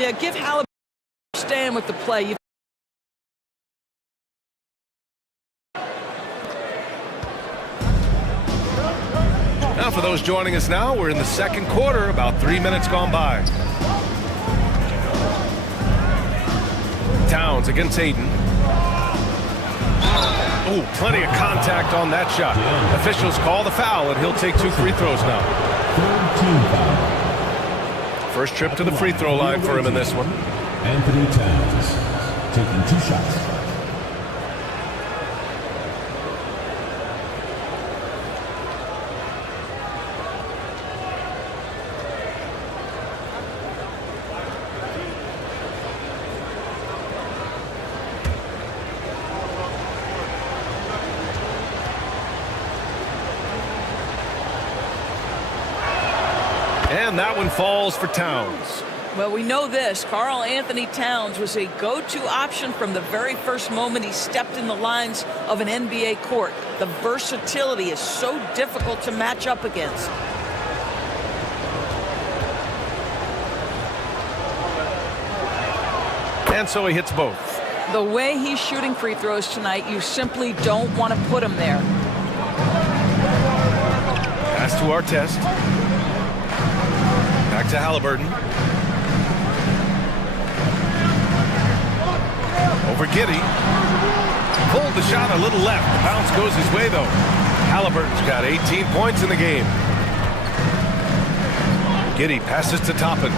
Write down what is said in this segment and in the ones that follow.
Yeah, give Halliburton stand with the play. Now for those joining us now, we're in the second quarter, about 3 minutes gone by. Towns against Ayton. Oh, plenty of contact on that shot. Officials call the foul, and he'll take 2 free throws now. First trip to the free throw line for him in this one. Anthony Towns taking 2 shots. And that one falls for Towns. Well, we know this. Karl Anthony Towns was a go-to option from the very first moment he stepped in the lines of an NBA court. The versatility is so difficult to match up against. And so he hits both. The way he's shooting free throws tonight, you simply don't want to put him there. Pass to Artest. Back to Halliburton. Over Giddey. Pulled the shot a little left. The bounce goes his way, though. Halliburton's got 18 points in the game. Giddey passes to Toppin.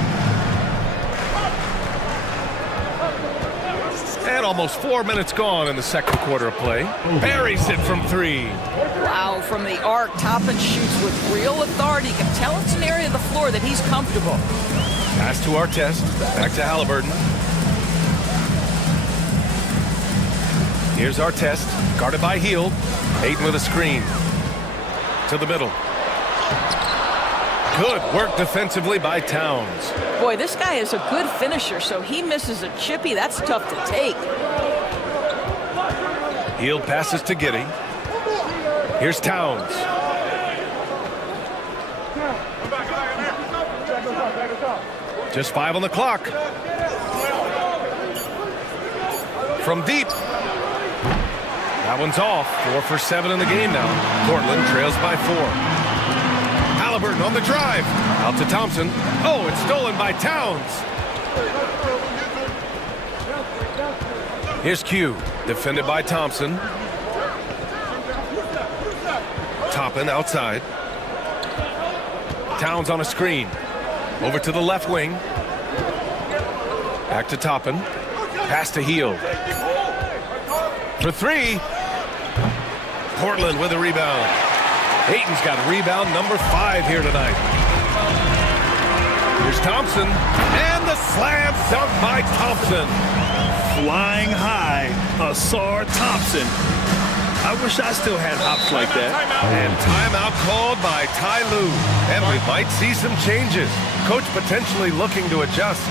And almost 4 minutes gone in the second quarter of play. Buries it from 3. Wow, from the arc, Toppin shoots with real authority. You can tell it's an area of the floor that he's comfortable. Pass to Artest. Back to Halliburton. Here's Artest, guarded by Hield. Ayton with a screen. To the middle. Good work defensively by Towns. Boy, this guy is a good finisher, so he misses a chippy. That's tough to take. Hield passes to Giddey. Here's Towns. Just 5 on the clock. From deep. That one's off. 4 for 7 in the game now. Portland trails by 4. Halliburton on the drive. Out to Thompson. Oh, it's stolen by Towns. Here's Q. Defended by Thompson. Toppin outside. Towns on a screen. Over to the left wing. Back to Toppin. Pass to Hield. For 3. Portland with a rebound. Ayton's got rebound number 5 here tonight. Here's Thompson. And the slam dunk by Thompson. Flying high, Asar Thompson. I wish I still had hops like that. And timeout called by Ty Lue. And we might see some changes. Coach potentially looking to adjust.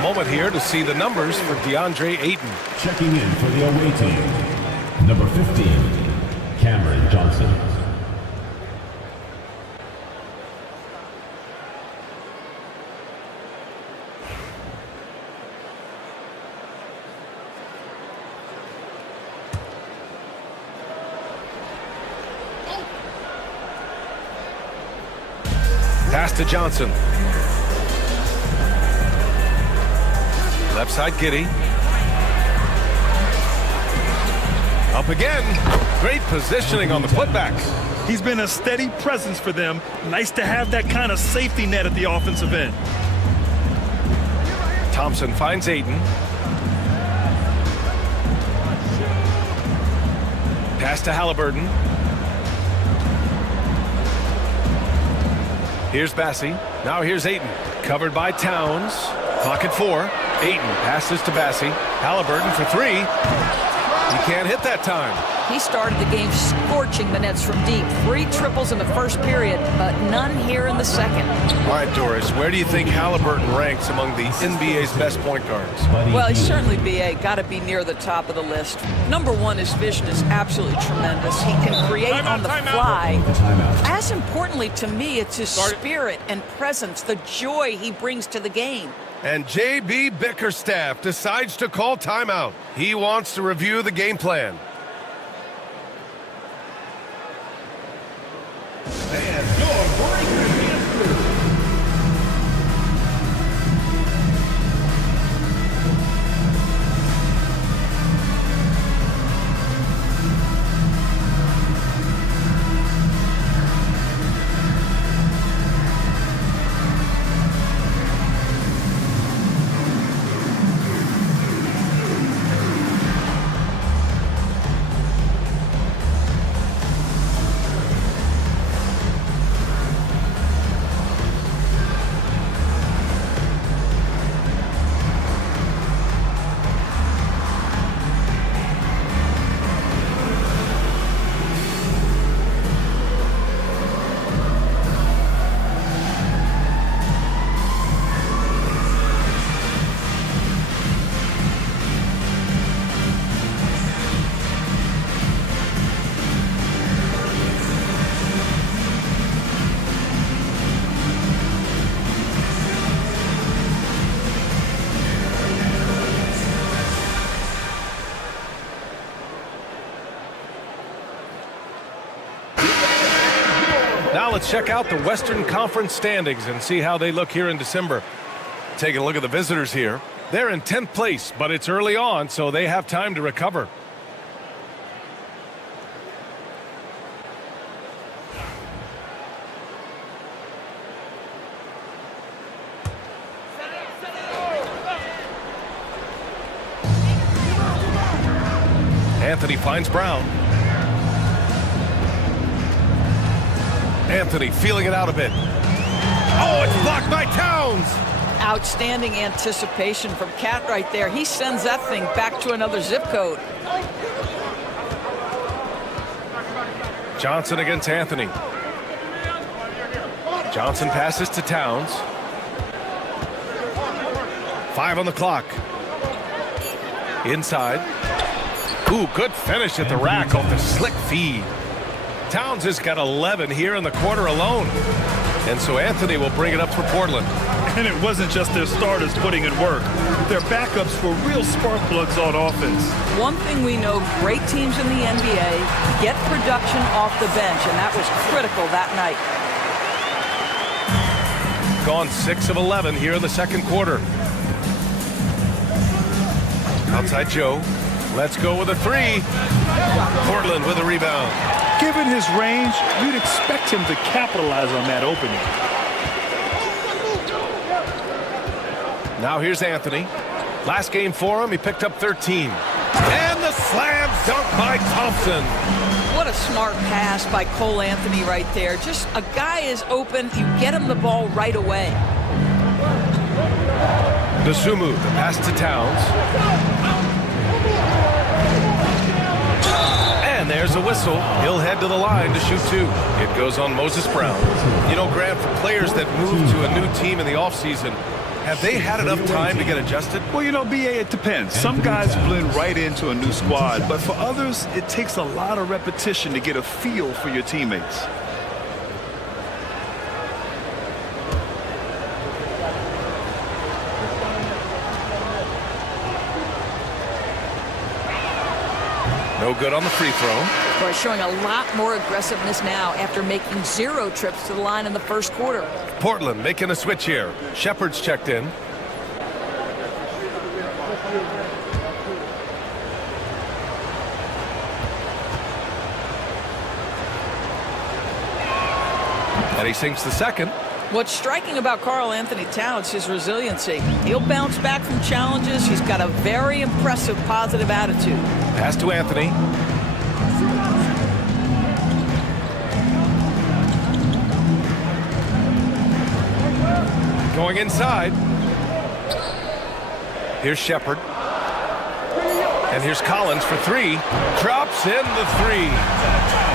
Moment here to see the numbers for DeAndre Ayton. Checking in for the away team, number 15, Cameron Johnson. Pass to Johnson. Left side, Giddey. Up again. Great positioning on the putback. He's been a steady presence for them. Nice to have that kind of safety net at the offensive end. Thompson finds Ayton. Pass to Halliburton. Here's Bassie. Now here's Ayton. Covered by Towns. Clock at 4. Ayton passes to Bassie. Halliburton for 3. He can't hit that time. He started the game scorching the nets from deep. 3 triples in the first period, but none here in the second. All right, Doris, where do you think Halliburton ranks among the NBA's best point guards? Well, he's certainly, B.A., got to be near the top of the list. Number one, his vision is absolutely tremendous. He can create on the fly. As importantly to me, it's his spirit and presence, the joy he brings to the game. And J.B. Bickerstaff decides to call timeout. He wants to review the game plan. Now let's check out the Western Conference standings and see how they look here in December. Taking a look at the visitors here. They're in 10th place, but it's early on, so they have time to recover. Anthony finds Brown. Anthony feeling it out a bit. Oh, it's blocked by Towns. Outstanding anticipation from Cat right there. He sends that thing back to another zip code. Johnson against Anthony. Johnson passes to Towns. 5 on the clock. Inside. Ooh, good finish at the rack off the slick feed. Towns has got 11 here in the quarter alone. And so Anthony will bring it up for Portland. And it wasn't just their starters putting in work. Their backups were real spark plugs on offense. One thing we know, great teams in the NBA get production off the bench, and that was critical that night. Gone 6 of 11 here in the second quarter. Outside Joe. Let's go with a 3. Portland with a rebound. Given his range, you'd expect him to capitalize on that opening. Now here's Anthony. Last game for him, he picked up 13. And the slam dunk by Thompson. What a smart pass by Cole Anthony right there. Just a guy is open, you get him the ball right away. Dosunmu, the pass to Towns. And there's a whistle. He'll head to the line to shoot 2. It goes on Moses Brown. You know, Grant, for players that move to a new team in the offseason, Have they had enough time to get adjusted? Well, you know, BA, it depends. Some guys blend right into a new squad, but for others, it takes a lot of repetition to get a feel for your teammates. No good on the free throw. Boy, showing a lot more aggressiveness now after making 0 trips to the line in the first quarter. Portland making a switch here. Shepard's checked in. And he sinks the second. What's striking about Karl Anthony Towns is his resiliency. He'll bounce back from challenges. He's got a very impressive positive attitude. Pass to Anthony. Going inside. Here's Shepard. And here's Collins for 3. Drops in the 3.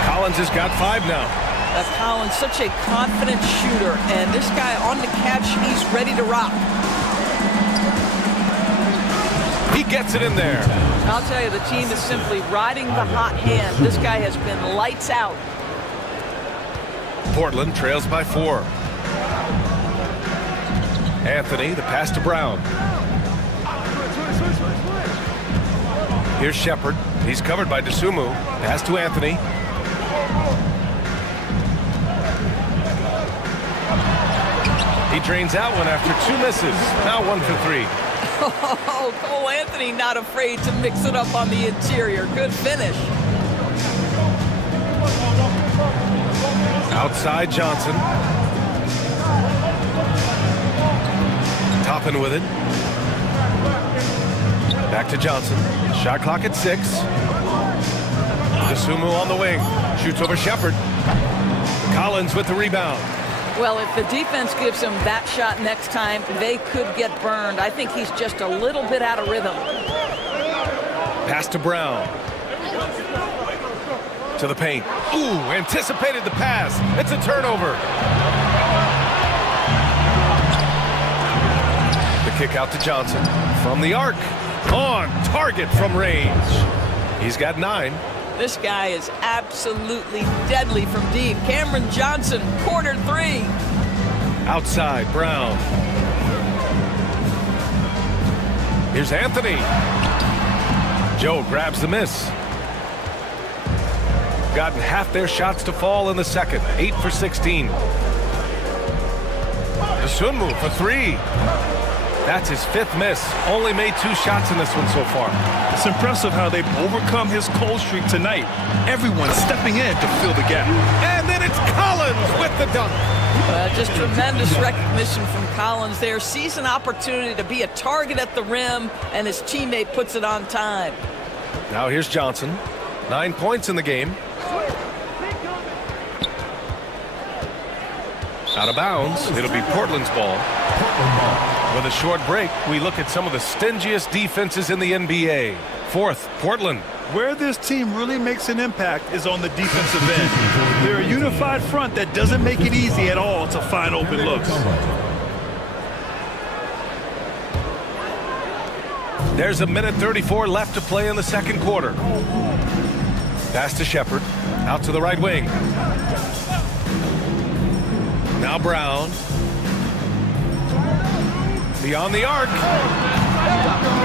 Collins has got 5 now. Collins, such a confident shooter, and this guy on the catch, he's ready to rock. He gets it in there. I'll tell you, the team is simply riding the hot hand. This guy has been lights out. Portland trails by 4. Anthony, the pass to Brown. Here's Shepard. He's covered by Dosunmu. Pass to Anthony. He drains out one after 2 misses. Now 1 for 3. Oh, Cole Anthony not afraid to mix it up on the interior. Good finish. Outside Johnson. Toppin with it. Back to Johnson. Shot clock at 6. Dosunmu on the wing. Shoots over Shepard. Collins with the rebound. Well, if the defense gives him that shot next time, they could get burned. I think he's just a little bit out of rhythm. Pass to Brown. To the paint. Ooh, anticipated the pass. It's a turnover. The kick out to Johnson. From the arc. On target from range. He's got 9. This guy is absolutely deadly from deep. Cameron Johnson, corner 3. Outside, Brown. Here's Anthony. Joe grabs the miss. Gotten half their shots to fall in the second. 8 for 16. Dosunmu for 3. That's his 5th miss. Only made 2 shots in this one so far. It's impressive how they've overcome his cold streak tonight. Everyone stepping in to fill the gap. And then it's Collins with the dunk. Just tremendous recognition from Collins there. Sees an opportunity to be a target at the rim, and his teammate puts it on time. Now here's Johnson. 9 points in the game. Out of bounds. It'll be Portland's ball. With a short break, we look at some of the stingiest defenses in the NBA. 4th, Portland. Where this team really makes an impact is on the defensive end. They're a unified front that doesn't make it easy at all to find open looks. There's a minute 34 left to play in the second quarter. Pass to Shepard. Out to the right wing. Now Brown. Beyond the arc.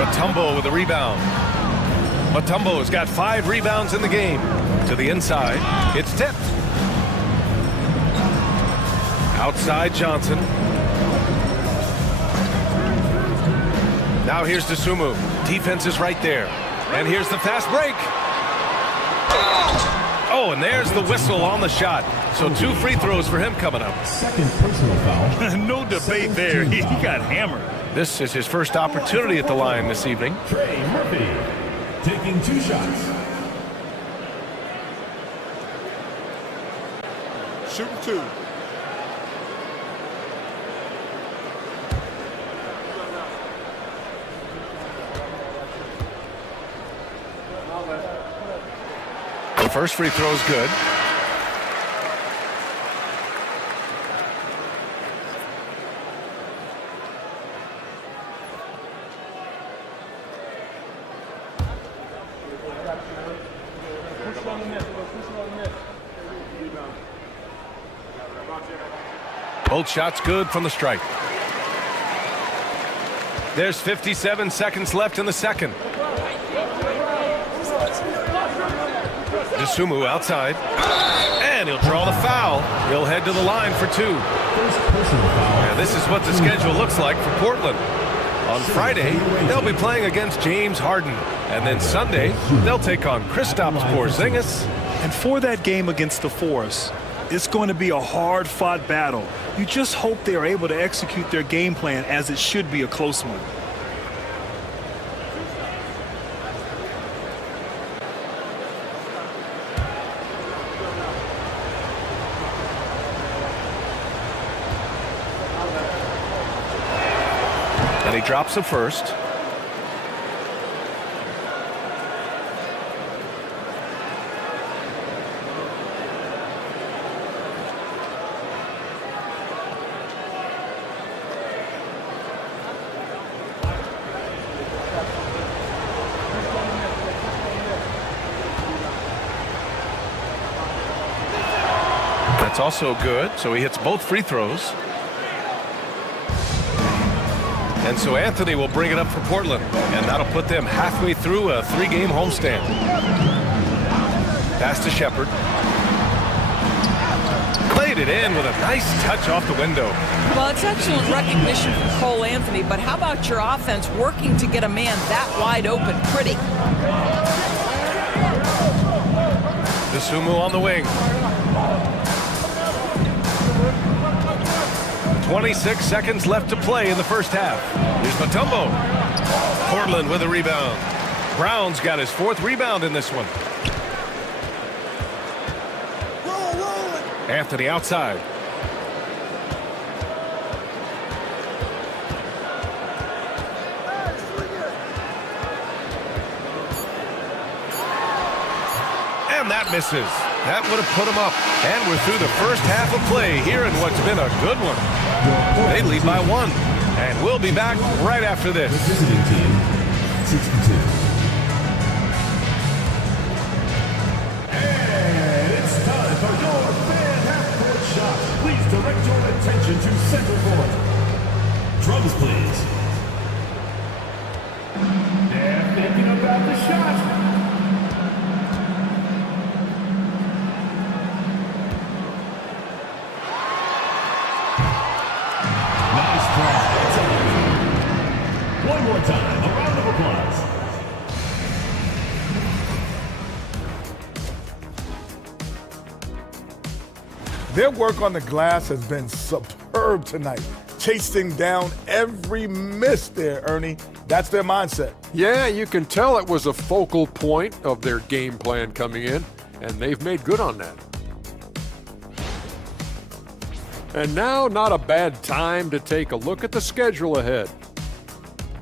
Mutombo with a rebound. Mutombo's got 5 rebounds in the game. To the inside. It's tipped. Outside Johnson. Now here's Dosunmu. Defense is right there. And here's the fast break. Oh, and there's the whistle on the shot. So 2 free throws for him coming up. Second personal foul. No debate there. He got hammered. This is his first opportunity at the line this evening. Trey Murphy taking 2 shots. Shooting 2. The first free throw is good. Both shots good from the stripe. There's 57 seconds left in the second. DeSumo outside. And he'll draw the foul. He'll head to the line for 2. And this is what the schedule looks like for Portland. On Friday, they'll be playing against James Harden. And then Sunday, they'll take on Kristaps Porzingis. And for that game against the Force, it's going to be a hard-fought battle. You just hope they are able to execute their game plan as it should be a close one. And he drops the first. That's also good, so he hits both free throws. And so Anthony will bring it up for Portland, and that'll put them halfway through a 3-game homestand. Pass to Shepherd. Played it in with a nice touch off the window. Well, it's excellent recognition from Cole Anthony, but how about your offense working to get a man that wide open pretty? DeSumo on the wing. 26 seconds left to play in the first half. Here's Mutombo. Portland with a rebound. Brown's got his 4th rebound in this one. Anthony outside. And that misses. That would have put him up. And we're through the first half of play here in what's been a good one. They lead by 1. And we'll be back right after this. The visiting team, 62. And it's time for your fan half-court shot. Please direct your attention to center court. Drums, please. They're thinking about the shot. One more time, a round of applause. Their work on the glass has been superb tonight, chasing down every miss there, Ernie. That's their mindset. Yeah, you can tell it was a focal point of their game plan coming in, and they've made good on that. And now, not a bad time to take a look at the schedule ahead.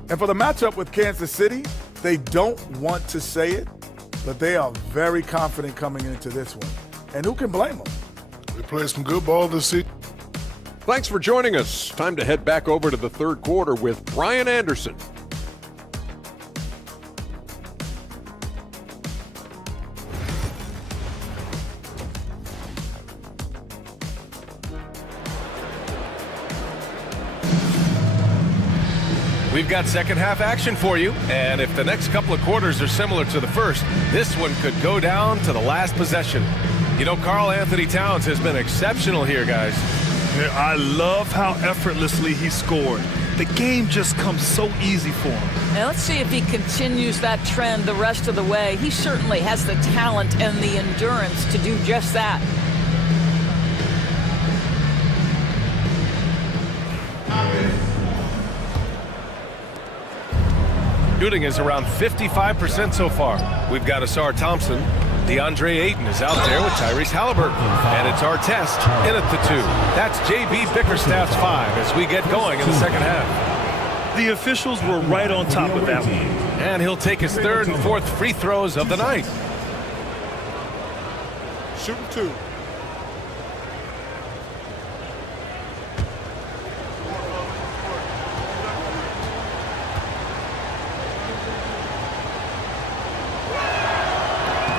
And for the matchup with Kansas City, they don't want to say it, but they are very confident coming into this one. And who can blame them? They played some good ball this season. Thanks for joining us. Time to head back over to the third quarter with Brian Anderson. We've got second half action for you, and if the next couple of quarters are similar to the first, this one could go down to the last possession. You know, Karl Anthony Towns has been exceptional here, guys. Yeah, I love how effortlessly he scored. The game just comes so easy for him. Now let's see if he continues that trend the rest of the way. He certainly has the talent and the endurance to do just that. Shooting is around 55% so far. We've got Asar Thompson. DeAndre Ayton is out there with Tyrese Halliburton. And it's Artest in at the 2. That's J.B. Bickerstaff's 5 as we get going in the second half. The officials were right on top of that one. And he'll take his 3rd and 4th free throws of the night. Shooting 2.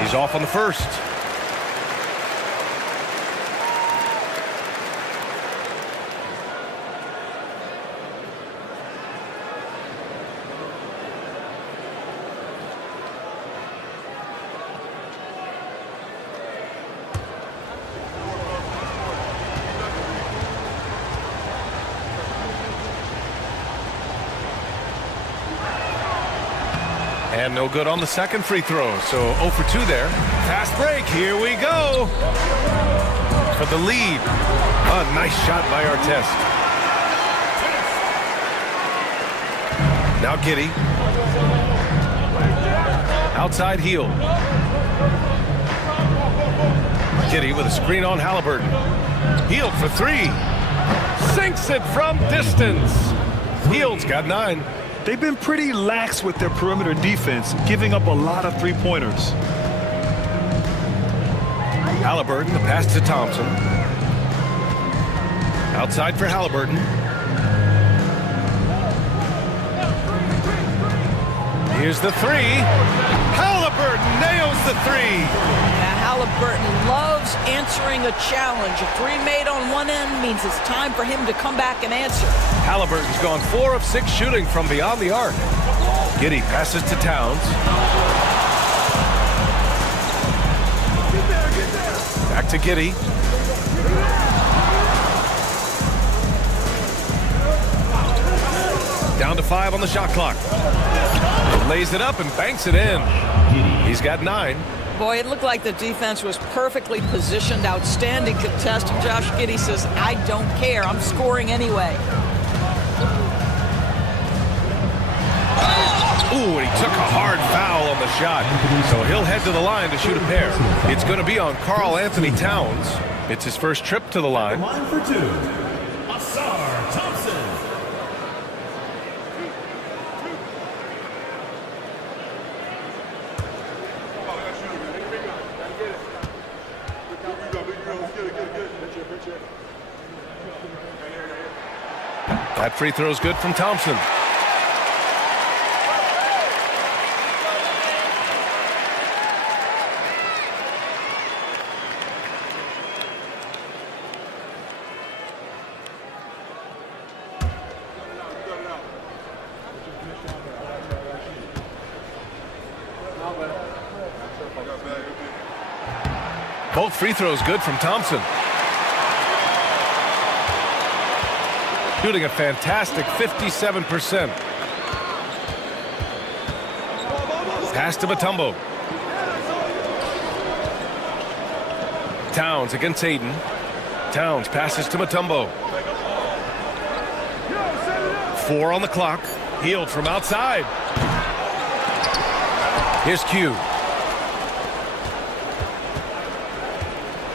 He's off on the first. And no good on the second free throw. So 0 for 2 there. Fast break. Here we go. For the lead. A nice shot by Artest. Now Giddey. Outside heel. Giddey with a screen on Halliburton. Hield for 3. Sinks it from distance. Hield's got 9. They've been pretty lax with their perimeter defense, giving up a lot of three-pointers. Halliburton, the pass to Thompson. Outside for Halliburton. Here's the 3. Halliburton nails the 3. Now, Halliburton loves answering a challenge. A 3 made on one end means it's time for him to come back and answer. Halliburton's gone 4 of 6 shooting from beyond the arc. Giddey passes to Towns. Back to Giddey. Down to 5 on the shot clock. Lays it up and banks it in. He's got 9. Boy, it looked like the defense was perfectly positioned. Outstanding contest. And Josh Giddey says, I don't care. I'm scoring anyway. Ooh, and he took a hard foul on the shot. So he'll head to the line to shoot a pair. It's going to be on Karl Anthony Towns. It's his first trip to the line. Line for 2. Asar Thompson. That free throw's good from Thompson. Both free throws good from Thompson. Shooting a fantastic 57%. Pass to Mutombo. Towns against Aiden. Towns passes to Mutombo. 4 on the clock. Hield from outside. Here's Q.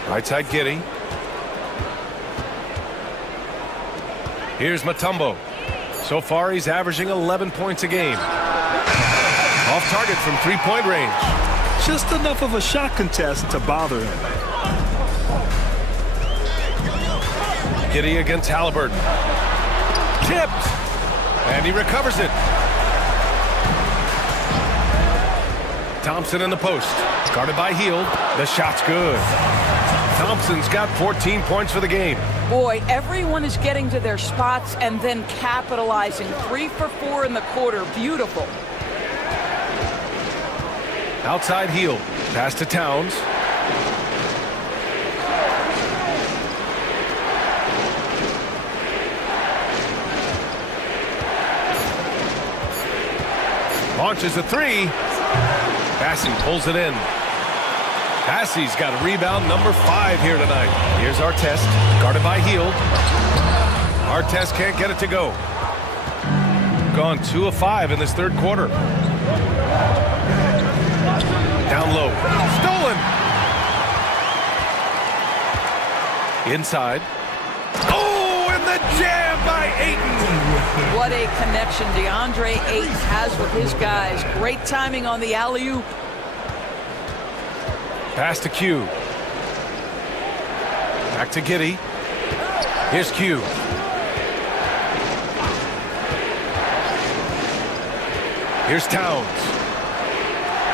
Right side Giddey. Here's Mutombo. So far, he's averaging 11 points a game. Off target from three-point range. Just enough of a shot contest to bother him. Giddey against Halliburton. Tipped. And he recovers it. Thompson in the post. Guarded by Hield. The shot's good. Thompson's got 14 points for the game. Boy, everyone is getting to their spots and then capitalizing. 3 for 4 in the quarter. Beautiful. Outside Hield. Pass to Towns. Launches a 3. Passy pulls it in. Passy's got a rebound number 5 here tonight. Here's Artest, guarded by Hield. Artest can't get it to go. Gone 2 of 5 in this third quarter. Down low. Stolen. Inside. Oh, and the jam by Ayton. What a connection DeAndre Ayton has with his guys. Great timing on the alley-oop. Pass to Q. Back to Giddey. Here's Q. Here's Towns.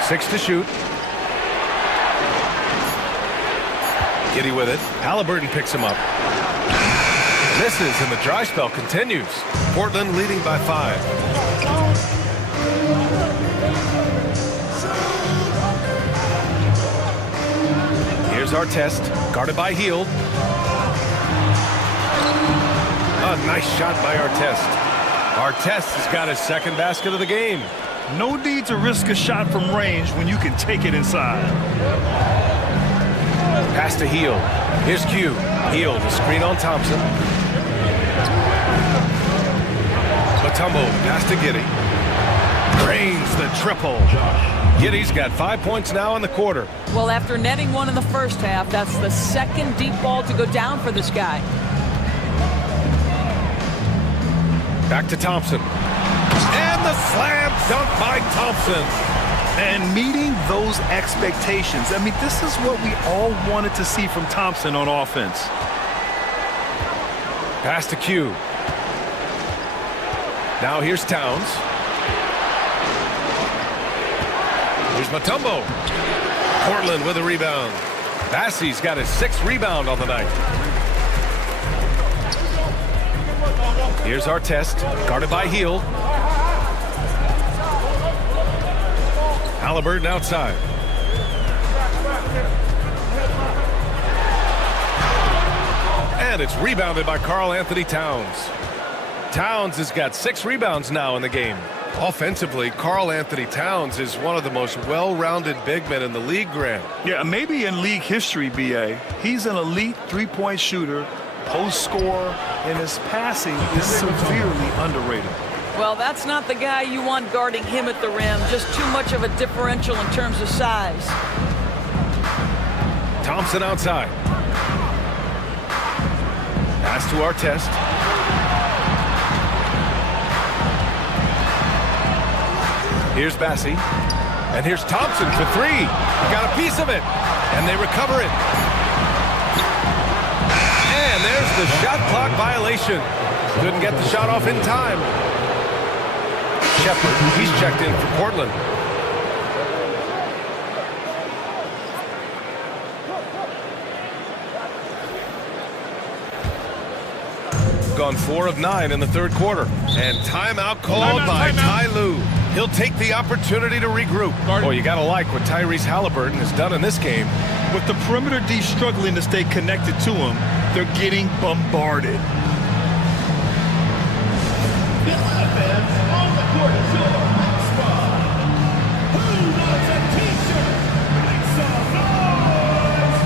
6 to shoot. Giddey with it. Halliburton picks him up. Misses, and the dry spell continues. Portland leading by 5. Here's Artest, guarded by Hield. A nice shot by Artest. Artest has got his second basket of the game. No need to risk a shot from range when you can take it inside. Pass to Heel. Here's Q. Heel to screen on Thompson. Matumbo pass to Giddey. Drains the triple. Giddey's got 5 points now in the quarter. Well, after netting one in the first half, that's the second deep ball to go down for this guy. Back to Thompson. And the slam dunk by Thompson. And meeting those expectations. I mean, this is what we all wanted to see from Thompson on offense. Pass to Q. Now here's Towns. Here's Matumbo. Portland with a rebound. Bassey's got his 6th rebound on the night. Here's Artest, guarded by Heel. Halliburton outside. And it's rebounded by Karl Anthony Towns. Towns has got 6 rebounds now in the game. Offensively, Karl Anthony Towns is one of the most well-rounded big men in the league, Grant. Yeah, maybe in league history, B.A. He's an elite three-point shooter, post scorer, and his passing is severely underrated. Well, that's not the guy you want guarding him at the rim. Just too much of a differential in terms of size. Thompson outside. Pass to Artest. Here's Bassey. And here's Thompson for 3. Got a piece of it. And they recover it. And there's the shot clock violation. Couldn't get the shot off in time. Shepard, he's checked in for Portland. Gone 4 of 9 in the third quarter. And timeout called by Ty Lue. He'll take the opportunity to regroup. Well, you got to like what Tyrese Halliburton has done in this game. With the perimeter D struggling to stay connected to him, they're getting bombarded. On the court is your next spot. Who wants a t-shirt? Make some noise!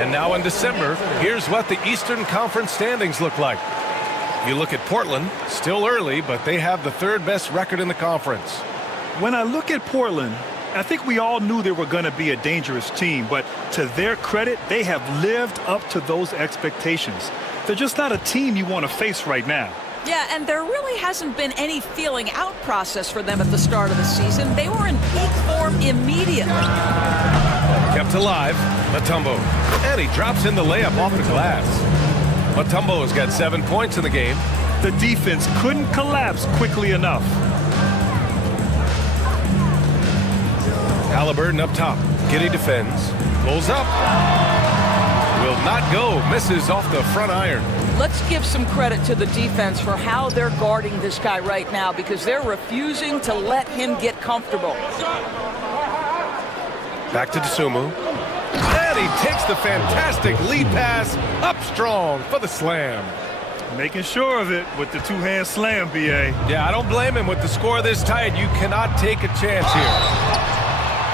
And now in December, here's what the Eastern Conference standings look like. You look at Portland, still early, but they have the 3rd best record in the conference. When I look at Portland, I think we all knew they were going to be a dangerous team, but to their credit, they have lived up to those expectations. They're just not a team you want to face right now. Yeah, and there really hasn't been any feeling out process for them at the start of the season. They were in peak form immediately. Kept alive, Matumbo. And he drops in the layup off the glass. Matumbo has got 7 points in the game. The defense couldn't collapse quickly enough. Halliburton up top. Giddey defends. Pulls up. Will not go. Misses off the front iron. Let's give some credit to the defense for how they're guarding this guy right now, because they're refusing to let him get comfortable. Back to Dosunmu. And he takes the fantastic lead pass up strong for the slam. Making sure of it with the two-hand slam, B.A. Yeah, I don't blame him. With the score this tight, you cannot take a chance here.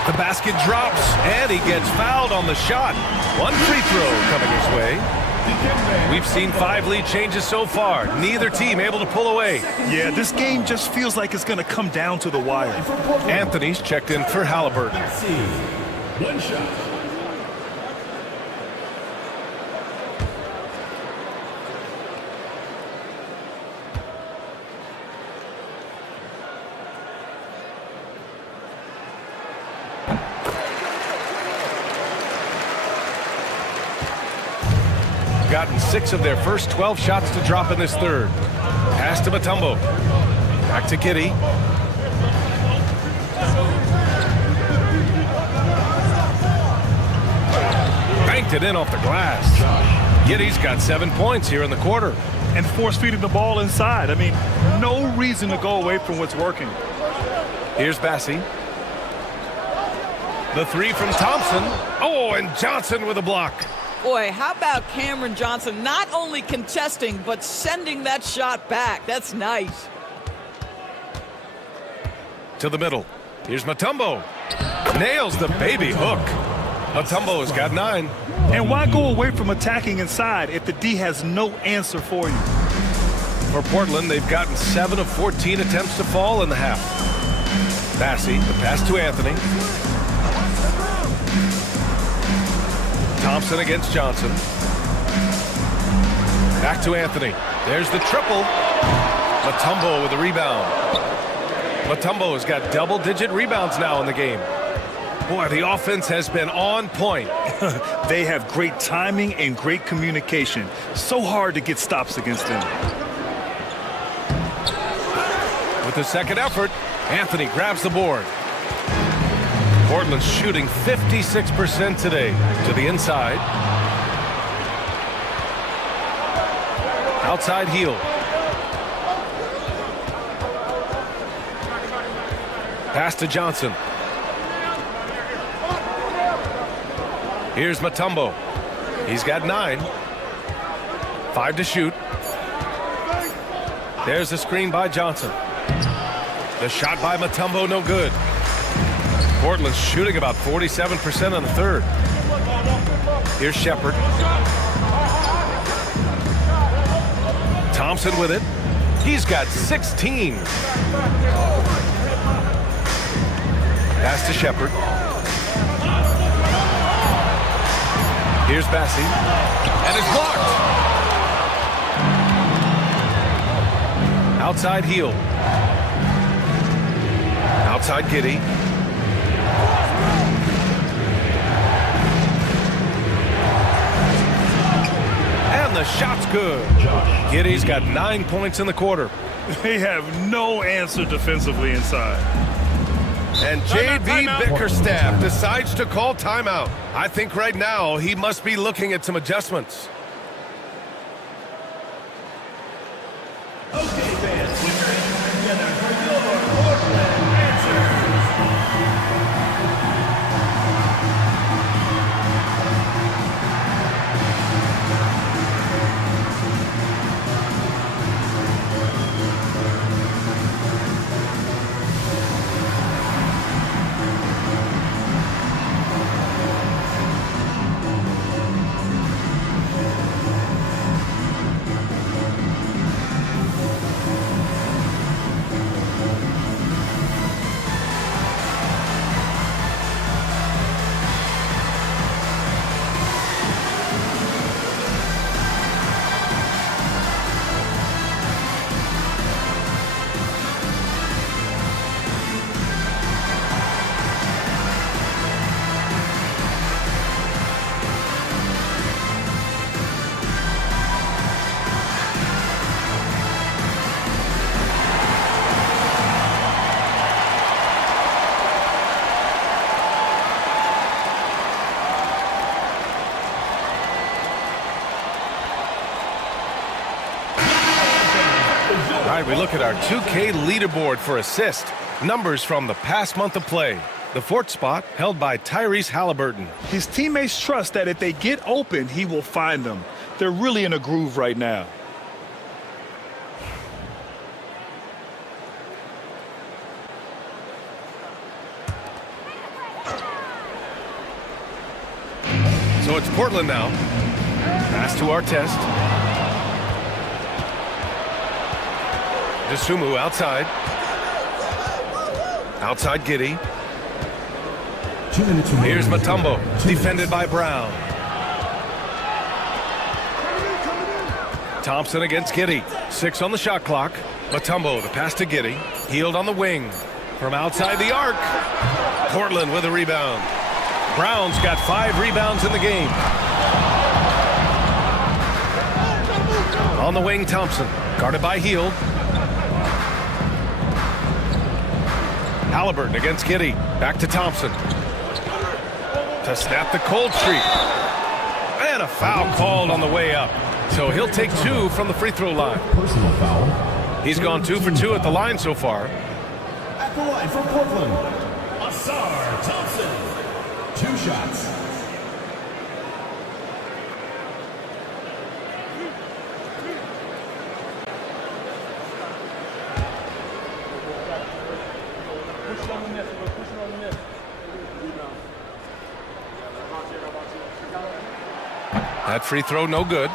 The basket drops, and he gets fouled on the shot. One free throw coming his way. We've seen 5 lead changes so far. Neither team able to pull away. Yeah, this game just feels like it's going to come down to the wire. Anthony's checked in for Halliburton. One shot. Gotten 6 of their first 12 shots to drop in this third. Pass to Mutombo. Back to Giddey. Banked it in off the glass. Giddey's got 7 points here in the quarter. And force feeding the ball inside. I mean, no reason to go away from what's working. Here's Bassie. The 3 from Thompson. Oh, and Johnson with a block. Boy, how about Cameron Johnson not only contesting, but sending that shot back? That's nice. To the middle. Here's Mutombo. Nails the baby hook. Mutombo has got 9. And why go away from attacking inside if the D has no answer for you? For Portland, they've gotten 7 of 14 attempts to fall in the half. Bassie, the pass to Anthony. Thompson against Johnson. Back to Anthony. There's the triple. Mutombo with the rebound. Mutombo has got double-digit rebounds now in the game. Boy, the offense has been on point. They have great timing and great communication. So hard to get stops against them. With the second effort, Anthony grabs the board. Portland's shooting 56% today. To the inside. Outside heel. Pass to Johnson. Here's Mutombo. He's got 9. 5 to shoot. There's the screen by Johnson. The shot by Mutombo, no good. Portland's shooting about 47% on the third. Here's Shepherd. Thompson with it. He's got 16. Pass to Shepherd. Here's Bassie. And it's blocked. Outside heel. Outside Giddey. And the shot's good. Giddey's got 9 points in the quarter. They have no answer defensively inside. And J.B. Bickerstaff decides to call timeout. I think right now he must be looking at some adjustments. Okay, fans, put your hands together for your Portland answers. All right, we look at our 2K leaderboard for assist. Numbers from the past month of play. The 4th spot held by Tyrese Halliburton. His teammates trust that if they get open, he will find them. They're really in a groove right now. So it's Portland now. Pass to Artest. Desumu outside. Outside Giddey. 2 minutes remaining. Here's Mutombo, defended by Brown. Thompson against Giddey. 6 on the shot clock. Mutombo, the pass to Giddey. Healed on the wing. From outside the arc. Portland with a rebound. Brown's got 5 rebounds in the game. On the wing, Thompson. Guarded by Heald. Halliburton against Giddey. Back to Thompson. To snap the cold streak. And a foul called on the way up. So he'll take 2 from the free throw line. Personal foul. He's gone 2 for 2 at the line so far. At the line for Portland, Asar Thompson. 2 shots. That free throw no good.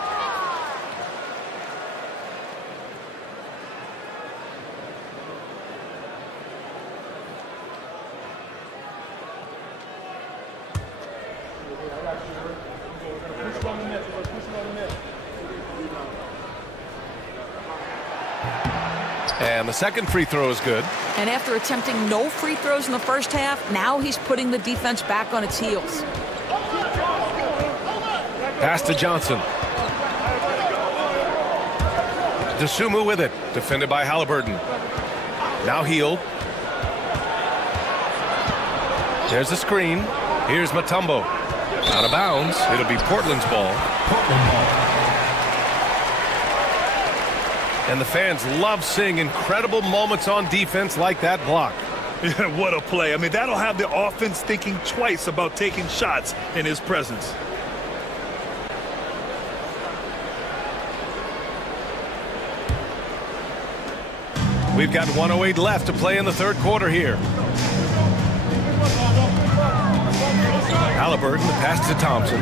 And the second free throw is good. And after attempting no free throws in the first half, now he's putting the defense back on its heels. Pass to Johnson. Desumu with it. Defended by Halliburton. Now Heald. There's the screen. Here's Mutombo. Out of bounds. It'll be Portland's ball. And the fans love seeing incredible moments on defense like that block. What a play. I mean, that'll have the offense thinking twice about taking shots in his presence. We've got 1:08 left to play in the third quarter here. Halliburton, the pass to Thompson.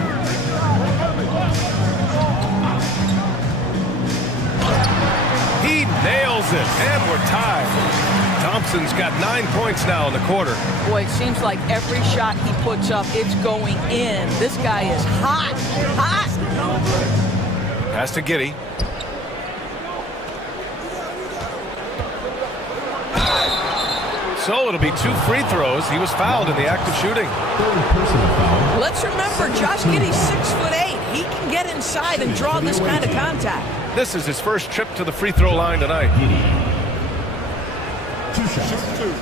He nails it, and we're tied. Thompson's got 9 points now in the quarter. Boy, it seems like every shot he puts up, it's going in. This guy is hot, hot. Pass to Giddey. So it'll be 2 free throws. He was fouled in the act of shooting. Let's remember, Josh Giddey's 6'8". He can get inside and draw this kind of contact. This is his first trip to the free throw line tonight. 2 shots. 2.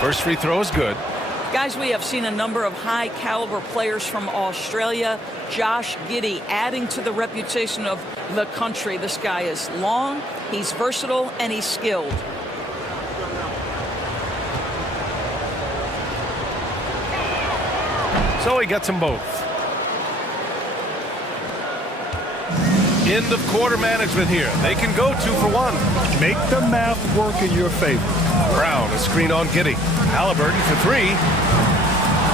First free throw is good. Guys, we have seen a number of high-caliber players from Australia. Josh Giddey adding to the reputation of the country. This guy is long, he's versatile, and he's skilled. So he gets them both. End of quarter management here. They can go 2 for 1. Make the math work in your favor. Brown, a screen on Giddey. Halliburton for 3.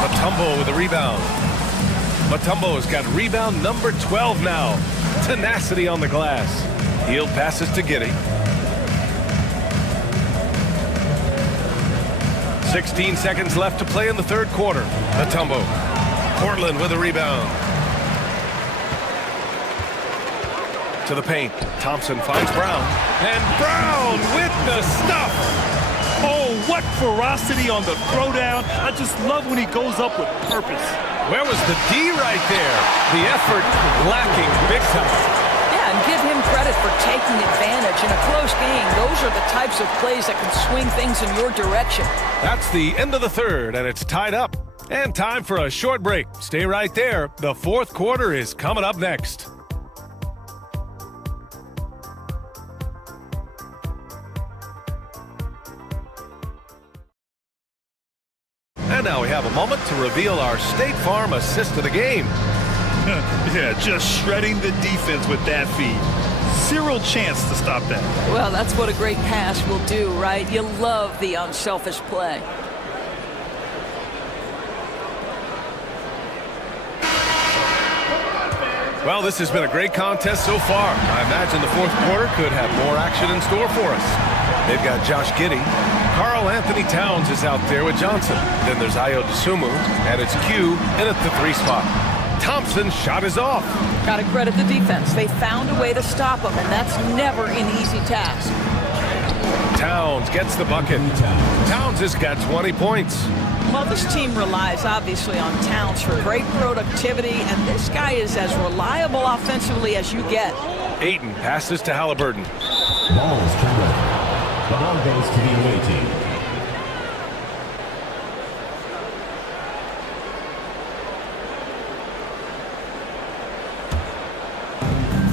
Mutombo with a rebound. Mutombo has got rebound number 12 now. Tenacity on the glass. Heald passes to Giddey. 16 seconds left to play in the third quarter. Mutombo. Portland with a rebound. To the paint. Thompson finds Brown. And Brown with the stuff. Oh, what ferocity on the throwdown. I just love when he goes up with purpose. Where was the D right there? The effort lacking big time. Yeah, and give him credit for taking advantage. In a close game, those are the types of plays that can swing things in your direction. That's the end of the third, and it's tied up. And time for a short break. Stay right there. The fourth quarter is coming up next. And now we have a moment to reveal our State Farm assist of the game. Yeah, just shredding the defense with that feed. zero chance to stop that. Well, that's what a great pass will do, right? You love the unselfish play. Well, this has been a great contest so far. I imagine the fourth quarter could have more action in store for us. They've got Josh Giddey. Karl Anthony Towns is out there with Johnson. Then there's Ayo Dosunmu, and it's Q in at the 3 spot. Thompson's shot is off. Got to credit the defense. They found a way to stop him, and that's never an easy task. Towns gets the bucket. Towns has got 20 points. Well, this team relies obviously on Towns for great productivity, and this guy is as reliable offensively as you get. Ayton passes to Halliburton. Ball is turned over. The ball goes to the away team.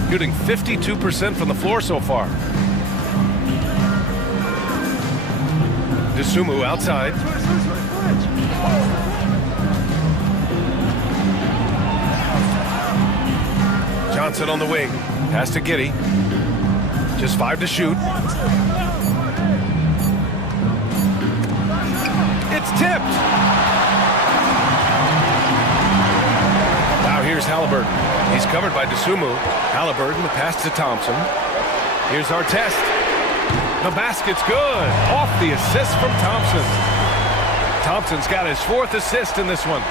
Shooting 52% from the floor so far. Dosunmu outside. Johnson on the wing. Pass to Giddey. Just 5 to shoot. It's tipped. Now here's Halliburton. He's covered by Dosunmu. Halliburton, the pass to Thompson. Here's Artest. The basket's good. Off the assist from Thompson. Thompson's got his 4th assist in this one.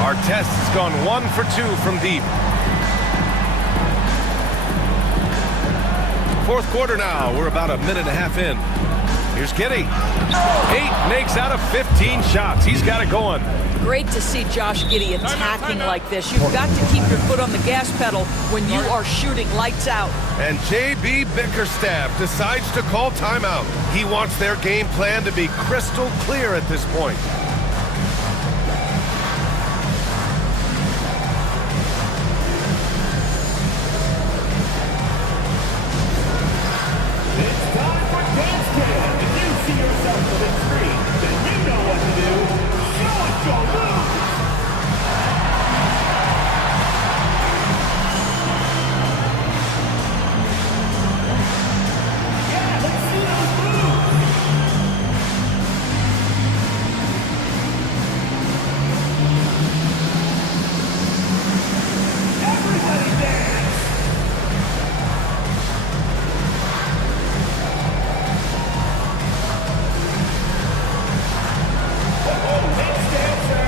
Artest has gone 1 for 2 from deep. Fourth quarter now. We're about a minute and a half in. Here's Giddey. 8 makes out of 15 shots. He's got it going. Great to see Josh Giddey attacking like this. You've got to keep your foot on the gas pedal when you are shooting lights out. And J.B. Bickerstaff decides to call timeout. He wants their game plan to be crystal clear at this point. It's time for Dance Cam. If you see yourself on the big screen, then you know what to do. Show us your moves. Yeah, let's see those moves. Everybody dance. Next dancer.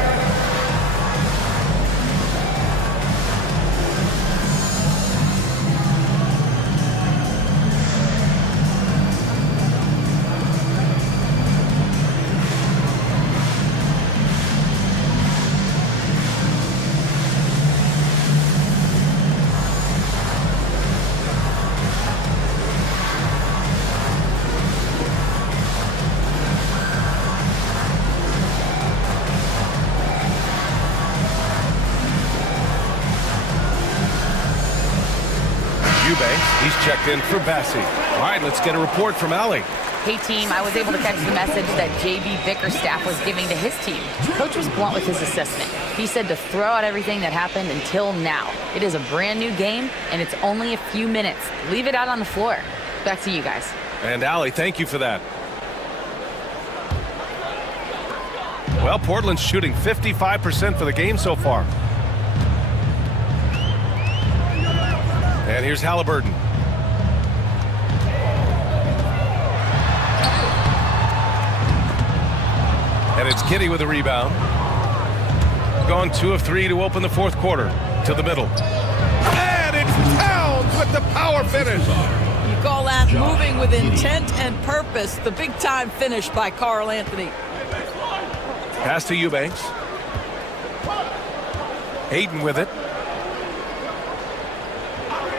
Eubanks, he's checked in for Bassi. All right, let's get a report from Allie. Hey team, I was able to catch the message that J.B. Bickerstaff was giving to his team. Coach was blunt with his assistant. He said to throw out everything that happened until now. It is a brand new game, and it's only a few minutes. Leave it out on the floor. Back to you guys. And Allie, thank you for that. Well, Portland's shooting 55% for the game so far. And here's Halliburton. And it's Giddey with a rebound. Gone 2 of 3 to open the fourth quarter. To the middle. And it's Towns with the power finish. You call that moving with intent and purpose. The big-time finish by Karl Anthony. Pass to Eubanks. Ayton with it.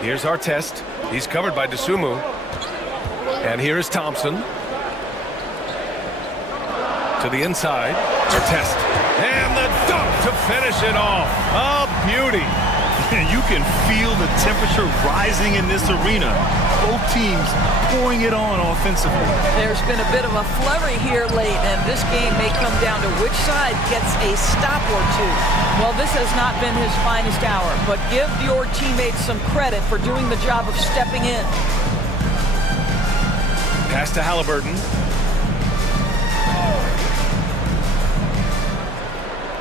Here's Artest. He's covered by Dosunmu. And here is Thompson. To the inside. Artest. And the dunk to finish it off. A beauty. And you can feel the temperature rising in this arena. Both teams pouring it on offensively. There's been a bit of a flurry here late, and this game may come down to which side gets a stop or two. Well, this has not been his finest hour, but give your teammates some credit for doing the job of stepping in. Pass to Halliburton.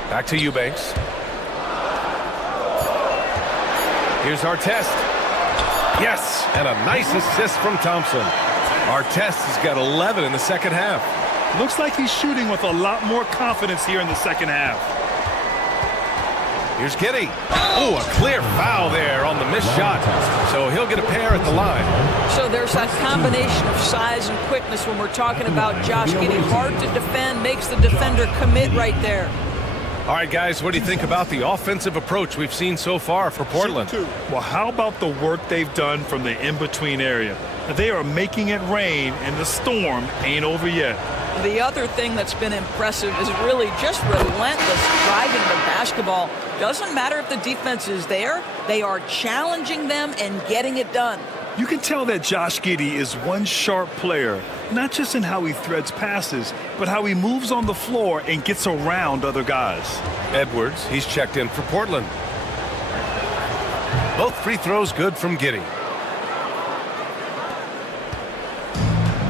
Back to Eubanks. Here's Artest. Yes, and a nice assist from Thompson. Artest has got 11 in the second half. Looks like he's shooting with a lot more confidence here in the second half. Here's Giddey. Oh, a clear foul there on the missed shot. So he'll get a pair at the line. So there's that combination of size and quickness when we're talking about Josh Giddey. Hard to defend, makes the defender commit right there. All right, guys, what do you think about the offensive approach we've seen so far for Portland? Well, how about the work they've done from the in-between area? They are making it rain, and the storm ain't over yet. The other thing that's been impressive is really just relentless driving the basketball. Doesn't matter if the defense is there, they are challenging them and getting it done. You can tell that Josh Giddey is one sharp player, not just in how he threads passes, but how he moves on the floor and gets around other guys. Edwards, he's checked in for Portland. Both free throws good from Giddey.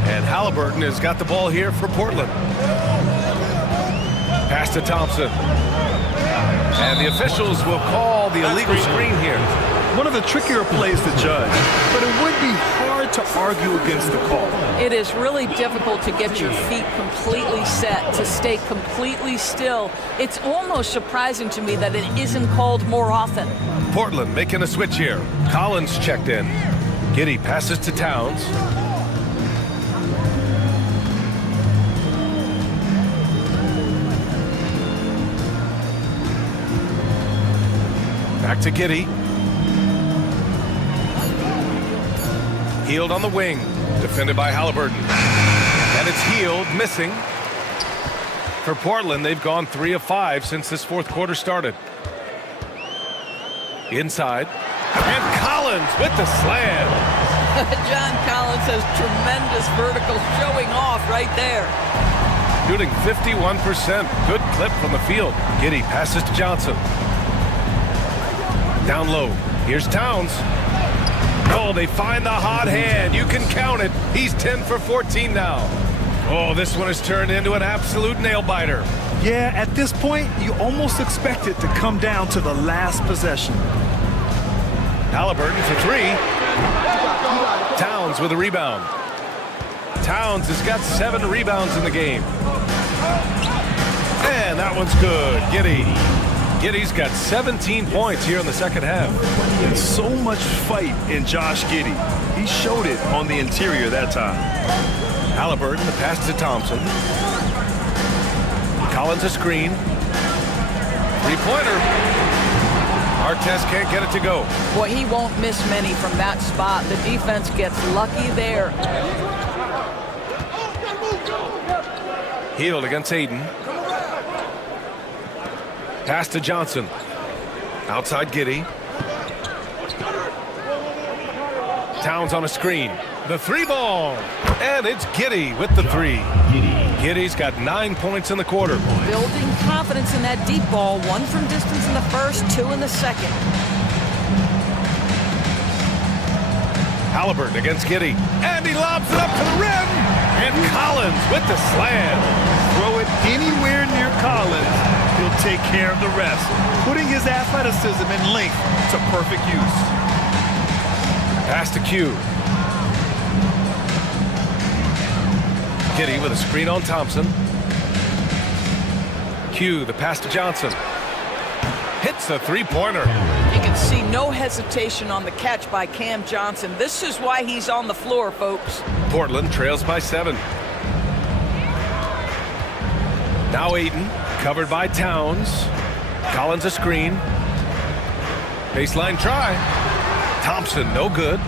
And Halliburton has got the ball here for Portland. Pass to Thompson. And the officials will call the illegal screen here. One of the trickier plays to judge, but it would be hard to argue against the call. It is really difficult to get your feet completely set, to stay completely still. It's almost surprising to me that it isn't called more often. Portland making a switch here. Collins checked in. Giddey passes to Towns. Back to Giddey. Healed on the wing. Defended by Halliburton. And it's Healed, missing. For Portland, they've gone 3 of 5 since this fourth quarter started. Inside. And Collins with the slam. John Collins has tremendous vertical showing off right there. Shooting 51%. Good clip from the field. Giddey passes to Johnson. Down low. Here's Towns. Oh, they find the hot hand. You can count it. He's 10 for 14 now. Oh, this one has turned into an absolute nail-biter. Yeah, at this point, you almost expect it to come down to the last possession. Halliburton for 3. Towns with a rebound. Towns has got 7 rebounds in the game. And that one's good. Giddey. Giddey's got 17 points here in the second half. There's so much fight in Josh Giddey. He showed it on the interior that time. Halliburton, the pass to Thompson. Collins a screen. Three-pointer. Artest can't get it to go. Boy, he won't miss many from that spot. The defense gets lucky there. Healed against Aiden. Pass to Johnson. Outside Giddey. Towns on a screen. The 3-ball. And it's Giddey with the 3. Giddey's got 9 points in the quarter. Building confidence in that deep ball. 1 from distance in the first, 2 in the second. Halliburton against Giddey. And he lobs it up to the rim. And Collins with the slam. Throw it anywhere near Collins. He'll take care of the rest, putting his athleticism and length to perfect use. Pass to Q. Giddey with a screen on Thompson. Q, the pass to Johnson. Hits a 3-pointer. You can see no hesitation on the catch by Cam Johnson. This is why he's on the floor, folks. Portland trails by 7. Now Aiden, covered by Towns. Collins a screen. Baseline try. Thompson, no good.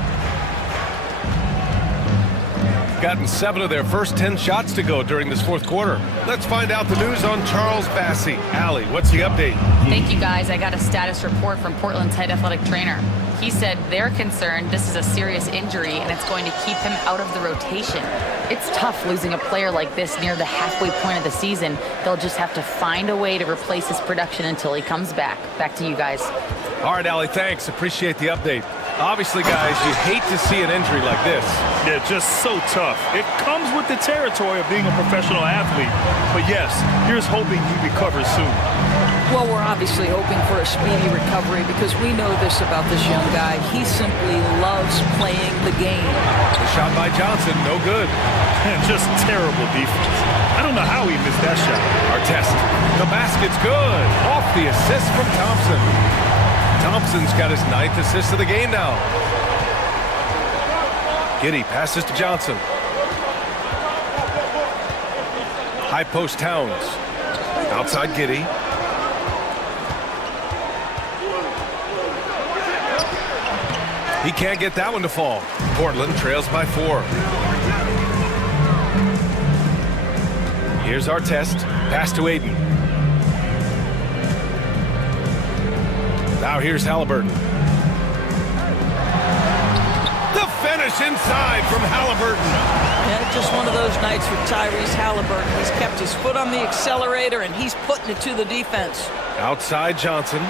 gotten 7 of their first 10 shots to go during this fourth quarter. Let's find out the news on Charles Bassey. Allie, what's the update? Thank you, guys. I got a status report from Portland's head athletic trainer. He said they're concerned this is a serious injury and it's going to keep him out of the rotation. It's tough losing a player like this near the halfway point of the season. They'll just have to find a way to replace his production until he comes back. Back to you guys. All right, Allie, thanks. Appreciate the update. Obviously, guys, you hate to see an injury like this. Yeah, just so tough. It comes with the territory of being a professional athlete. But yes, here's hoping he recovers soon. Well, we're obviously hoping for a speedy recovery because we know this about this young guy. He simply loves playing the game. The shot by Johnson, no good. And just terrible defense. I don't know how he missed that shot. Our test. The basket's good. Off the assist from Thompson. Thompson's got his 9th assist of the game now. Giddey passes to Johnson. High post Towns. Outside Giddey. He can't get that one to fall. Portland trails by 4. Here's our test. Pass to Aiden. Now here's Halliburton. The finish inside from Halliburton. Yeah, just one of those nights for Tyrese Halliburton. He's kept his foot on the accelerator and he's putting it to the defense. Outside Johnson.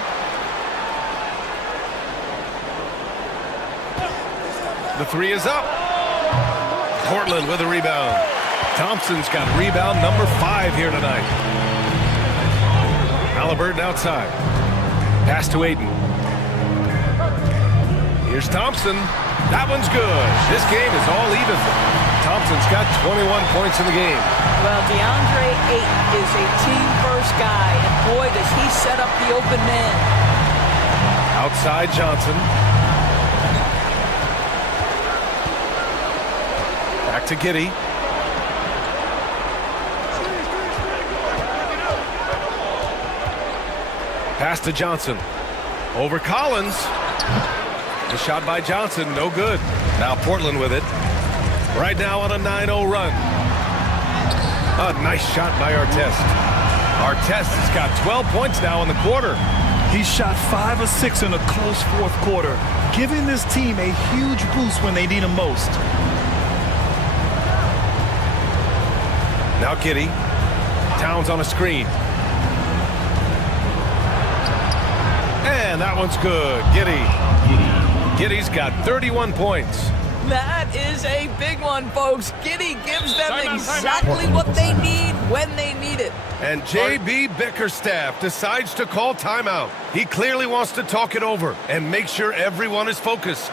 The 3 is up. Portland with a rebound. Thompson's got rebound number 5 here tonight. Halliburton outside. Pass to Aiden. Here's Thompson. That one's good. This game is all even. Thompson's got 21 points in the game. Well, DeAndre Ayton is a team-first guy, and boy, does he set up the open man. Outside Johnson. Back to Giddey. Pass to Johnson. Over Collins. The shot by Johnson, no good. Now Portland with it. Right now on a 9-0 run. A nice shot by Artest. Artest has got 12 points now in the quarter. He shot 5 of 6 in a close fourth quarter, giving this team a huge boost when they need him most. Now Giddey. Towns on a screen. And that one's good. Giddey's got 31 points. That is a big one, folks. Giddey gives them exactly what they need when they need it. And J.B. Bickerstaff decides to call timeout. He clearly wants to talk it over and make sure everyone is focused.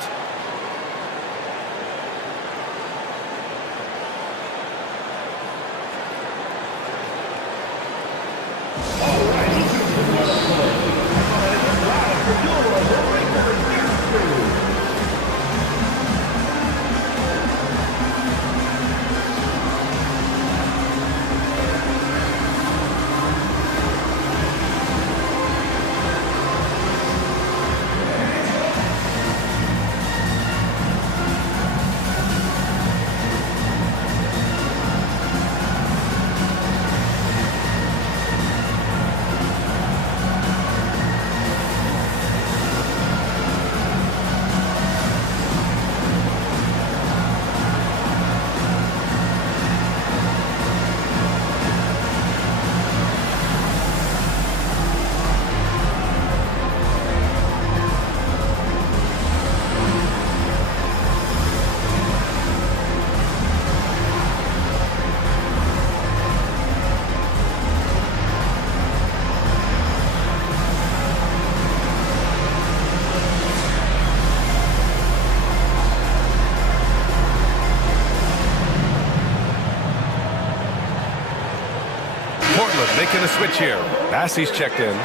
Making a switch here. Bassey's checked in.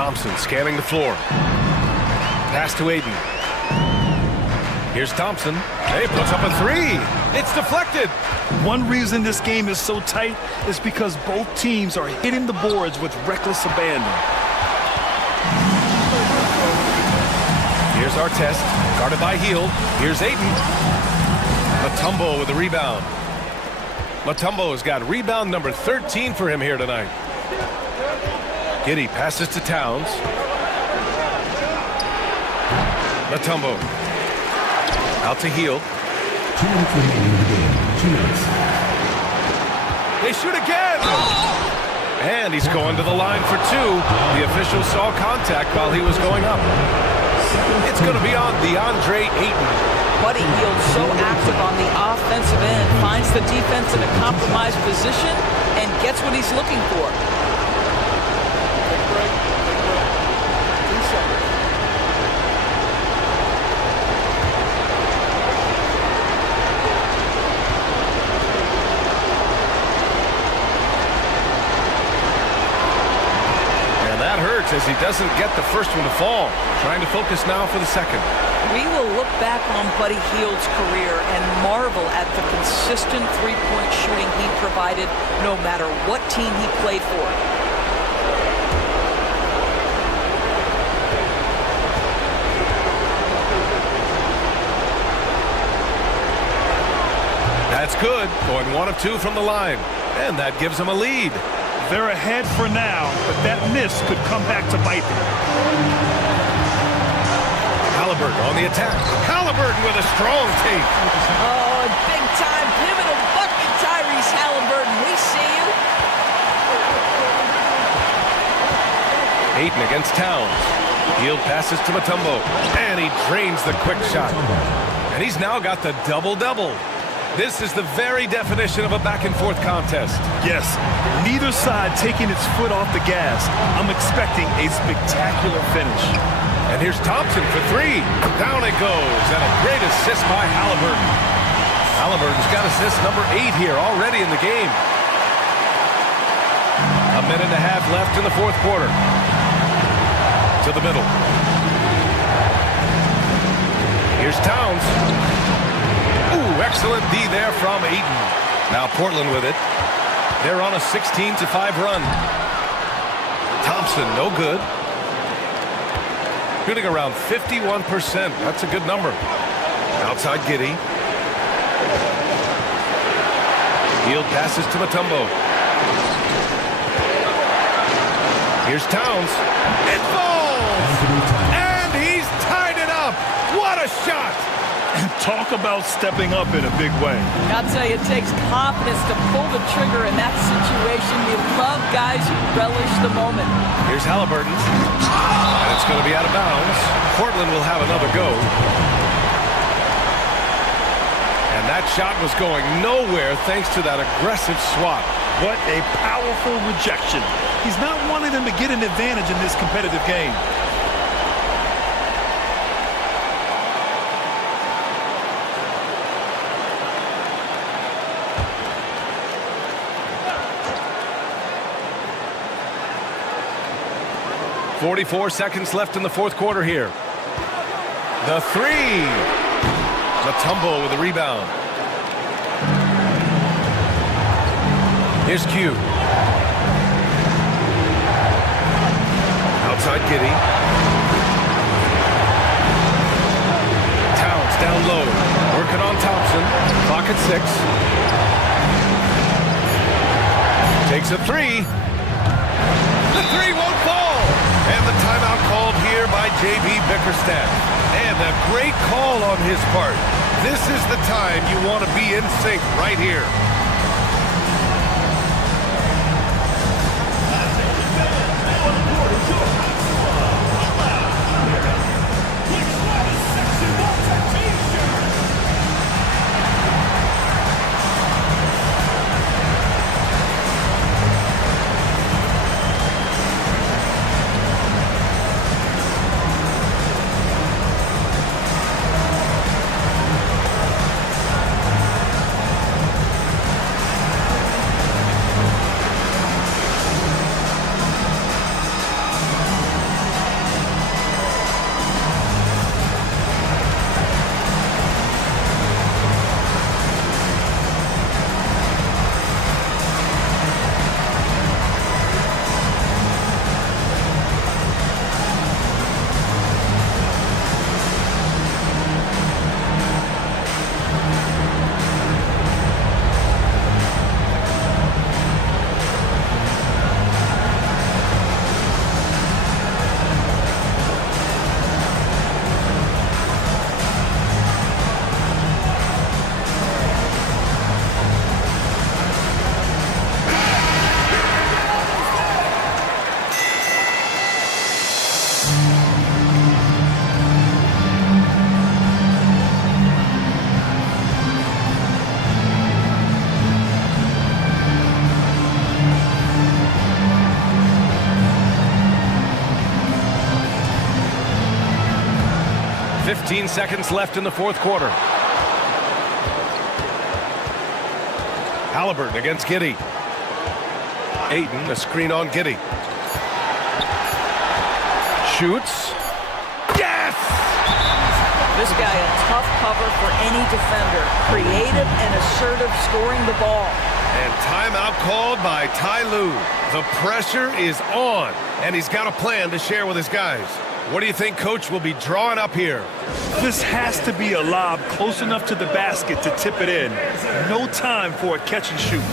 Thompson scanning the floor. Pass to Aiden. Here's Thompson. Hey, puts up a three. It's deflected. One reason this game is so tight is because both teams are hitting the boards with reckless abandon. Here's Artest, guarded by Hield. Here's Aiden. Mutombo with the rebound. Mutombo has got rebound number 13 for him here tonight. Giddey passes to Towns. Mutombo. Out to Hield. 2 minutes remaining in the game. 2 minutes. They shoot again! And he's going to the line for two. The official saw contact while he was going up. It's going to be on DeAndre Ayton. Buddy Hield so active on the offensive end, finds the defense in a compromised position and gets what he's looking for. As he doesn't get the first one to fall. Trying to focus now for the second. We will look back on Buddy Hield's career and marvel at the consistent three-point shooting he provided no matter what team he played for. That's good. Going 1 of 2 from the line. And that gives him a lead. They're ahead for now, but that miss could come back to bite them. Halliburton on the attack. Halliburton with a strong take. Oh, big-time pivotal bucket, Tyrese Halliburton. We see you. Ayton against Towns. Hield passes to Mutombo. And he drains the quick shot. And he's now got the double-double. This is the very definition of a back-and-forth contest. Yes, neither side taking its foot off the gas. I'm expecting a spectacular finish. And here's Thompson for three. Down it goes. And a great assist by Halliburton. Halliburton's got assist number 8 here already in the game. A minute and a half left in the fourth quarter. To the middle. Here's Towns. Ooh, excellent D there from Ayton. Now Portland with it. They're on a 16-5 run. Thompson, no good. Shooting around 51%. That's a good number. Outside Giddey. Hield passes to Mutombo. Here's Towns. It falls! And he's tied it up! What a shot! Talk about stepping up in a big way. I'll tell you, it takes confidence to pull the trigger in that situation. We love guys who relish the moment. Here's Halliburton. And it's going to be out of bounds. Portland will have another go. And that shot was going nowhere thanks to that aggressive swat. What a powerful rejection. He's not wanting them to get an advantage in this competitive game. .44 seconds left in the fourth quarter here. The three. Mutombo with the rebound. Here's Q. Outside Giddey. Towns down low. Working on Thompson. Clock at 6. Takes a three. The three won't fall. And the timeout called here by J.B. Bickerstaff. And a great call on his part. This is the time you want to be in sync right here. 15 seconds left in the fourth quarter. Halliburton against Giddey. Ayton, a screen on Giddey. Shoots. Yes! This guy a tough cover for any defender. Creative and assertive scoring the ball. And timeout called by Ty Lue. The pressure is on, and he's got a plan to share with his guys. What do you think Coach will be drawing up here? This has to be a lob close enough to the basket to tip it in. No time for a catch and shoot.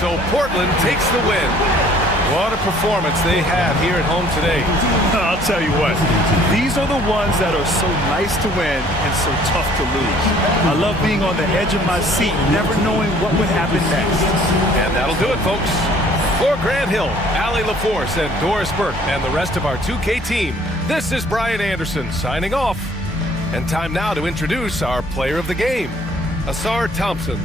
So Portland takes the win. What a performance they had here at home today. I'll tell you what, these are the ones that are so nice to win and so tough to lose. I love being on the edge of my seat, never knowing what would happen next. And that'll do it, folks. For Grant Hill, Allie LaForce, and Doris Burke, and the rest of our 2K team, this is Brian Anderson signing off. And time now to introduce our player of the game, Asar Thompson.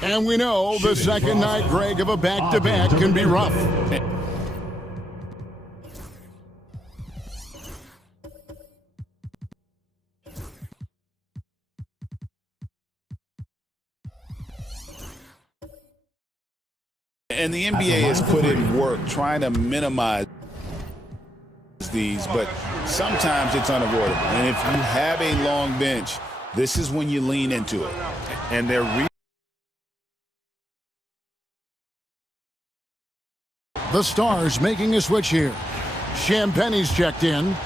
And we know the second night, Greg, of a back-to-back can be rough. And the NBA has put in work trying to minimize these, but sometimes it's unavoidable. And if you have a long bench, this is when you lean into it. And they're The Stars making a switch here. Champagne's checked in.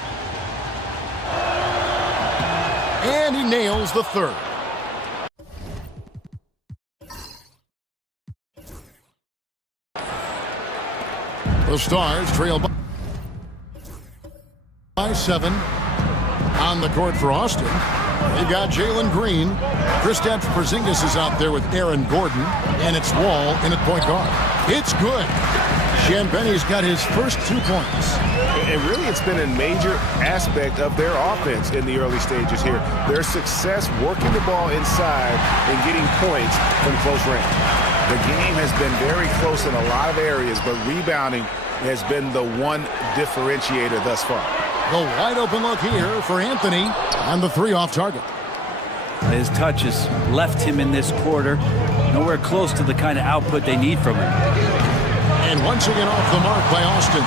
And he nails the third. The Stars trail by 7. On the court for Austin, they've got Jalen Green. Kristaps Porzingis is out there with Aaron Gordon. And it's Wall in at point guard. It's good. Champagne's got his first 2 points. And really, it's been a major aspect of their offense in the early stages here. Their success working the ball inside and getting points from close range. The game has been very close in a lot of areas, but rebounding has been the one differentiator thus far. The wide open look here for Anthony, and the 3 off target. His touch has left him in this quarter. Nowhere close to the kind of output they need from him. And once again off the mark by Austin.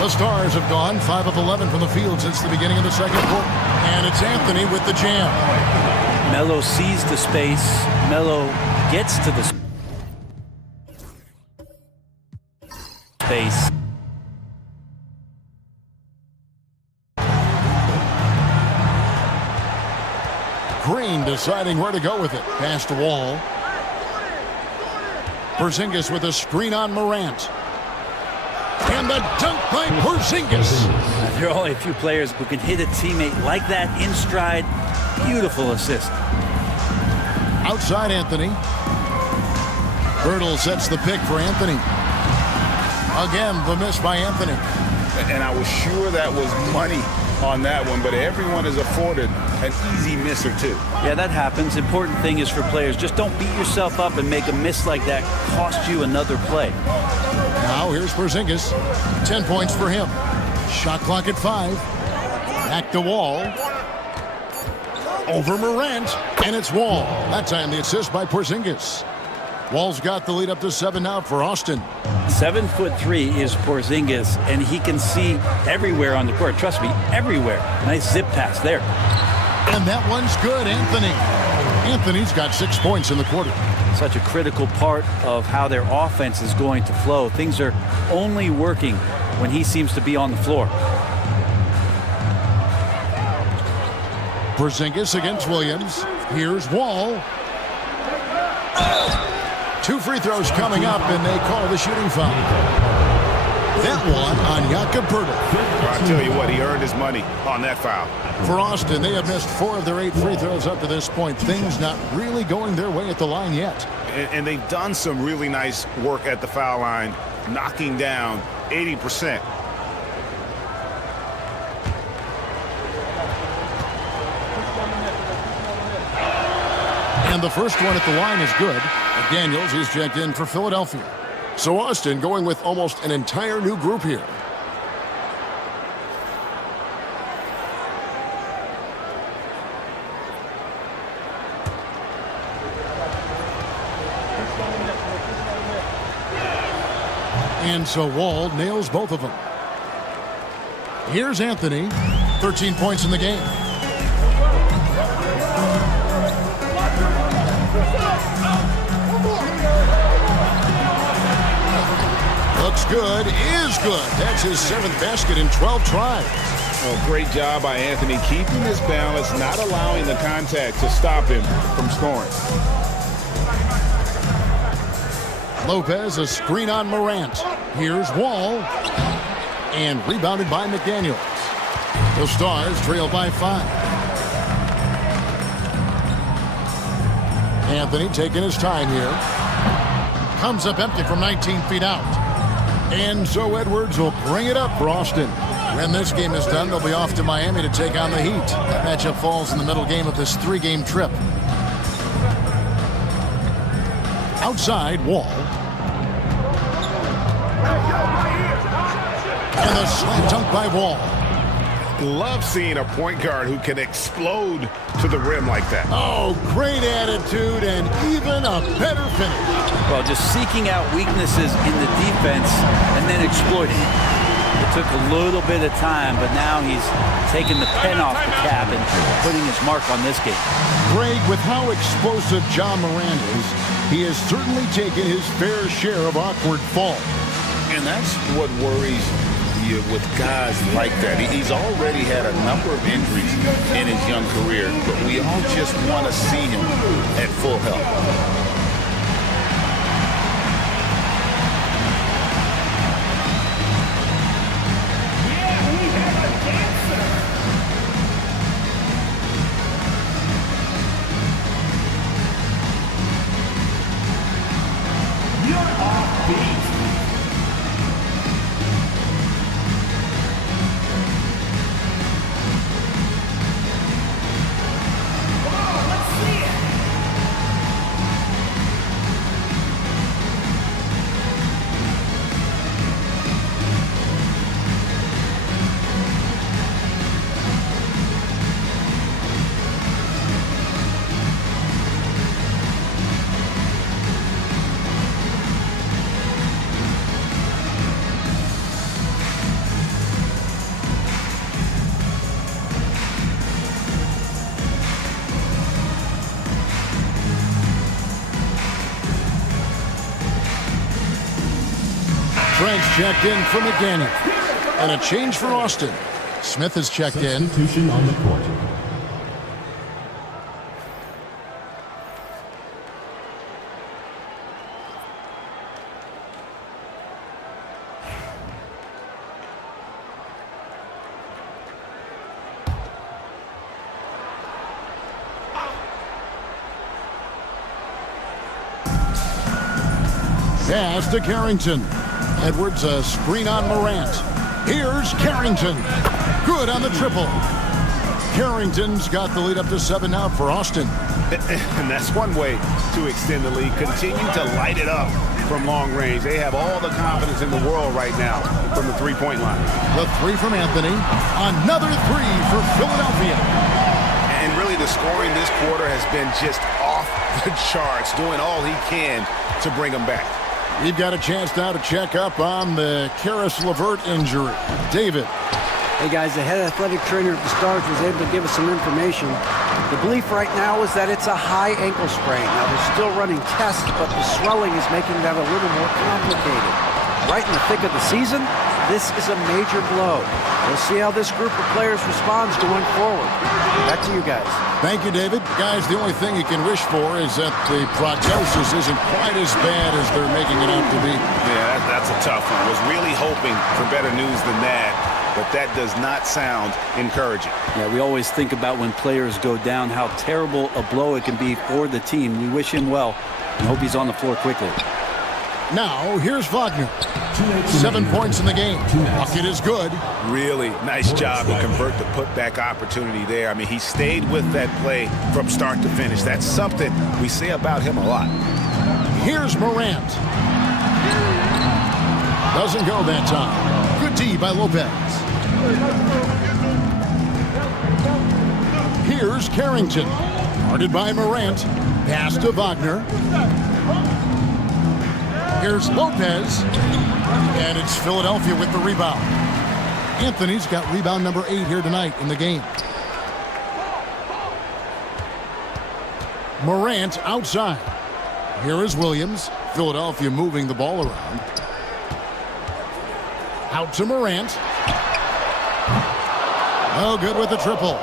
The Stars have gone 5 of 11 from the field since the beginning of the second quarter. And it's Anthony with the jam. Melo sees the space. Melo gets to the space. Green deciding where to go with it. Past the Wall. Porzingis with a screen on Morant. And the dunk by Porzingis. There are only a few players who can hit a teammate like that in stride. Beautiful assist. Outside Anthony. Birtle sets the pick for Anthony. Again, the miss by Anthony. And I was sure that was money on that one, but everyone is afforded an easy miss or two. Yeah, that happens. Important thing is for players, just don't beat yourself up and make a miss like that cost you another play. Now here's Porzingis. 10 points for him. Shot clock at 5. Back to Wall. Over Morant. And it's Wall. That time the assist by Porzingis. Wall's got the lead up to 7 now for Austin. 7'3" is Porzingis, and he can see everywhere on the court. Trust me, everywhere. Nice zip pass there. And that one's good, Anthony. Anthony's got 6 points in the quarter. such a critical part of how their offense is going to flow. Things are only working when he seems to be on the floor. Porzingis against Williams. Here's Wall. 2 free throws coming up, and they call the shooting foul. That one on Jakob Poeltl. I tell you what, he earned his money on that foul. For Austin, they have missed 4 of their 8 free throws up to this point. Things not really going their way at the line yet. And they've done some really nice work at the foul line, knocking down 80%. And the first one at the line is good. Daniels is checked in for Philadelphia. So Austin going with almost an entire new group here. And so Wall nails both of them. Here's Anthony. 13 points in the game. Looks good, is good. That's his 7th basket in 12 tries. Oh, great job by Anthony keeping his balance, not allowing the contact to stop him from scoring. Lopez, a screen on Morant. Here's Wall. And rebounded by McDaniels. The Stars trail by 5. Anthony taking his time here. Comes up empty from 19 feet out. And so Edwards will bring it up for Austin. When this game is done, they'll be off to Miami to take on the Heat. That matchup falls in the middle game of this 3-game trip. Outside, Wall. And the slam dunk by Wall. Love seeing a point guard who can explode to the rim like that. Oh, great attitude and even a better finish. Well, just seeking out weaknesses in the defense and then exploiting it. It took a little bit of time, but now he's taking the pen off the cap and putting his mark on this game. Greg, with how explosive John Moran is, he has certainly taken his fair share of awkward falls. And that's what worries you with guys like that. He's already had a number of injuries in his young career, but we all just want to see him at full health. Trent's checked in for McDaniel. And a change for Austin. Smith is checked in. Substitution on the court. Pass to Carrington. Edwards, a screen on Morant. Here's Carrington. Good on the triple. Carrington's got the lead up to 7 now for Austin. And that's one way to extend the lead. Continue to light it up from long range. They have all the confidence in the world right now from the three-point line. The 3 from Anthony. Another 3 for Philadelphia. And really the scoring this quarter has been just off the charts, doing all he can to bring them back. We've got a chance now to check up on the Karis LeVert injury. David. Hey guys, the head athletic trainer at the Stars was able to give us some information. The belief right now is that it's a high ankle sprain. Now, they're still running tests, but the swelling is making that a little more complicated. Right in the thick of the season, this is a major blow. We'll see how this group of players responds going forward. Back to you guys. Thank you, David. Guys, the only thing you can wish for is that the prognosis isn't quite as bad as they're making it out to be. Yeah, that's a tough one. Was really hoping for better news than that, but that does not sound encouraging. Yeah, we always think about when players go down how terrible a blow it can be for the team. We wish him well and hope he's on the floor quickly. Now, here's Wagner. 7 points in the game. Bucket is good. Really nice job to convert the putback opportunity there. I mean, he stayed with that play from start to finish. That's something we say about him a lot. Here's Morant. Doesn't go that time. Good D by Lopez. Here's Carrington. Guarded by Morant. Pass to Wagner. Here's Lopez. And it's Philadelphia with the rebound. Anthony's got rebound number 8 here tonight in the game. Morant outside. Here is Williams. Philadelphia moving the ball around. Out to Morant. Oh, good with the triple.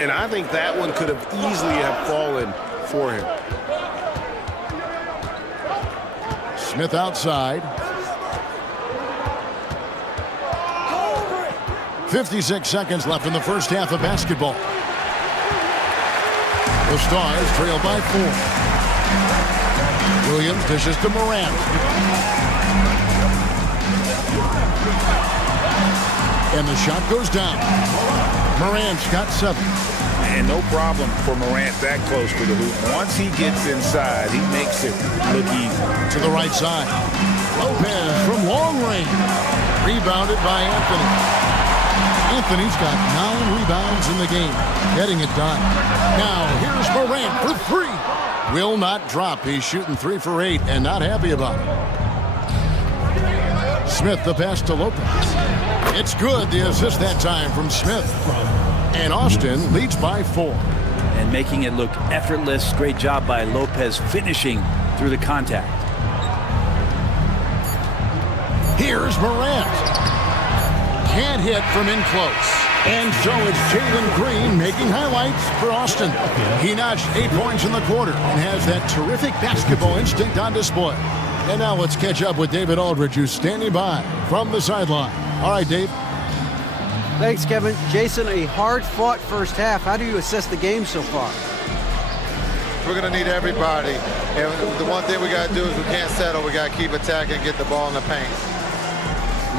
And I think that one could have easily have fallen for him. Smith outside. 56 seconds left in the first half of basketball. The Stars trail by 4. Williams dishes to Morant. And the shot goes down. Morant's got 7. And no problem for Morant that close to the hoop. Once he gets inside, he makes it look easy. To the right side. Lopez from long range. Rebounded by Anthony. Anthony's got 9 rebounds in the game. Getting it done. Now here's Morant for 3. Will not drop. He's shooting 3 for 8 and not happy about it. Smith the pass to Lopez. It's good. The assist that time from Smith. And Austin leads by 4. And making it look effortless. Great job by Lopez finishing through the contact. Here's Morant. Can't hit from in close. And so it's Jalen Green making highlights for Austin. He notched 8 points in the quarter and has that terrific basketball instinct on display. And now let's catch up with David Aldridge, who's standing by from the sideline. All right, Dave. Thanks, Kevin. Jason, a hard-fought first half. How do you assess the game so far? We're going to need everybody. And the one thing we got to do is we can't settle. We got to keep attacking and get the ball in the paint.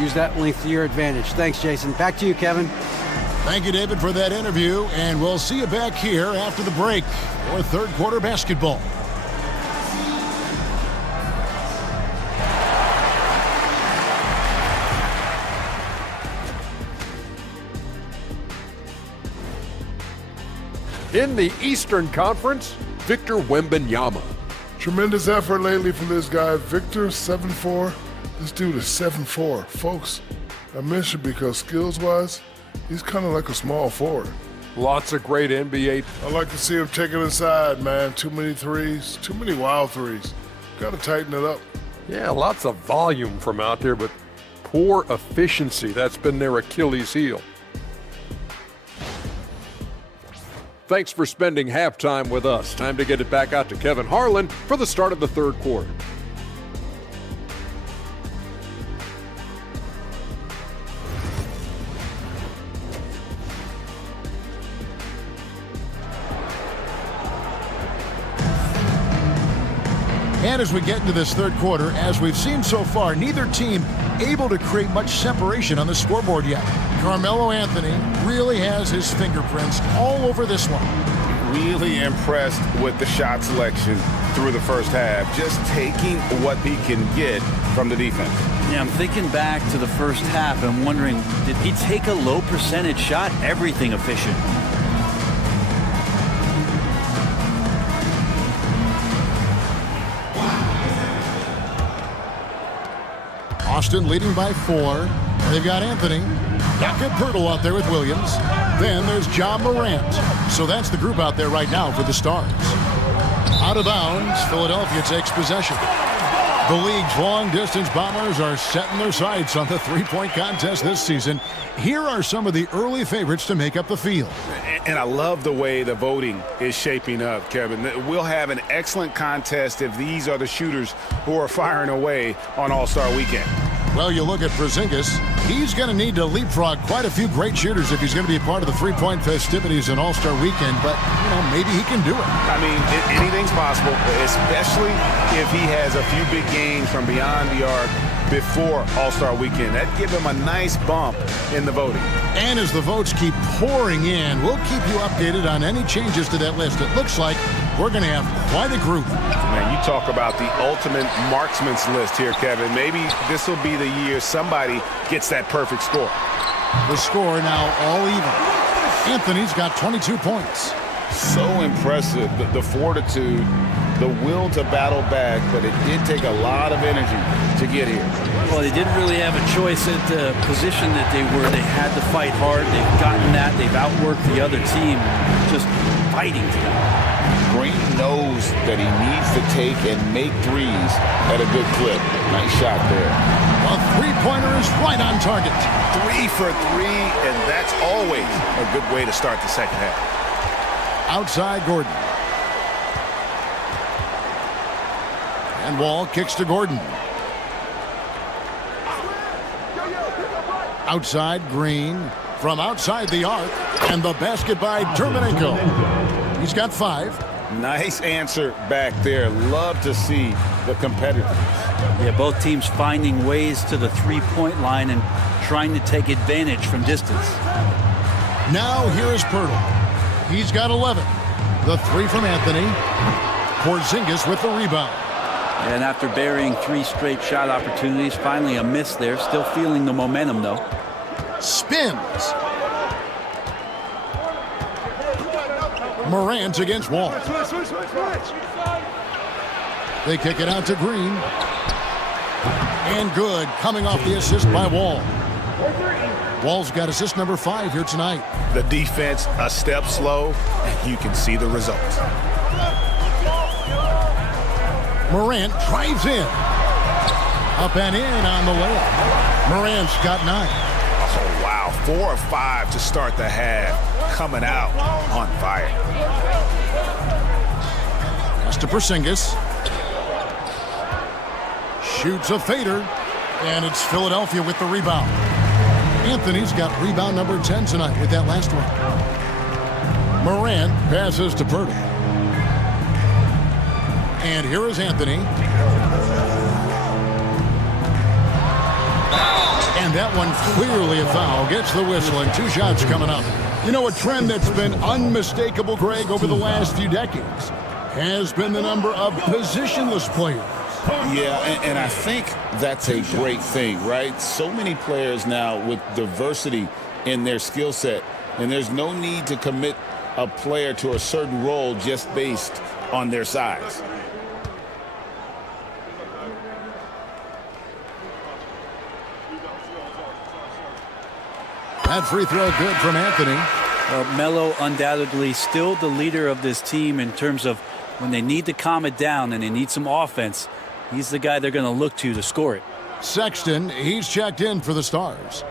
Use that length to your advantage. Thanks, Jason. Back to you, Kevin. Thank you, David, for that interview. And we'll see you back here after the break for third quarter basketball. In the Eastern Conference, Victor Wembanyama. Tremendous effort lately from this guy, Victor, 7'4". This dude is 7'4". Folks, I mentioned because skills-wise, he's kind of like a small forward. Lots of great NBA. I like to see him take it inside, man. Too many threes, too many wild threes. Got to tighten it up. Yeah, lots of volume from out there, but poor efficiency. That's been their Achilles heel. Thanks for spending halftime with us. Time to get it back out to Kevin Harlan for the start of the third quarter. And as we get into this third quarter, as we've seen so far, neither team able to create much separation on the scoreboard yet. Carmelo Anthony really has his fingerprints all over this one. Really impressed with the shot selection through the first half. Just taking what he can get from the defense. Yeah, I'm thinking back to the first half and wondering, did he take a low percentage shot? Everything efficient. Austin leading by 4. They've got Anthony. Jakob Poeltl out there with Williams. Then there's John Morant. So that's the group out there right now for the Stars. Out of bounds, Philadelphia takes possession. The league's long-distance bombers are setting their sights on the three-point contest this season. Here are some of the early favorites to make up the field. And I love the way the voting is shaping up, Kevin. We'll have an excellent contest if these are the shooters who are firing away on All-Star Weekend. Well, you look at Porzingis, he's going to need to leapfrog quite a few great shooters if he's going to be a part of the three-point festivities in All-Star Weekend, but, maybe he can do it. I mean, anything's possible, especially if he has a few big games from beyond the arc before All-Star Weekend. That'd give him a nice bump in the voting. And as the votes keep pouring in, we'll keep you updated on any changes to that list. It looks like we're going to have quite a group. Man, you talk about the ultimate marksman's list here, Kevin. Maybe this will be the year somebody gets that perfect score. The score now all even. Anthony's got 22 points. So impressive, the fortitude, the will to battle back, but it did take a lot of energy to get here. Well, they didn't really have a choice at the position that they were. They had to fight hard. They've gotten that. They've outworked the other team, just fighting to them. Green knows that he needs to take and make threes at a good clip. Nice shot there. A three-pointer is right on target. 3 for 3, and that's always a good way to start the second half. Outside Gordon. And Wall kicks to Gordon. Outside Green. From outside the arc. And the basket by Terminenko. He's got 5. Nice answer back there. Love to see the competitiveness. Yeah, both teams finding ways to the three-point line and trying to take advantage from distance. Now here is Poeltl. He's got 11. The 3 from Anthony. Porzingis with the rebound. And after burying 3 straight shot opportunities, finally a miss there. Still feeling the momentum, though. Spins. Morant against Wall. They kick it out to Green. And good, coming off the assist by Wall. Wall's got assist number 5 here tonight. The defense a step slow, and you can see the results. Morant drives in. Up and in on the layup. Morant's got 9. Oh, wow. 4 of 5 to start the half. Coming out on fire. Pass to Porzingis. Shoots a fader. And it's Philadelphia with the rebound. Anthony's got rebound number 10 tonight with that last one. Morant passes to Poeltl. And here is Anthony. And that one clearly a foul. Gets the whistle and 2 shots coming up. You know, a trend that's been unmistakable, Greg, over the last few decades has been the number of positionless players. Yeah, and I think that's a great thing, right? So many players now with diversity in their skill set, and there's no need to commit a player to a certain role just based on their size. That free throw good from Anthony. Well, Melo undoubtedly still the leader of this team in terms of when they need to calm it down and they need some offense. He's the guy they're going to look to score it. Sexton, he's checked in for the Stars.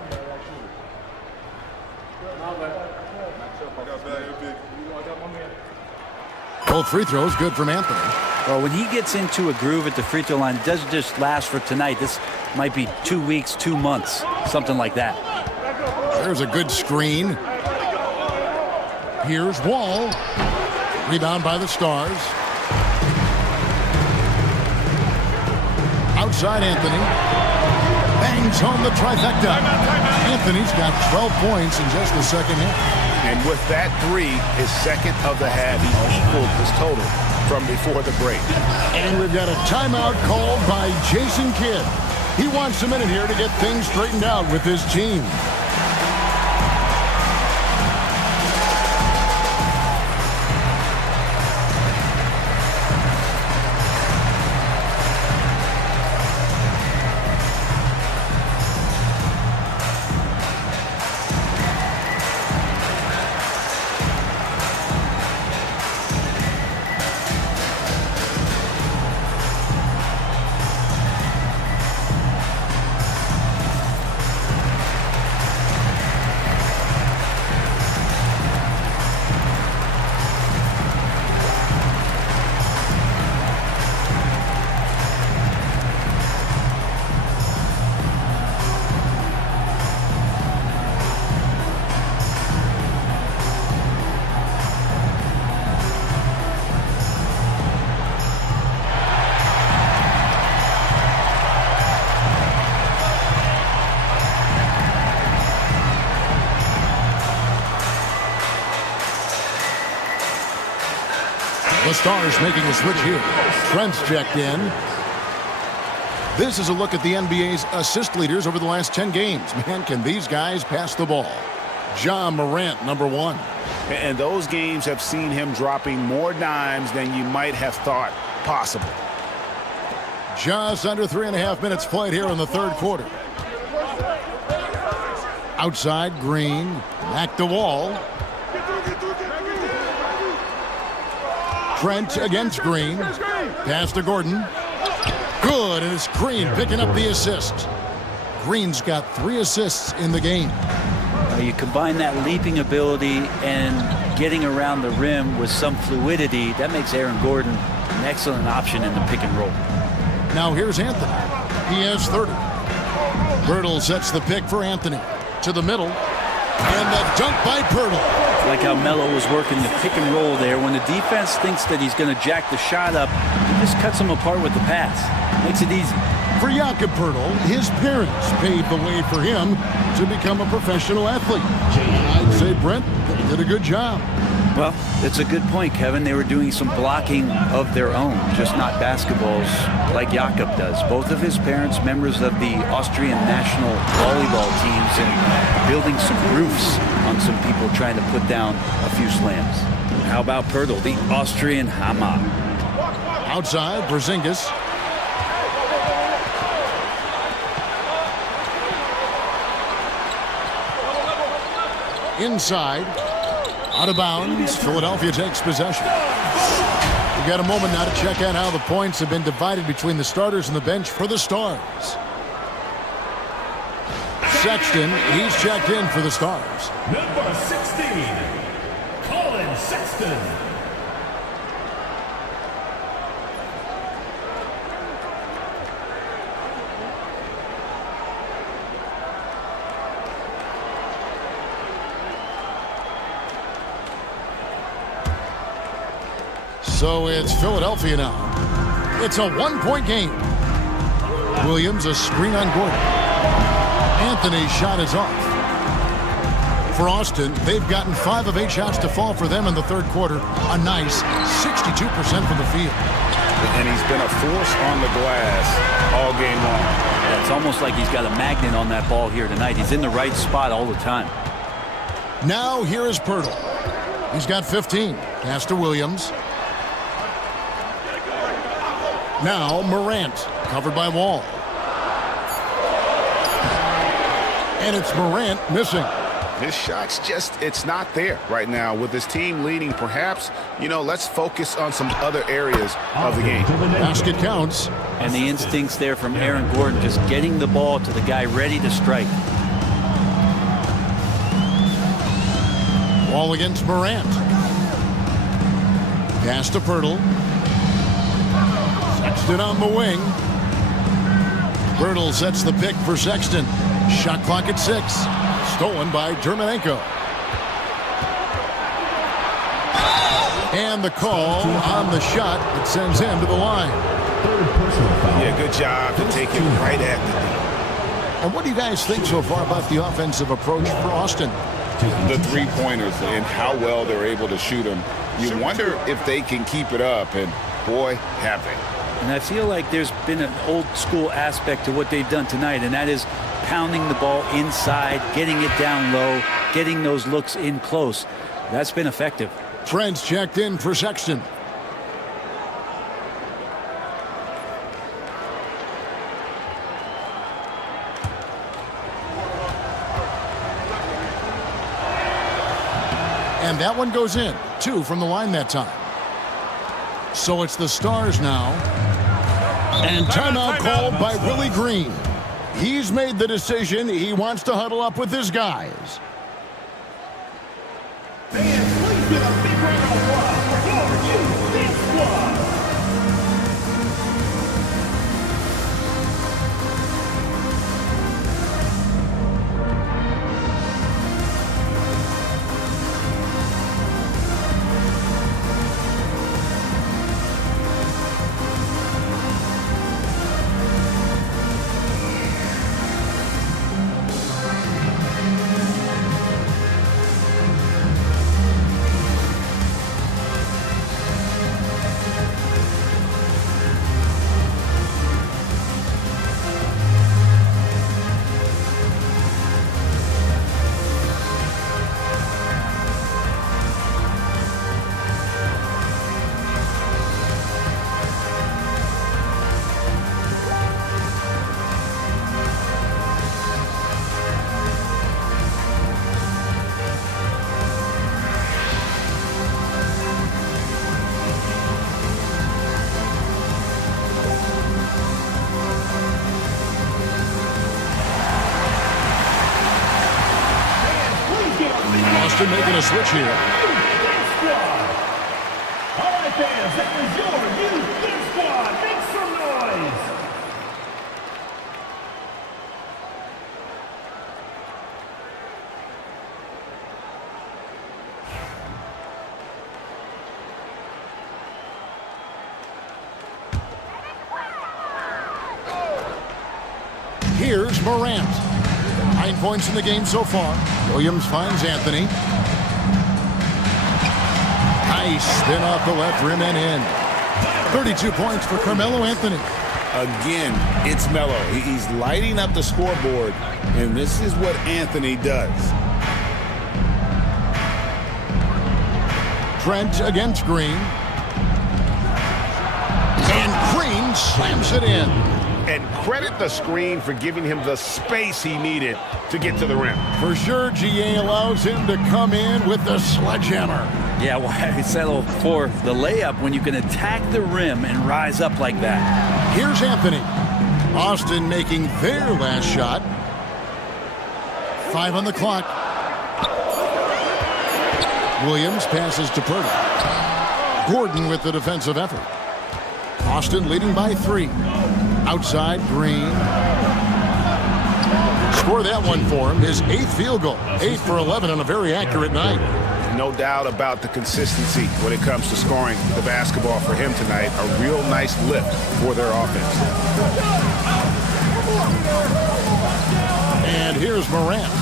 Both free throws good from Anthony. Well, when he gets into a groove at the free throw line, it doesn't just last for tonight. This might be 2 weeks, 2 months, something like that. There's a good screen. Here's Wall. Rebound by the Stars. Outside Anthony. Bangs home the trifecta. Anthony's got 12 points in just the second half. And with that 3, his second of the half, he equaled his total from before the break. And we've got a timeout called by Jason Kidd. He wants a minute here to get things straightened out with his team. The Stars making a switch here. Trent's checked in. This is a look at the NBA's assist leaders over the last 10 games. Man, can these guys pass the ball? Ja Morant, number 1. And those games have seen him dropping more dimes than you might have thought possible. Just under 3.5 minutes played here in the third quarter. Outside, Green. Back to Wall. Trent against Green. Pass to Gordon. Good, and it's Green picking up the assist. Green's got 3 assists in the game. You combine that leaping ability and getting around the rim with some fluidity, that makes Aaron Gordon an excellent option in the pick and roll. Now here's Anthony. He has 30. Pirtle sets the pick for Anthony. To the middle. And the dunk by Pirtle. Like how Melo was working the pick and roll there. When the defense thinks that he's going to jack the shot up, he just cuts them apart with the pass. Makes it easy. For Jakob Pirtle, his parents paved the way for him to become a professional athlete. I'd say, Brent, they did a good job. Well, it's a good point, Kevin. They were doing some blocking of their own, just not basketballs like Jakob does. Both of his parents, members of the Austrian national volleyball teams, and building some roofs on some people trying to put down a few slams. How about Pirtle, the Austrian Hammer? Outside, Porzingis. Inside. Out of bounds. Philadelphia takes possession. We've got a moment now to check out how the points have been divided between the starters and the bench for the Stars. Sexton, he's checked in for the Stars. Number 16, Colin Sexton. So it's Philadelphia now. It's a 1-point game. Williams, a screen on Gordon. Anthony's shot is off. For Austin, they've gotten 5 of 8 shots to fall for them in the third quarter. A nice 62% from the field. And he's been a force on the glass all game long. Yeah, it's almost like he's got a magnet on that ball here tonight. He's in the right spot all the time. Now here is Pirtle. He's got 15. Pass to Williams. Now Morant, covered by Wall. And it's Morant missing. His shot's just, it's not there right now. With his team leading, perhaps, let's focus on some other areas of the game. Basket counts. And the instincts there from Aaron Gordon, just getting the ball to the guy ready to strike. Wall against Morant. Pass to Pirtle. Sexton on the wing. Pirtle sets the pick for Sexton. Shot clock at 6. Stolen by Dermanenko. And the call on the shot that sends him to the line. Yeah, good job to take it right at the knee. And what do you guys think so far about the offensive approach for Austin? The three-pointers and how well they're able to shoot them. You wonder if they can keep it up, and boy, have they. And I feel like there's been an old-school aspect to what they've done tonight, and that is pounding the ball inside, getting it down low, getting those looks in close. That's been effective. Trent's checked in for Sexton. And that one goes in. 2 from the line that time. So it's the Stars now. And timeout called by Willie Green. He's made the decision. He wants to huddle up with his guys. Fans, please give a big round of applause for you, this squad. Austin making a switch here. All right, fans, that was your new Big Squad. Make some noise. Here's Morant. 9 points in the game so far. Williams finds Anthony. Nice spin off the left rim and in. 32 points for Carmelo Anthony. Again, it's Melo. He's lighting up the scoreboard, and this is what Anthony does. Trent against Green. And Green slams it in. And credit the screen for giving him the space he needed to get to the rim. For sure, GA allows him to come in with the sledgehammer. Yeah, why settle for the layup when you can attack the rim and rise up like that? Here's Anthony. Austin making their last shot. 5 on the clock. Williams passes to Purdy. Gordon with the defensive effort. Austin leading by 3. Outside, Green. Score that one for him. His 8th field goal. 8 for 11 on a very accurate night. No doubt about the consistency when it comes to scoring the basketball for him tonight. A real nice lift for their offense. And here's Morant.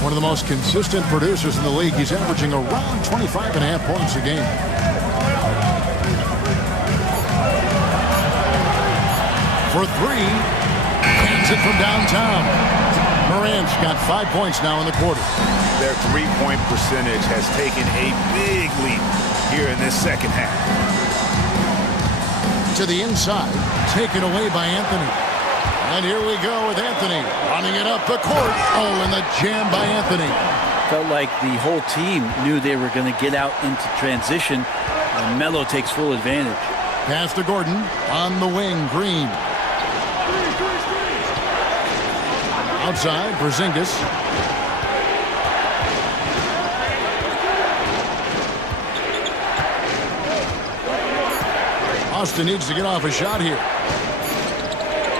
One of the most consistent producers in the league. He's averaging around 25.5 points a game. For 3, hands it from downtown. Morant's got 5 points now in the quarter. Their three-point percentage has taken a big leap here in this second half. To the inside, taken away by Anthony. And here we go with Anthony running it up the court. Oh, and the jam by Anthony. Felt like the whole team knew they were going to get out into transition, and Melo takes full advantage. Pass to Gordon on the wing, Green. Outside, Porzingis. Austin needs to get off a shot here.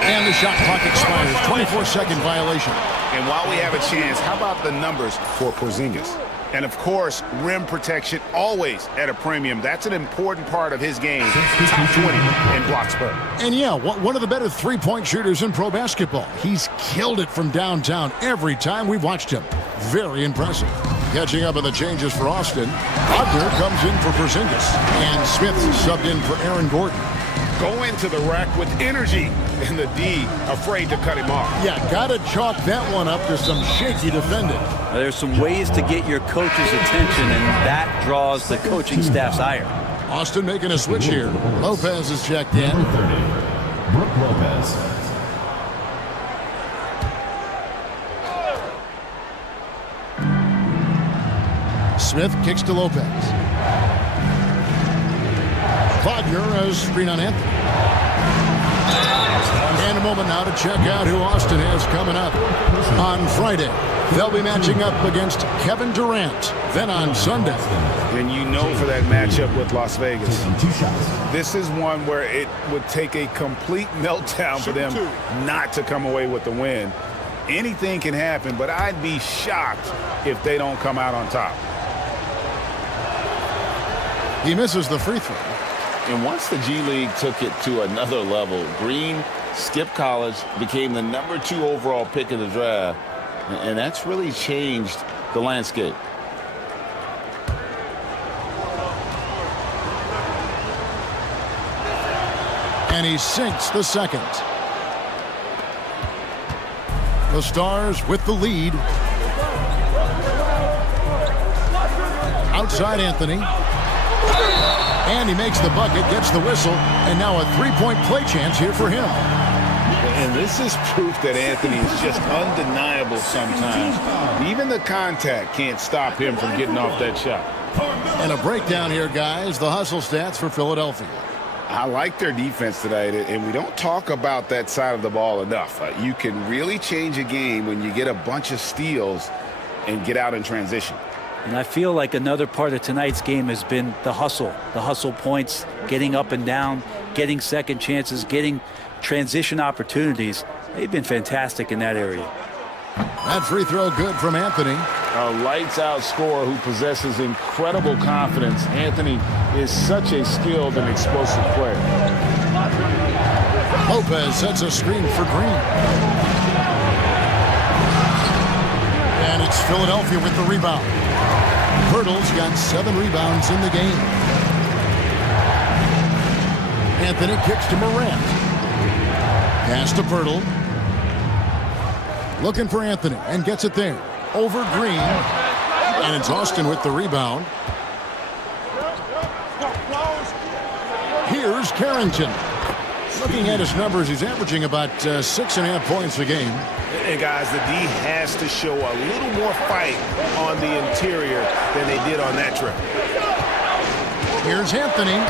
And the shot clock expires. 24-second violation. And while we have a chance, how about the numbers for Porzingis? And, of course, rim protection always at a premium. That's an important part of his game. Top 20 in blocks per. And, yeah, one of the better three-point shooters in pro basketball. He's killed it from downtown every time we've watched him. Very impressive. Catching up on the changes for Austin. Wagner comes in for Porzingis. And Smith subbed in for Aaron Gordon. Go into the rack with energy. And the D afraid to cut him off. Yeah, got to chalk that one up to some shaky defending. There's some ways to get your coach's attention, and that draws the coaching staff's ire. Austin making a switch here. Lopez is checked in. Brook Lopez. Smith kicks to Lopez. Wagner has screen on Anthony. And a moment now to check out who Austin has coming up. On Friday, they'll be matching up against Kevin Durant. Then on Sunday. And you know for that matchup with Las Vegas, this is one where it would take a complete meltdown for them not to come away with the win. Anything can happen, but I'd be shocked if they don't come out on top. He misses the free throw. And once the G League took it to another level, Green skipped college, became the #2 overall pick in the draft, and that's really changed the landscape. And he sinks the second. The Stars with the lead. Outside Anthony. And he makes the bucket, gets the whistle, and now a three-point play chance here for him. And this is proof that Anthony is just undeniable sometimes. Even the contact can't stop him from getting off that shot. And a breakdown here, guys. The hustle stats for Philadelphia. I like their defense tonight, and we don't talk about that side of the ball enough. You can really change a game when you get a bunch of steals and get out in transition. And I feel like another part of tonight's game has been the hustle points, getting up and down, getting second chances, getting transition opportunities. They've been fantastic in that area. That free throw good from Anthony. A lights-out scorer who possesses incredible confidence. Anthony is such a skilled and explosive player. Lopez sets a screen for Green. And it's Philadelphia with the rebound. Pirtle's got 7 rebounds in the game. Anthony kicks to Morant. Pass to Pirtle. Looking for Anthony and gets it there. Over Green. And it's Austin with the rebound. Here's Carrington. Looking at his numbers, he's averaging about 6.5 points a game. And guys, the D has to show a little more fight on the interior than they did on that trip. Here's Anthony.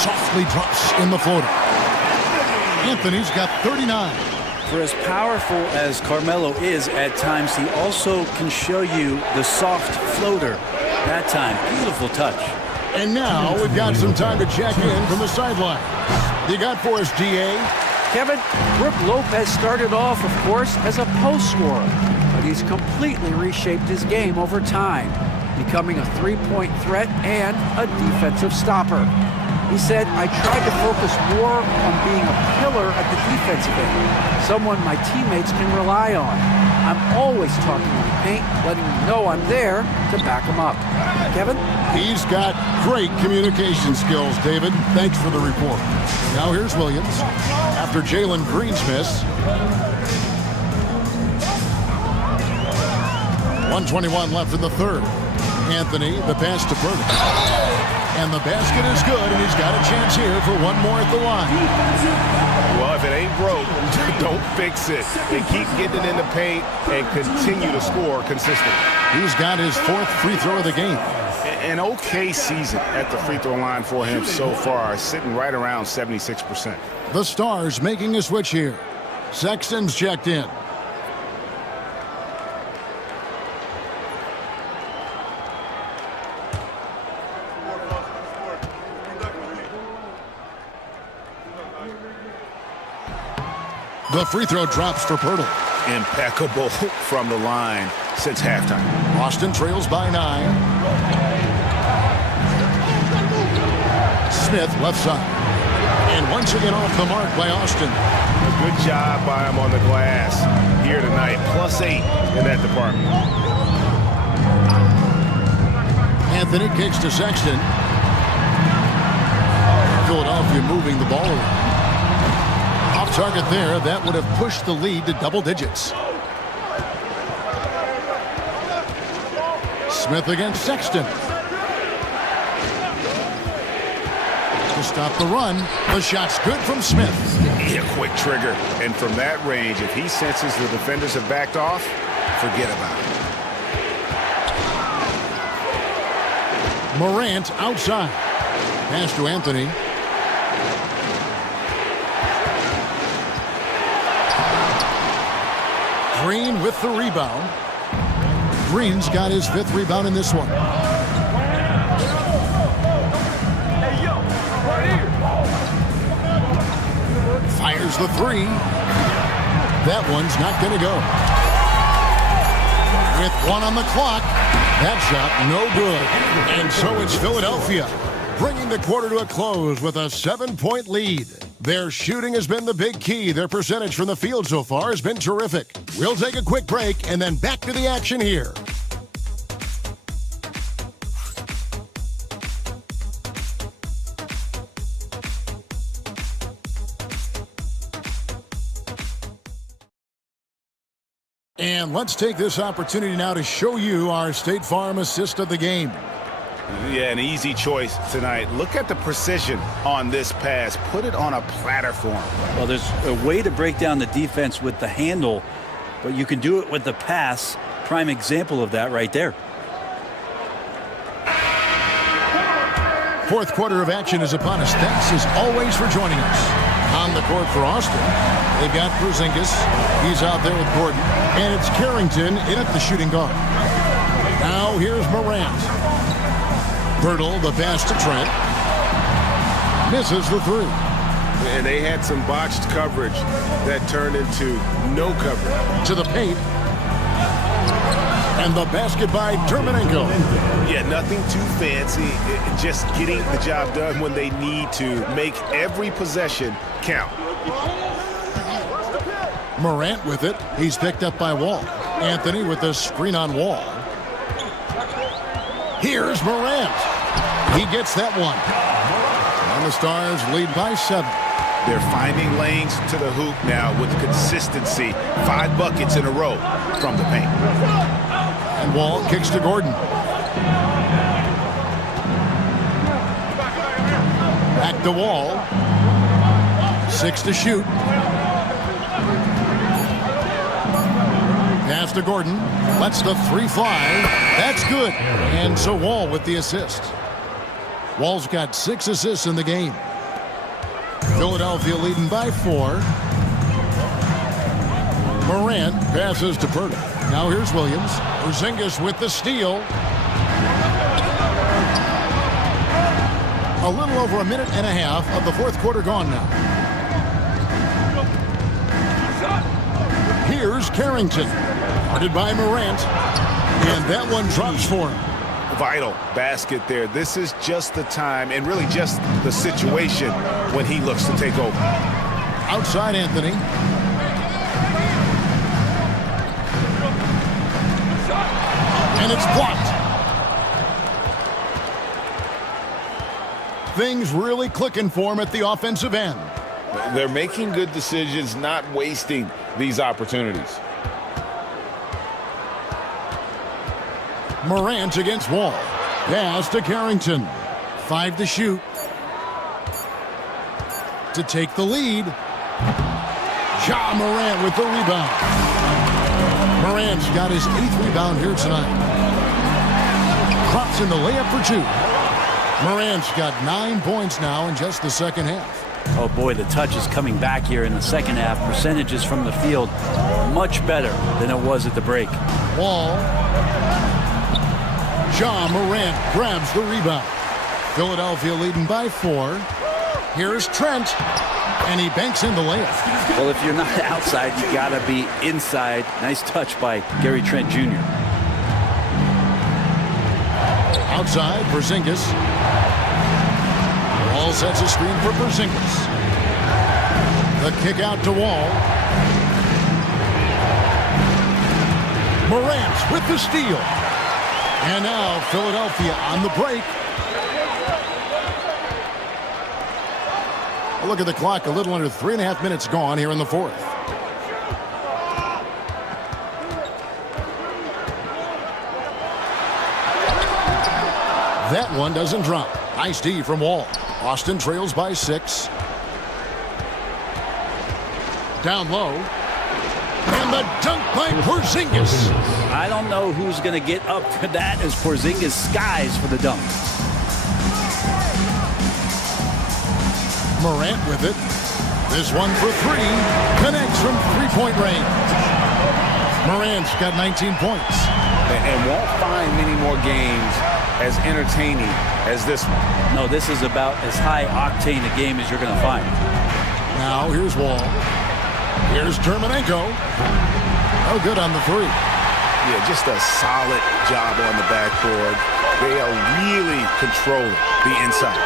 Softly drops in the floater. Anthony's got 39. For as powerful as Carmelo is at times, he also can show you the soft floater. That time, beautiful touch. And now we've got some time to check in from the sideline. You got for us, DA? Kevin, Brook Lopez started off, of course, as a post scorer, but he's completely reshaped his game over time, becoming a three-point threat and a defensive stopper. He said, I tried to focus more on being a pillar at the defensive end, someone my teammates can rely on. I'm always talking in the paint, letting them know I'm there to back them up. Kevin? He's got great communication skills, David. Thanks for the report. Now here's Williams. After Jalen Green's miss. 1:21 left in the third. Anthony, the pass to Burton. And the basket is good, and he's got a chance here for one more at the line. Well, if it ain't broke, don't fix it. And keep getting it in the paint and continue to score consistently. He's got his 4th free throw of the game. An okay season at the free throw line for him so far, sitting right around 76%. The Stars making a switch here. Sexton's checked in. The free throw drops for Pirtle. Impeccable from the line since halftime. Austin trails by 9. Smith left side. And once again off the mark by Austin. A good job by him on the glass here tonight. +8 in that department. Anthony kicks to Sexton. Philadelphia moving the ball around. Off target there, that would have pushed the lead to double digits. Smith against Sexton. To stop the run, the shot's good from Smith. A quick trigger, and from that range, if he senses the defenders have backed off, forget about it. Morant outside. Pass to Anthony. Green with the rebound. Green's got his 5th rebound in this one. Fires the 3. That one's not going to go. With 1 on the clock, that shot no good. And so it's Philadelphia, bringing the quarter to a close with a 7-point lead. Their shooting has been the big key. Their percentage from the field so far has been terrific. We'll take a quick break and then back to the action here. And let's take this opportunity now to show you our State Farm assist of the game. Yeah, an easy choice tonight. Look at the precision on this pass. Put it on a platter form. Well, there's a way to break down the defense with the handle, but you can do it with the pass. Prime example of that right there. 4th quarter of action is upon us. Thanks as always for joining us. On the court for Austin, they've got Porzingis. He's out there with Gordon. And it's Carrington in at the shooting guard. Now here's Morant. Birtle, the pass to Trent. Misses the three. And they had some botched coverage that turned into no coverage. To the paint. And the basket by Dermonenko. Yeah, nothing too fancy. Just getting the job done when they need to. Make every possession count. Morant with it. He's picked up by Wall. Anthony with the screen on Wall. Here's Morant. He gets that one. And the Stars lead by 7. They're finding lanes to the hoop now with consistency. 5 buckets in a row from the paint. And Wall kicks to Gordon. Back to Wall. 6 to shoot. Pass to Gordon. Lets the 3 fly. That's good. And so Wall with the assist. Wall's got 6 assists in the game. Philadelphia leading by 4. Morant passes to Birtle. Now here's Williams. Porzingis with the steal. A little over a minute and a half of the fourth quarter gone now. Here's Carrington. Guarded by Morant. And that one drops for him. Vital basket there. This is just the time and really just the situation when he looks to take over. Outside Anthony. And it's blocked. Things really clicking for him at the offensive end. They're making good decisions, not wasting these opportunities. Morant against Wall. Pass to Carrington. 5 to shoot. To take the lead. Ja Morant with the rebound. Morant's got his 8th rebound here tonight. Crops in the layup for 2. Morant's got 9 points now in just the second half. Oh boy, the touch is coming back here in the second half. Percentages from the field much better than it was at the break. Wall. Ja Morant grabs the rebound. Philadelphia leading by 4. Here's Trent. And he banks in the layup. Well, if you're not outside, you got to be inside. Nice touch by Gary Trent Jr. Outside, Porzingis. Wall sets a screen for Porzingis. The kick out to Wall. Morant with the steal. And now Philadelphia on the break. A look at the clock, a little under 3.5 minutes gone here in the fourth. That one doesn't drop. Nice D from Wall. Austin trails by 6. Down low. And the dunk by Porzingis. I don't know who's going to get up for that as Porzingis skies for the dunk. Morant with it. This one for 3. Connects from 3-point range. Morant's got 19 points. And won't find many more games as entertaining as this one. No, this is about as high octane a game as you're going to find. Now here's Wall. Here's Dermonenko. No good on the 3. Yeah, just a solid job on the backboard. They are really controlling the inside.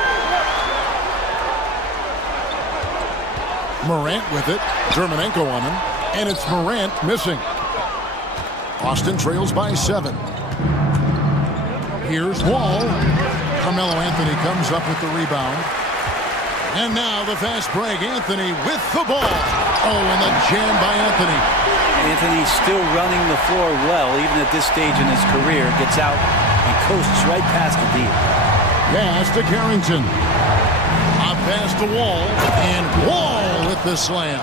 Morant with it. Dermonenko on him. And it's Morant missing. Austin trails by 7. Here's Wall. Carmelo Anthony comes up with the rebound. And now the fast break. Anthony with the ball. Oh, and the jam by Anthony. Anthony's still running the floor well, even at this stage in his career. Gets out and coasts right past the D. Pass to Carrington. A pass to Wall. And Wall with the slam.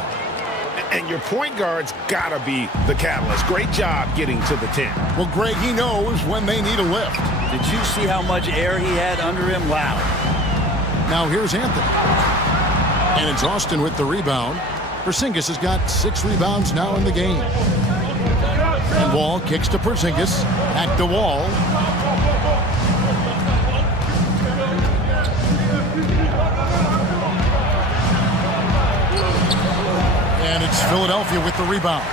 And your point guard's got to be the catalyst. Great job getting to the 10. Well, Greg, he knows when they need a lift. Did you see how much air he had under him? Wow. Now here's Anthony. And it's Austin with the rebound. Porzingis has got 6 rebounds now in the game. And Wall kicks to Porzingis. Back to Wall. And it's Philadelphia with the rebound.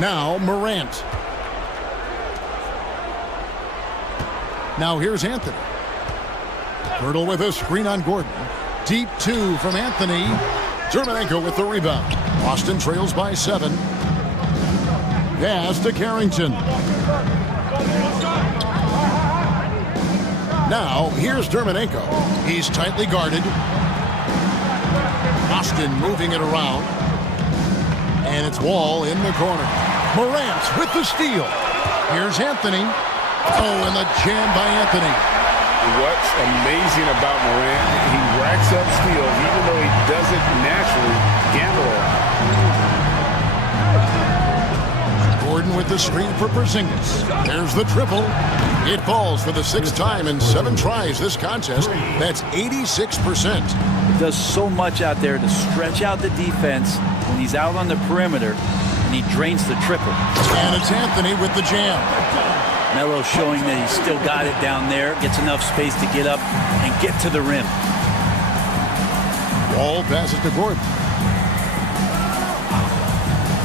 Now Morant. Now here's Anthony. Hurdle with a screen on Gordon. Deep two from Anthony. Germanenko with the rebound. Boston trails by 7. Pass to Carrington. Now here's Germanenko. He's tightly guarded. Boston moving it around. And it's Wall in the corner. Morant with the steal. Here's Anthony. Oh, and the jam by Anthony. What's amazing about Morant, he racks up steals even though he doesn't naturally gamble on. Gordon with the screen for Porzingis. There's the triple. It falls for the 6th time in 7 tries this contest. That's 86%. He does so much out there to stretch out the defense when he's out on the perimeter, and he drains the triple. And it's Anthony with the jam. Melo showing that he's still got it down there, gets enough space to get up and get to the rim. Wall passes to Gordon.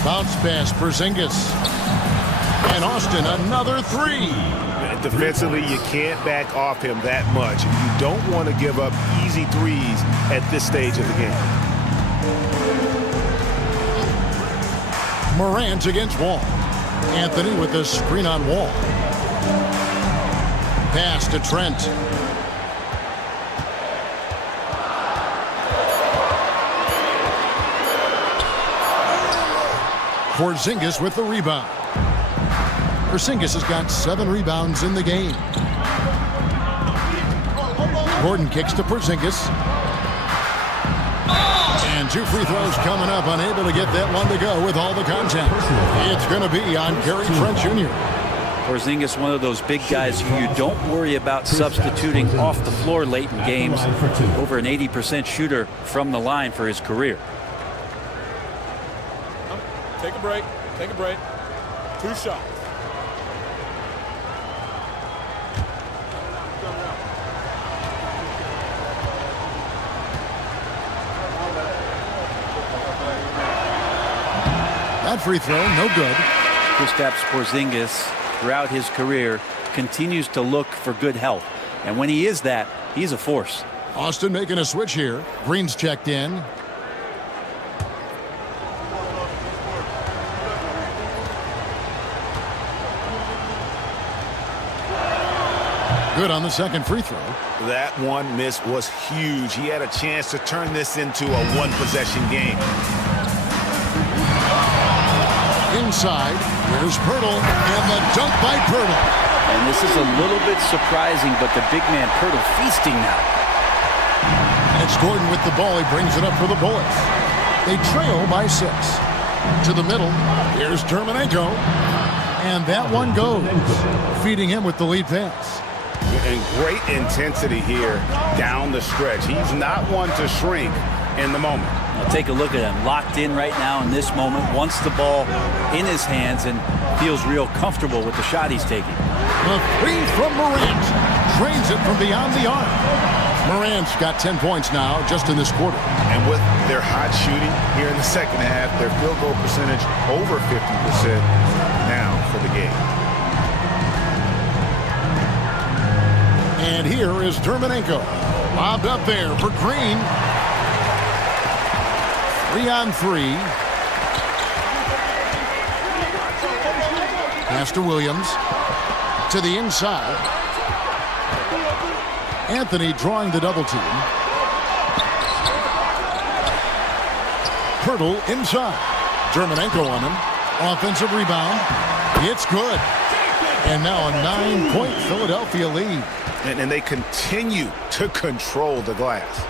Bounce pass, Porzingis. And Austin, another 3. Defensively, you can't back off him that much. You don't want to give up easy threes at this stage of the game. Morant against Wall. Anthony with the screen on Wall. Pass to Trent. Porzingis with the rebound. Porzingis has got 7 rebounds in the game. Gordon kicks to Porzingis. And 2 free throws coming up. Unable to get that one to go with all the contact. It's going to be on Gary Trent Jr. Porzingis, one of those big guys who you don't worry about substituting off the floor late in games. Over an 80% shooter from the line for his career. Take a break. Take a break. 2 shots. That free throw, no good. Kristaps Porzingis, throughout his career, continues to look for good health. And when he is that, he's a force. Austin making a switch here. Green's checked in. Good on the second free throw. That one miss was huge. He had a chance to turn this into a 1-possession game. Inside, here's Pirtle, and the dunk by Pirtle. And this is a little bit surprising, but the big man Pirtle feasting now. And it's Gordon with the ball. He brings it up for the Bullets. They trail by 6. To the middle, here's Germanenko. And that one goes, feeding him with the lead pass. And great intensity here down the stretch. He's not one to shrink in the moment. Now take a look at him, locked in right now in this moment, wants the ball in his hands and feels real comfortable with the shot he's taking. The 3 from Morant, drains it from beyond the arc. Morant's got 10 points now just in this quarter. And with their hot shooting here in the second half, their field goal percentage over 50% now for the game. And here is Germanenko. Lobbed up there for Green. 3-on-3. Pass to Williams. To the inside. Anthony drawing the double team. Pirtle inside. Germanenko on him. Offensive rebound. It's good. And now a 9-point Philadelphia lead. And they continue to control the glass.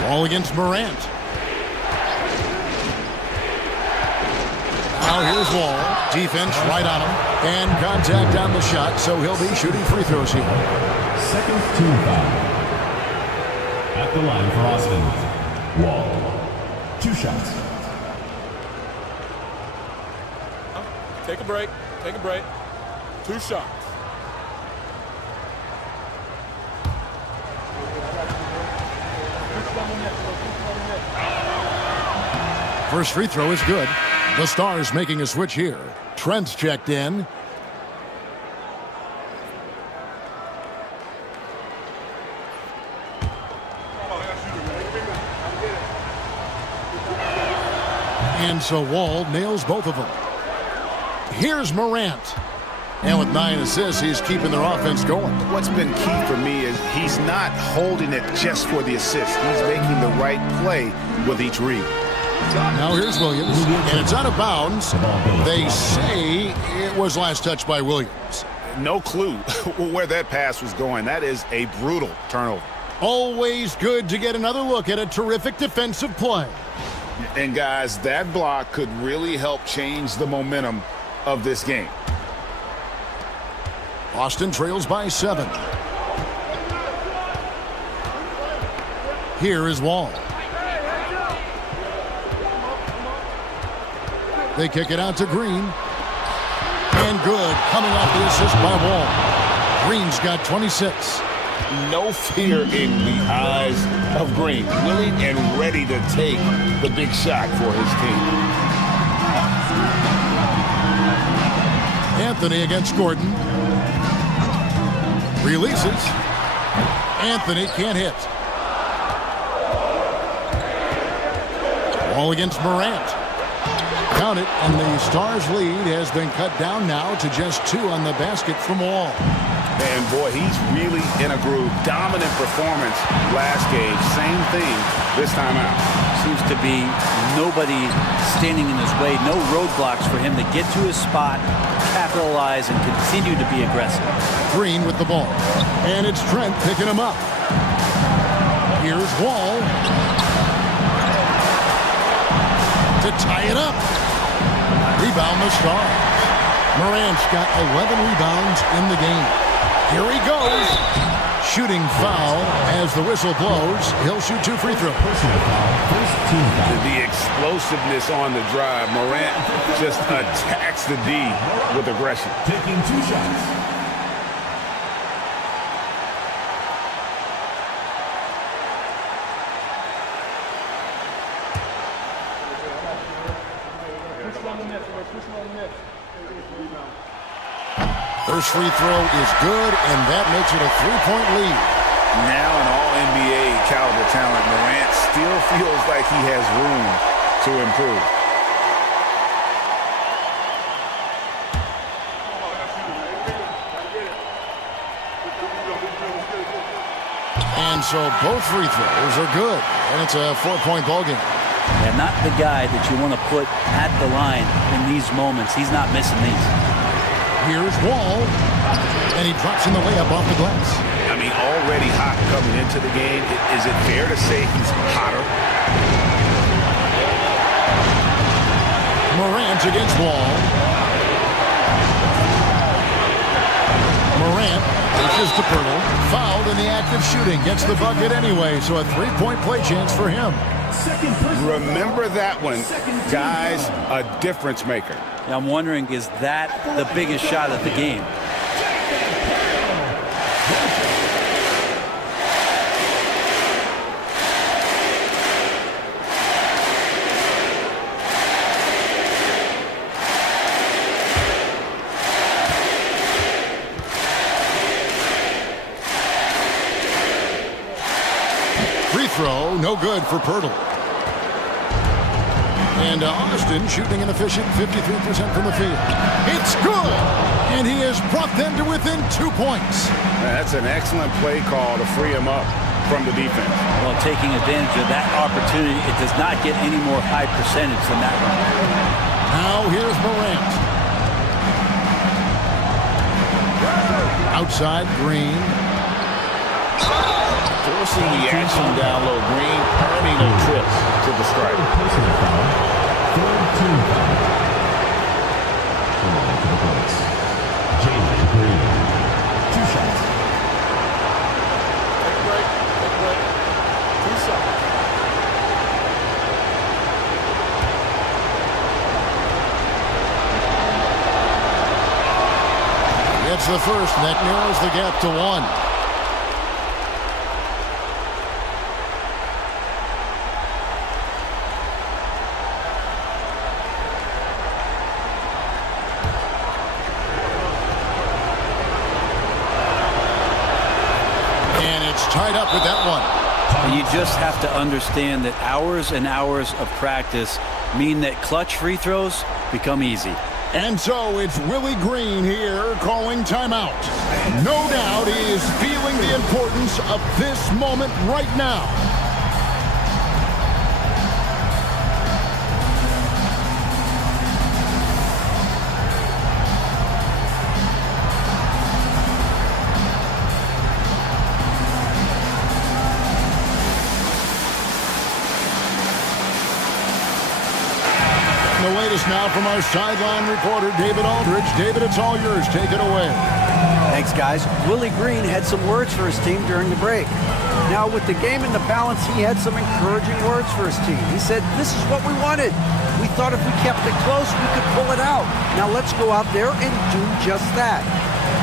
Ball against Morant. Now here's Wall. Defense right on him. And contact on the shot, so he'll be shooting free throws here. Second team foul. At the line for Austin. Wall. 2 shots. Take a break. Take a break. 2 shots. First free throw is good. The Stars making a switch here. Trent's checked in. And so Wall nails both of them. Here's Morant. And with 9 assists, he's keeping their offense going. What's been key for me is he's not holding it just for the assist. He's making the right play with each read. Now here's Williams, and it's out of bounds. They say it was last touched by Williams. No clue where that pass was going. That is a brutal turnover. Always good to get another look at a terrific defensive play. And guys, that block could really help change the momentum of this game. Austin trails by 7. Here is Wall. They kick it out to Green. And good, coming off the assist by Wall. Green's got 26. No fear in the eyes of Green. Willing and ready to take the big shot for his team. Anthony against Gordon. Releases. Anthony can't hit. All against Morant. Count it, and the Stars' lead has been cut down now to just 2 on the basket from Wall. And boy, he's really in a groove. Dominant performance last game. Same thing this time out. Seems to be nobody standing in his way. No roadblocks for him to get to his spot, capitalize, and continue to be aggressive. Green with the ball. And it's Trent picking him up. Here's Wall. To tie it up. Rebound the Stars. Morant's got 11 rebounds in the game. Here he goes. Shooting foul as the whistle blows. He'll shoot 2 free throws. The explosiveness on the drive. Morant just attacks the D with aggression. Taking 2 shots. First free throw is good, and that makes it a 3-point lead. Now an all-NBA caliber talent, Morant still feels like he has room to improve. And so both free throws are good, and it's a 4-point ballgame. Yeah, not the guy that you want to put at the line in these moments. He's not missing these. Here's Wall, and he drops in the layup off the glass. I mean, already hot coming into the game. Is it fair to say he's hotter? Morant against Wall. Morant pushes to Pirtle. Fouled in the act of shooting. Gets the bucket anyway, so a 3-point play chance for him. Remember that one. Guys, a difference maker. I'm wondering, is that the biggest shot of the game? Free throw, no good for Pirtle. And Austin shooting an efficient 53% from the field. It's good! And he has brought them to within 2 points. That's an excellent play call to free him up from the defense. Well, taking advantage of that opportunity, it does not get any more high percentage than that one. Now here's Morant. Outside, Green. Forcing the action down low. Green earning a trip to the stripe. Jalen Green. 2 shots. Take a break. Take a break. 2 shots. It's the first, and that narrows the gap to 1. And it's tied up with that one. And you just have to understand that hours and hours of practice mean that clutch free throws become easy. And so it's Willie Green here calling timeout. No doubt he is feeling the importance of this moment right now. The latest now from our sideline reporter, David Aldridge. David, it's all yours. Take it away. Thanks, guys. Willie Green had some words for his team during the break. Now, with the game in the balance, he had some encouraging words for his team. He said, this is what we wanted. We thought if we kept it close, we could pull it out. Now, let's go out there and do just that.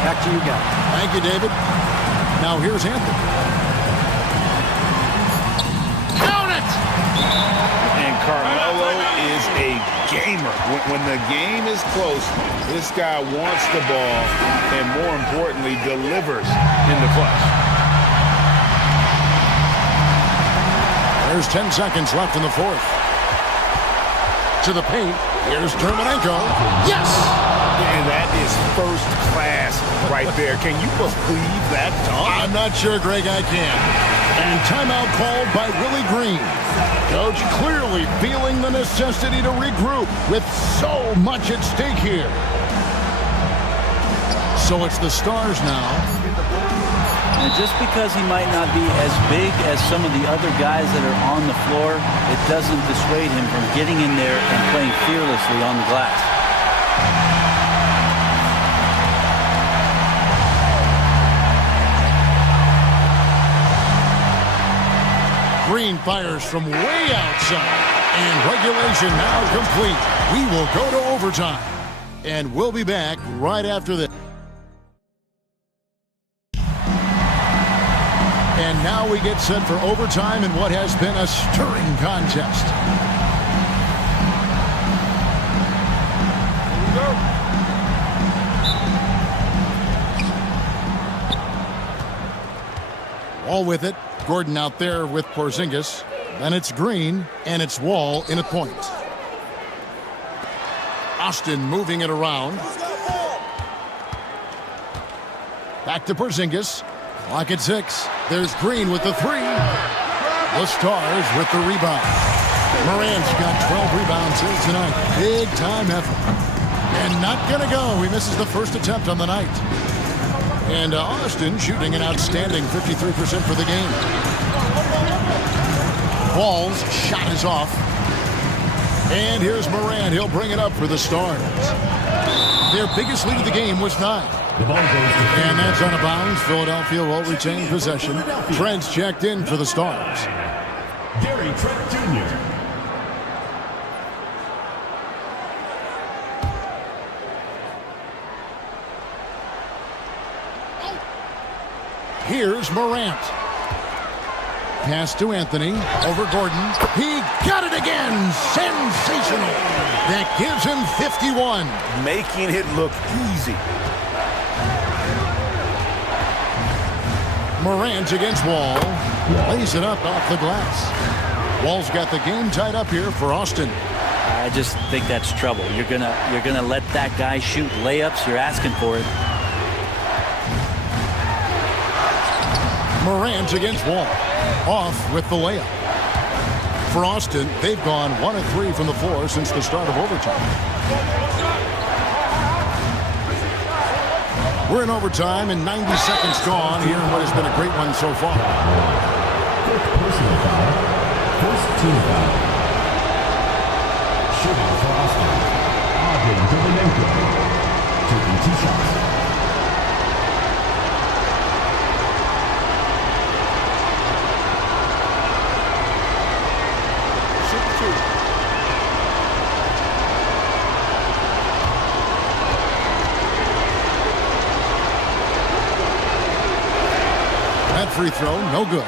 Back to you guys. Thank you, David. Now, here's Anthony. Count it! And Carmelo is a gamer. When the game is close, this guy wants the ball and, more importantly, delivers in the clutch. There's 10 seconds left in the fourth. To the paint. Here's Terminenko. Yes! And that is first class right there. Can you believe that dunk? I'm not sure, Greg, I can. And timeout called by Willie Green. Coach clearly feeling the necessity to regroup with so much at stake here. So it's the Stars now. And just because he might not be as big as some of the other guys that are on the floor, it doesn't dissuade him from getting in there and playing fearlessly on the glass. Green fires from way outside. And regulation now complete. We will go to overtime. And we'll be back right after this. And now we get set for overtime in what has been a stirring contest. Wall with it. Gordon out there with Porzingis. Then it's Green, and it's Wall in at point. Austin moving it around. Back to Porzingis. Clock at 6. There's Green with the 3. The Stars with the rebound. Morant's got 12 rebounds here tonight. Big time effort. And not gonna go. He misses the first attempt on the night. And Austin shooting an outstanding 53% for the game. Wall's shot is off. And here's Morant. He'll bring it up for the Stars. Their biggest lead of the game was 9. And that's out of bounds. Philadelphia will retain possession. Trent's checked in for the Stars. Gary Trent Jr. Here's Morant. Pass to Anthony. Over Gordon. He got it again. Sensational. That gives him 51. Making it look easy. Morant against Wall. Lays it up off the glass. Wall's got the game tied up here for Austin. I just think that's trouble. You're gonna let that guy shoot layups. You're asking for it. Morant against Wall. Off with the layup. For Austin, they've gone 1 of 3 from the floor since the start of overtime. We're in overtime and 90 seconds gone here in what has been a great one so far. First personal foul. First team foul. Shooting for Austin. Terminenko. Taking 2 shots. free throw, no good.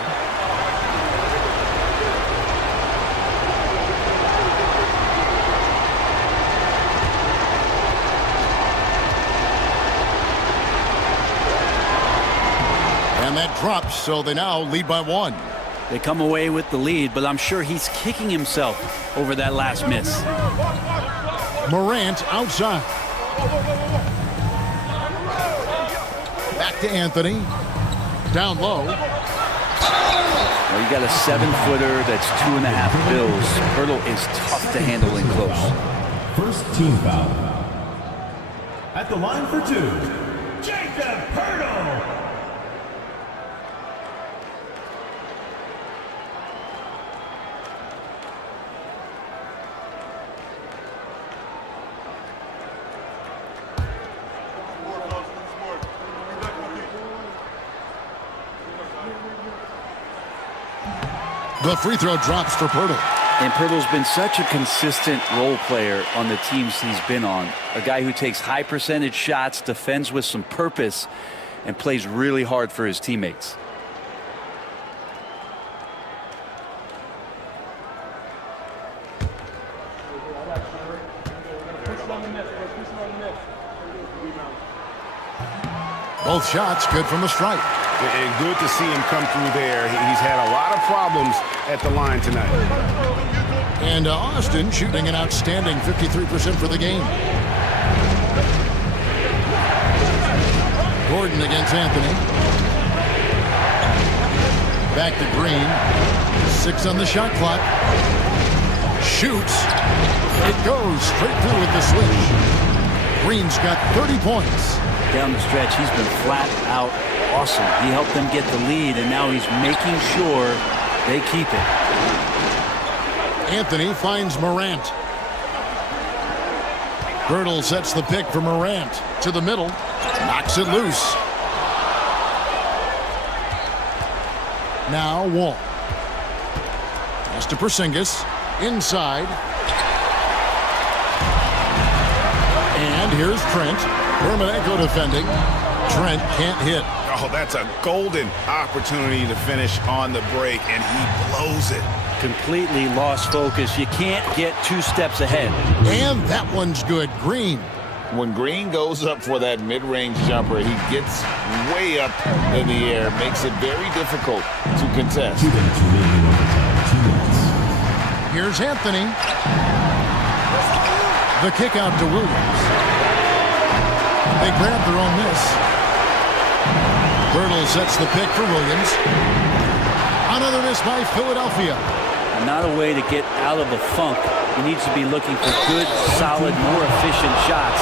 And that drops, so they now lead by 1. They come away with the lead, but I'm sure he's kicking himself over that last miss. Morant outside. Back to Anthony. Down low. Well, you got a 7-footer that's 2.5 bills. Pirtle is tough to handle in close. First team foul. At the line for 2, Jacob Pirtle. The free throw drops for Pirtle. And Pirtle's been such a consistent role player on the teams he's been on. A guy who takes high percentage shots, defends with some purpose, and plays really hard for his teammates. Both shots good from the stripe. And good to see him come through there. He's had a lot of problems at the line tonight. And Austin shooting an outstanding 53% for the game. Gordon against Anthony. Back to Green. 6 on the shot clock. Shoots. It goes straight through with the switch. Green's got 30 points. Down the stretch, he's been flat out awesome. He helped them get the lead, and now he's making sure they keep it. Anthony finds Morant. Pirtle sets the pick for Morant. To the middle. Knocks it loose. Now Wall. Pass to Porzingis. Inside. And here's Trent. Permanenko defending. Trent can't hit. Oh, that's a golden opportunity to finish on the break, and he blows it. Completely lost focus. You can't get 2 steps ahead. And that one's good. Green. When Green goes up for that mid-range jumper, he gets way up in the air, makes it very difficult to contest. Here's Anthony. The kick out to Williams. They grab their own miss. Pirtle sets the pick for Williams. Another miss by Philadelphia. Not a way to get out of the funk. He needs to be looking for good, solid, more efficient shots.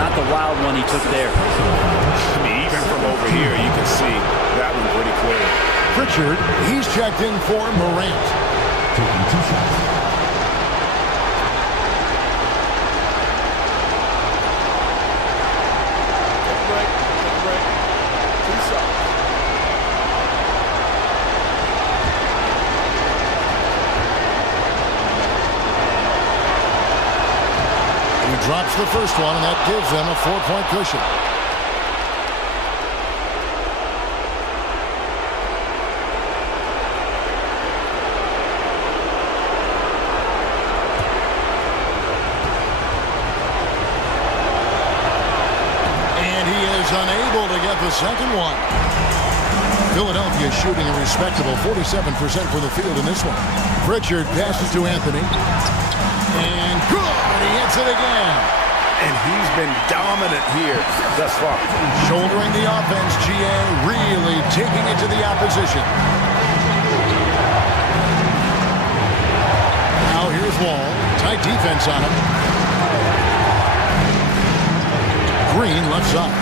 Not the wild one he took there. I mean, even from over here, you can see that one pretty clear. Pritchard, he's checked in for Morant. Taking 2 shots. Drops the first one, and that gives them a 4-point cushion. And he is unable to get the second one. Philadelphia shooting a respectable 47% from the field in this one. Pritchard passes to Anthony. And good! He hits it again. And he's been dominant here thus far. Shouldering the offense, GA really taking it to the opposition. Now here's Wall. Tight defense on him. Green left side.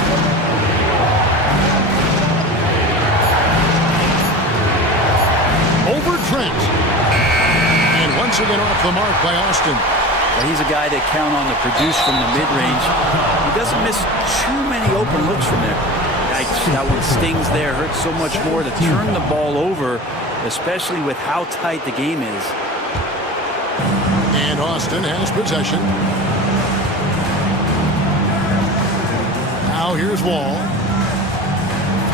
Over Trent. And once again off the mark by Austin. Well, he's a guy that count on to produce from the mid-range. He doesn't miss too many open looks from there. That one stings there, hurts so much more to turn the ball over, especially with how tight the game is. And Austin has possession. Now here's Wall.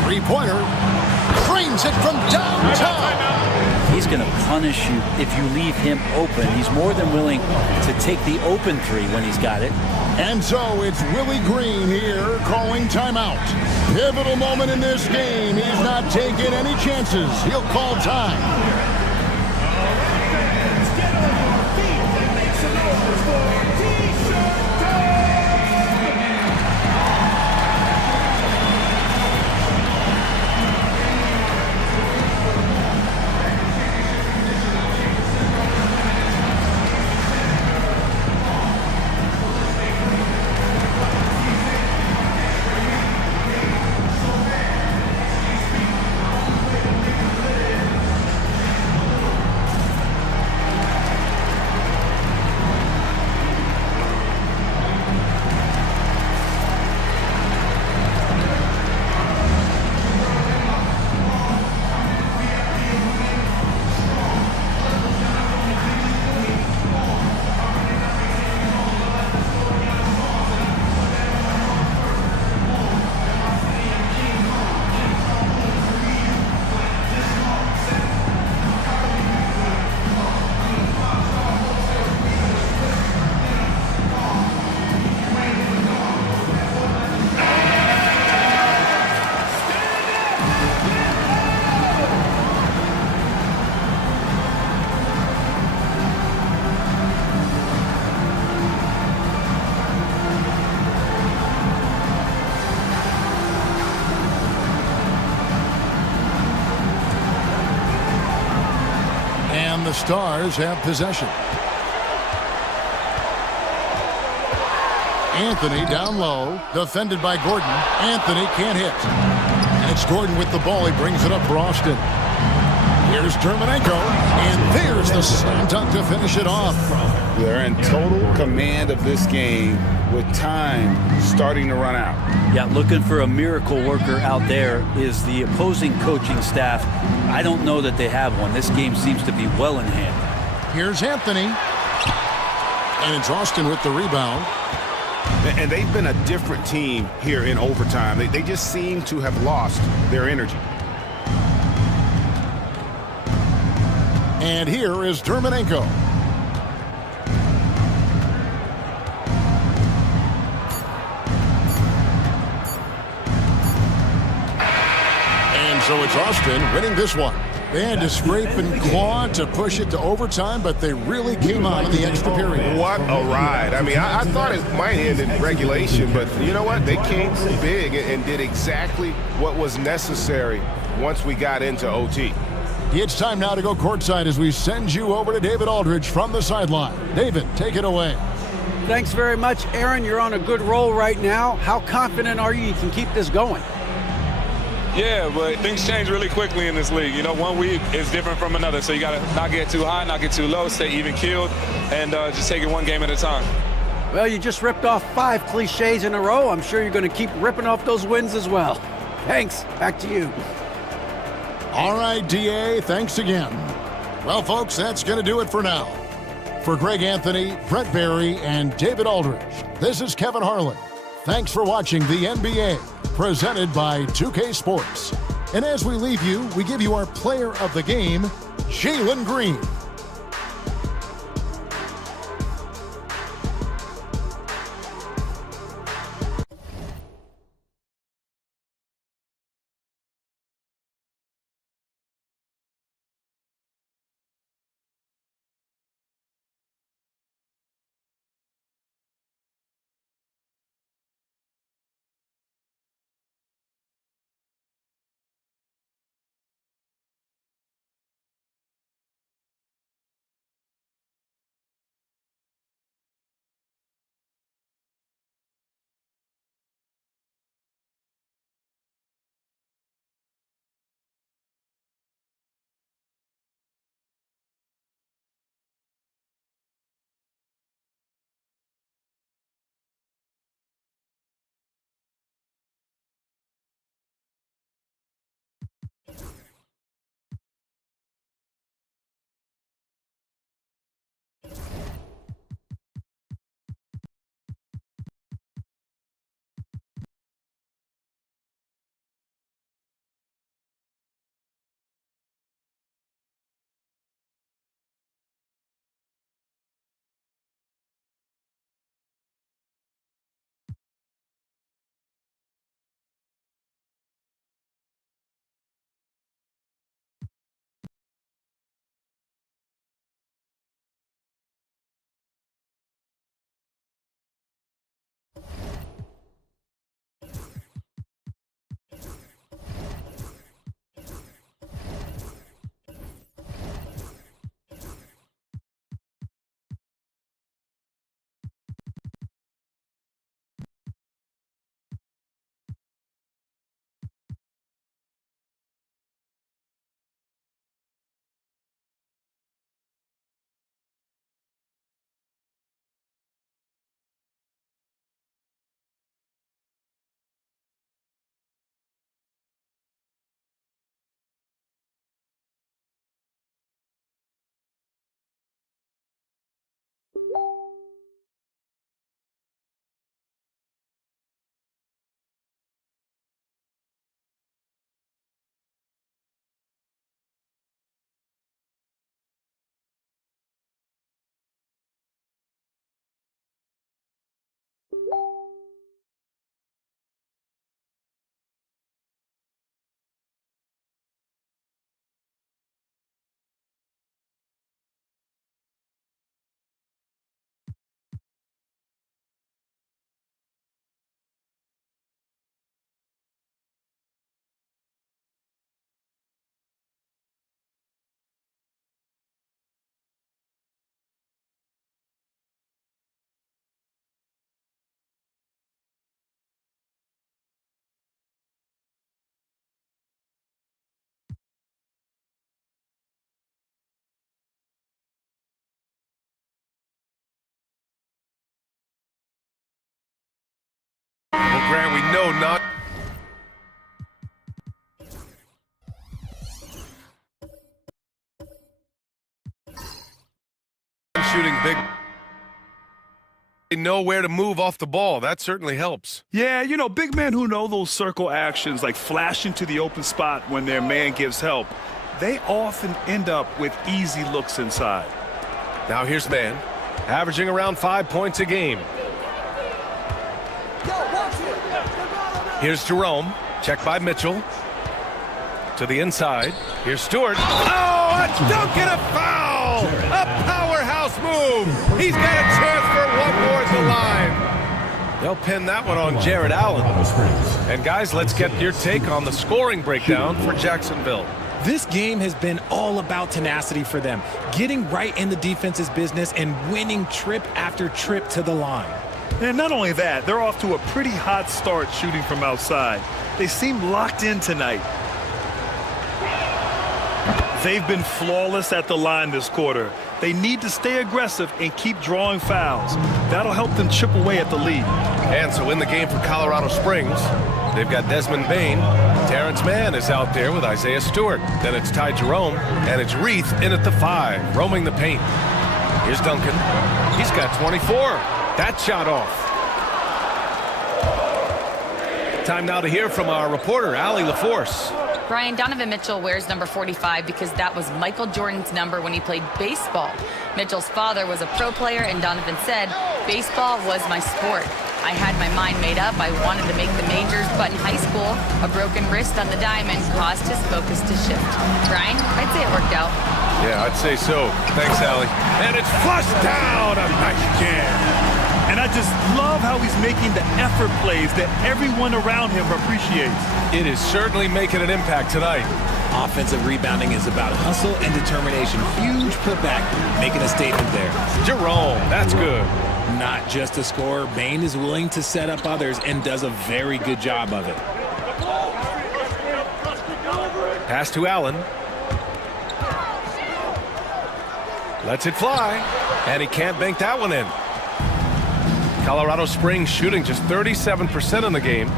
3-pointer. Crazy Aims it from downtown. He's going to punish you if you leave him open. He's more than willing to take the open three when he's got it. And so it's Willie Green here calling timeout. Pivotal moment in this game. He's not taking any chances. He'll call time. The Stars have possession. Anthony down low, defended by Gordon. Anthony can't hit. And it's Gordon with the ball. He brings it up for Austin. Here's Dermonenko, and there's the slam dunk to finish it off. They're in total command of this game with time starting to run out. Yeah, looking for a miracle worker out there is the opposing coaching staff. I don't know that they have one. This game seems to be well in hand. Here's Anthony. And it's Austin with the rebound. And they've been a different team here in overtime. They just seem to have lost their energy. And here is Dermonenko. And so it's Austin winning this one. They had to scrape and claw to push it to overtime, but they really came on in the extra period. What a ride. I mean, I thought it might end in regulation, but you know what? They came big and did exactly what was necessary once we got into OT. It's time now to go courtside as we send you over to David Aldridge from the sideline. David, take it away. Thanks very much, Aaron. You're on a good roll right now. How confident are you can keep this going? Yeah, but things change really quickly in this league. You know, one week is different from another, so you got to not get too high, not get too low, stay even-keeled, and just take it one game at a time. Well, you just ripped off 5 cliches in a row. I'm sure you're going to keep ripping off those wins as well. Thanks. Back to you. All right, DA, thanks again. Well, folks, that's going to do it for now. For Greg Anthony, Brett Barry, and David Aldridge, this is Kevin Harlan. Thanks for watching the NBA, presented by 2K Sports. And as we leave you, we give you our player of the game, Jalen Green. Grant, we know not. Shooting big. They know where to move off the ball. That certainly helps. Yeah, you know, big men who know those circle actions, like flashing to the open spot when their man gives help, they often end up with easy looks inside. Now here's man, averaging around 5 points a game. Here's Jerome, checked by Mitchell. To the inside. Here's Stewart. Oh, a dunk and a foul! A powerhouse move! He's got a chance for one more at the line. They'll pin that one on Jared Allen. And guys, let's get your take on the scoring breakdown for Jacksonville. This game has been all about tenacity for them, getting right in the defense's business and winning trip after trip to the line. And not only that, they're off to a pretty hot start shooting from outside. They seem locked in tonight. They've been flawless at the line this quarter. They need to stay aggressive and keep drawing fouls. That'll help them chip away at the lead. And so in the game for Colorado Springs, they've got Desmond Bain. Terrence Mann is out there with Isaiah Stewart. Then it's Ty Jerome, and it's Reith in at the 5, roaming the paint. Here's Duncan. He's got 24. That shot off. Time now to hear from our reporter, Allie LaForce. Brian, Donovan Mitchell wears number 45 because that was Michael Jordan's number when he played baseball. Mitchell's father was a pro player, and Donovan said, "Baseball was my sport. I had my mind made up. I wanted to make the majors, but in high school, a broken wrist on the diamond caused his focus to shift." Brian, I'd say it worked out. Yeah, I'd say so. Thanks, Allie. And it's flushed down. A nice jam. And I just love how he's making the effort plays that everyone around him appreciates. It is certainly making an impact tonight. Offensive rebounding is about hustle and determination. Huge putback, making a statement there. Jerome, that's good. Not just a scorer, Bain is willing to set up others and does a very good job of it. Pass to Allen. Lets it fly, and he can't bank that one in. Colorado Springs shooting just 37% in the game.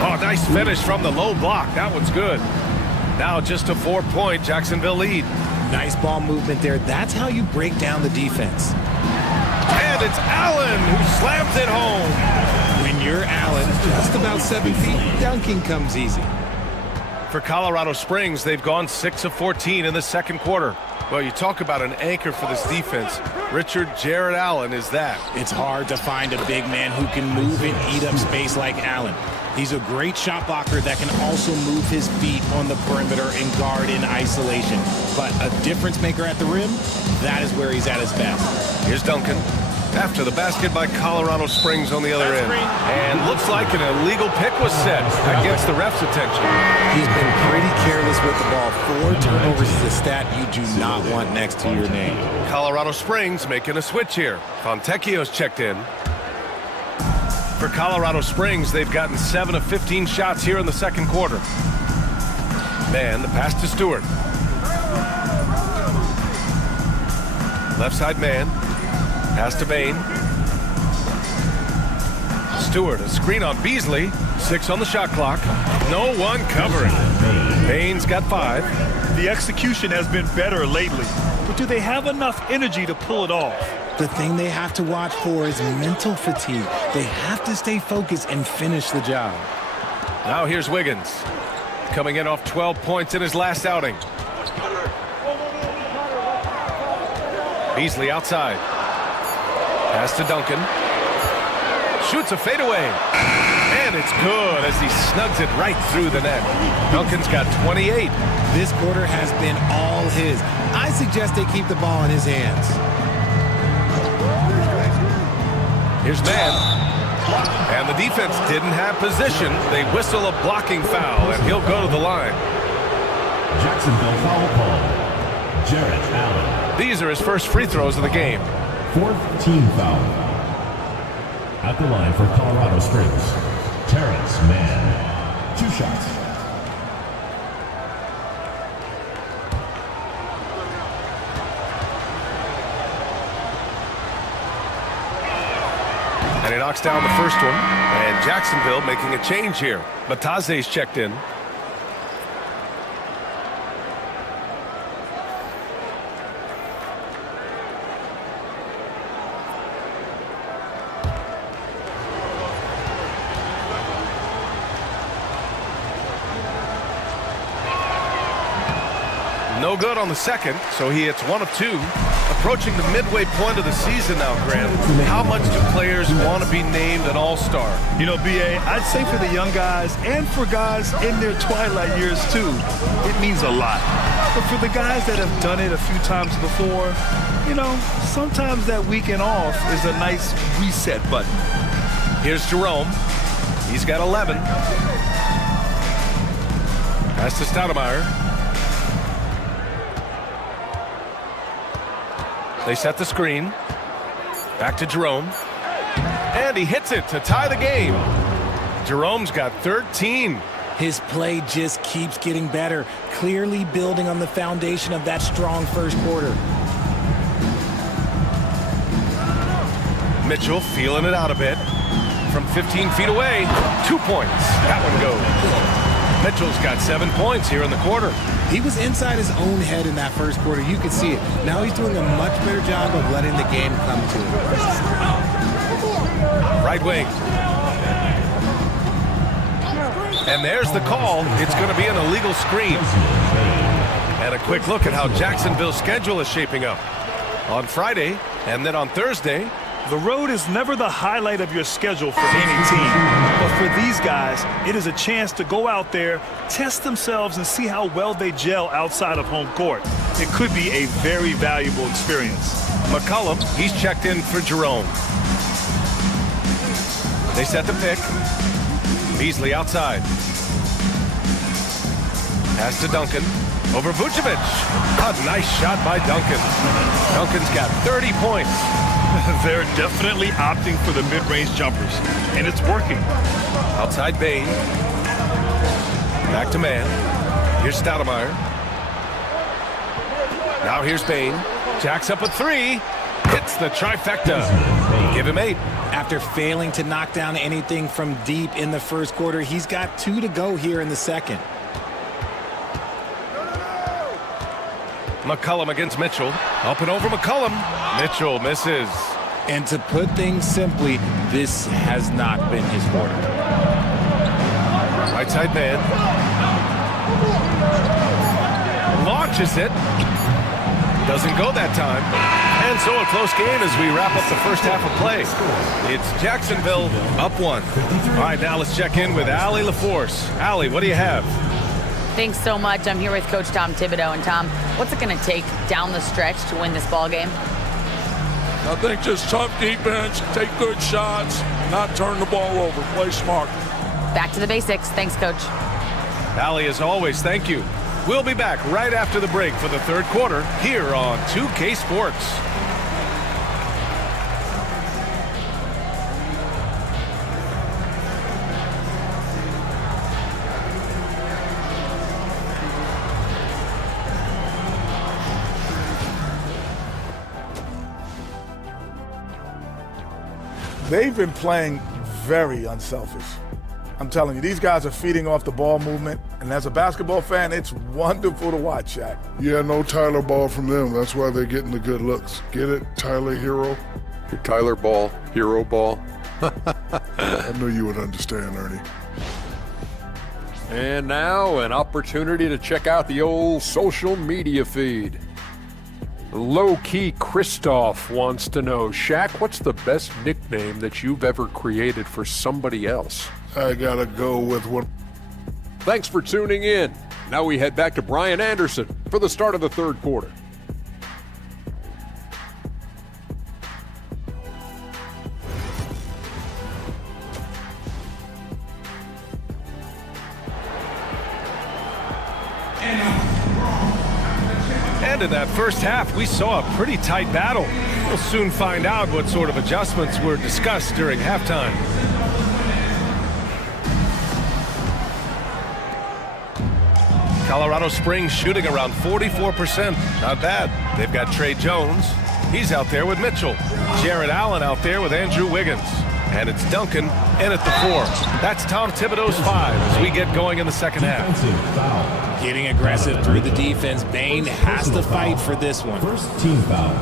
Oh, nice finish from the low block. That one's good. Now just a 4-point Jacksonville lead. Nice ball movement there. That's how you break down the defense. And it's Allen who slams it home. When you're Allen, just about 7 feet, dunking comes easy. For Colorado Springs, they've gone 6 of 14 in the second quarter. Well, you talk about an anchor for this defense. Jared Allen is that. It's hard to find a big man who can move and eat up space like Allen. He's a great shot blocker that can also move his feet on the perimeter and guard in isolation. But a difference maker at the rim, that is where he's at his best. Here's Duncan. After the basket by Colorado Springs on the other end. And looks like an illegal pick was set. That gets the ref's attention. He's been pretty careless with the ball. 4 turnovers is a stat you do not want next to your name. Colorado Springs making a switch here. Fontecchio's checked in. For Colorado Springs, they've gotten 7 of 15 shots here in the second quarter. Man, the pass to Stewart. Left side man. Pass to Bain. Stewart, a screen on Beasley. 6 on the shot clock. No one covering. Bain's got 5. The execution has been better lately, but do they have enough energy to pull it off? The thing they have to watch for is mental fatigue. They have to stay focused and finish the job. Now here's Wiggins. Coming in off 12 points in his last outing. Beasley outside. Pass to Duncan. Shoots a fadeaway. And it's good as he snugs it right through the net. Duncan's got 28. This quarter has been all his. I suggest they keep the ball in his hands. Here's man. And the defense didn't have position. They whistle a blocking foul, and he'll go to the line. Jacksonville foul call. Jared Allen. These are his first free throws of the game. 4th team foul. At the line for Colorado Springs, Terrence Mann. 2 shots. And he knocks down the first one. And Jacksonville making a change here. Bataze's checked in. No good on the second, so he hits 1 of 2. Approaching the midway point of the season now, Grant. How much do players want to be named an all-star? You know, B.A., I'd say for the young guys and for guys in their twilight years, too, it means a lot. But for the guys that have done it a few times before, you know, sometimes that weekend off is a nice reset button. Here's Jerome. He's got 11. Pass to Stoudemire. They set the screen. Back to Jerome. And he hits it to tie the game. Jerome's got 13. His play just keeps getting better, clearly building on the foundation of that strong first quarter. Mitchell feeling it out a bit. From 15 feet away, 2 points. That one goes. Mitchell's got 7 points here in the quarter. He was inside his own head in that first quarter. You could see it. Now he's doing a much better job of letting the game come to him. Right wing. And there's the call. It's going to be an illegal screen. And a quick look at how Jacksonville's schedule is shaping up. On Friday, and then on Thursday. The road is never the highlight of your schedule for any team. But for these guys, it is a chance to go out there, test themselves, and see how well they gel outside of home court. It could be a very valuable experience. McCollum, he's checked in for Jerome. They set the pick. Beasley outside. Pass to Duncan. Over Vucevic. A nice shot by Duncan. Duncan's got 30 points. They're definitely opting for the mid-range jumpers, and it's working. Outside Bain. Back to man. Here's Stoudemire. Now here's Bain. Jacks up a 3. Hits the trifecta. Give him 8. After failing to knock down anything from deep in the first quarter, he's got 2 to go here in the second. McCollum against Mitchell. Up and over McCollum. Mitchell misses. And to put things simply, this has not been his quarter. Right side man. Launches it. Doesn't go that time. And so a close game as we wrap up the first half of play. It's Jacksonville up 1. All right, now let's check in with Allie LaForce. Allie, what do you have? Thanks so much. I'm here with Coach Tom Thibodeau. And Tom, what's it going to take down the stretch to win this ball game? I think just tough defense, take good shots, not turn the ball over, play smart. Back to the basics. Thanks, Coach. Allie, as always, thank you. We'll be back right after the break for the third quarter here on 2K Sports. They've been playing very unselfish. I'm telling you, these guys are feeding off the ball movement, and as a basketball fan, it's wonderful to watch, Shaq. Yeah, no Tyler Ball from them. That's why they're getting the good looks. Get it, Tyler Hero? Your Tyler Ball, Hero Ball. I knew you would understand, Ernie. And now an opportunity to check out the old social media feed. Low-key Christoph wants to know, Shaq, what's the best nickname that you've ever created for somebody else? I gotta go with what. Thanks for tuning in. Now we head back to Brian Anderson for the start of the third quarter. And in that first half, we saw a pretty tight battle. We'll soon find out what sort of adjustments were discussed during halftime. Colorado Springs shooting around 44%. Not bad. They've got Trey Jones. He's out there with Mitchell. Jared Allen out there with Andrew Wiggins. And it's Duncan in at the 4. That's Tom Thibodeau's 5 as we get going in the second half. Getting aggressive through the defense. Bane has to fight for this one. First team foul.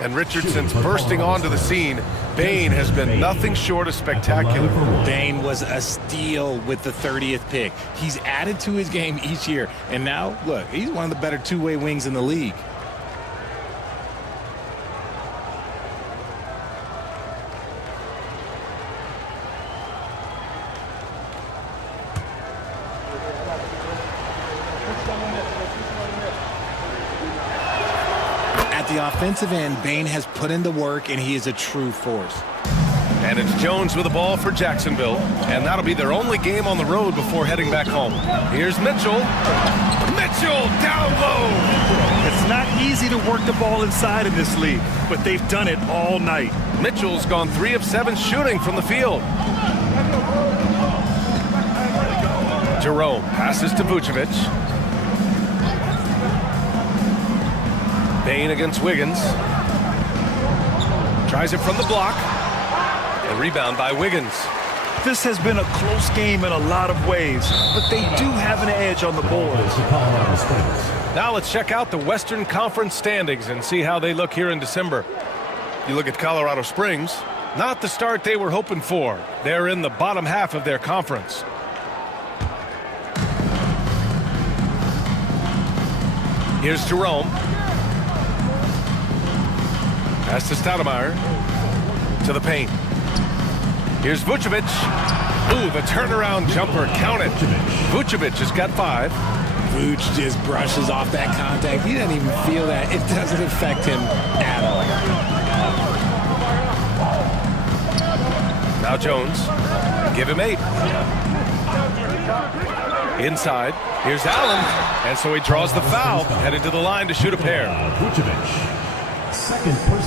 And Richardson's bursting onto the scene. Bane has been nothing short of spectacular. Bane was a steal with the 30th pick. He's added to his game each year. And now, look, he's one of the better two-way wings in the league. The offensive end, Bane has put in the work, and he is a true force. And it's Jones with the ball for Jacksonville, and that'll be their only game on the road before heading back home. Here's Mitchell. Mitchell down low. It's not easy to work the ball inside in this league, but they've done it all night. Mitchell's gone 3 of 7 shooting from the field. Jerome passes to Vucevic. Bane against Wiggins. Tries it from the block. The rebound by Wiggins. This has been a close game in a lot of ways, but they do have an edge on the boards. Now let's check out the Western Conference standings and see how they look here in December. You look at Colorado Springs, not the start they were hoping for. They're in the bottom half of their conference. Here's Jerome. Pass to Stoudemire. To the paint. Here's Vucevic. Ooh, the turnaround jumper. Count it. Vucevic has got 5. Vuce just brushes off that contact. He doesn't even feel that. It doesn't affect him at all. Now Jones. Give him 8. Inside. Here's Allen. And so he draws the foul. Headed to the line to shoot a pair.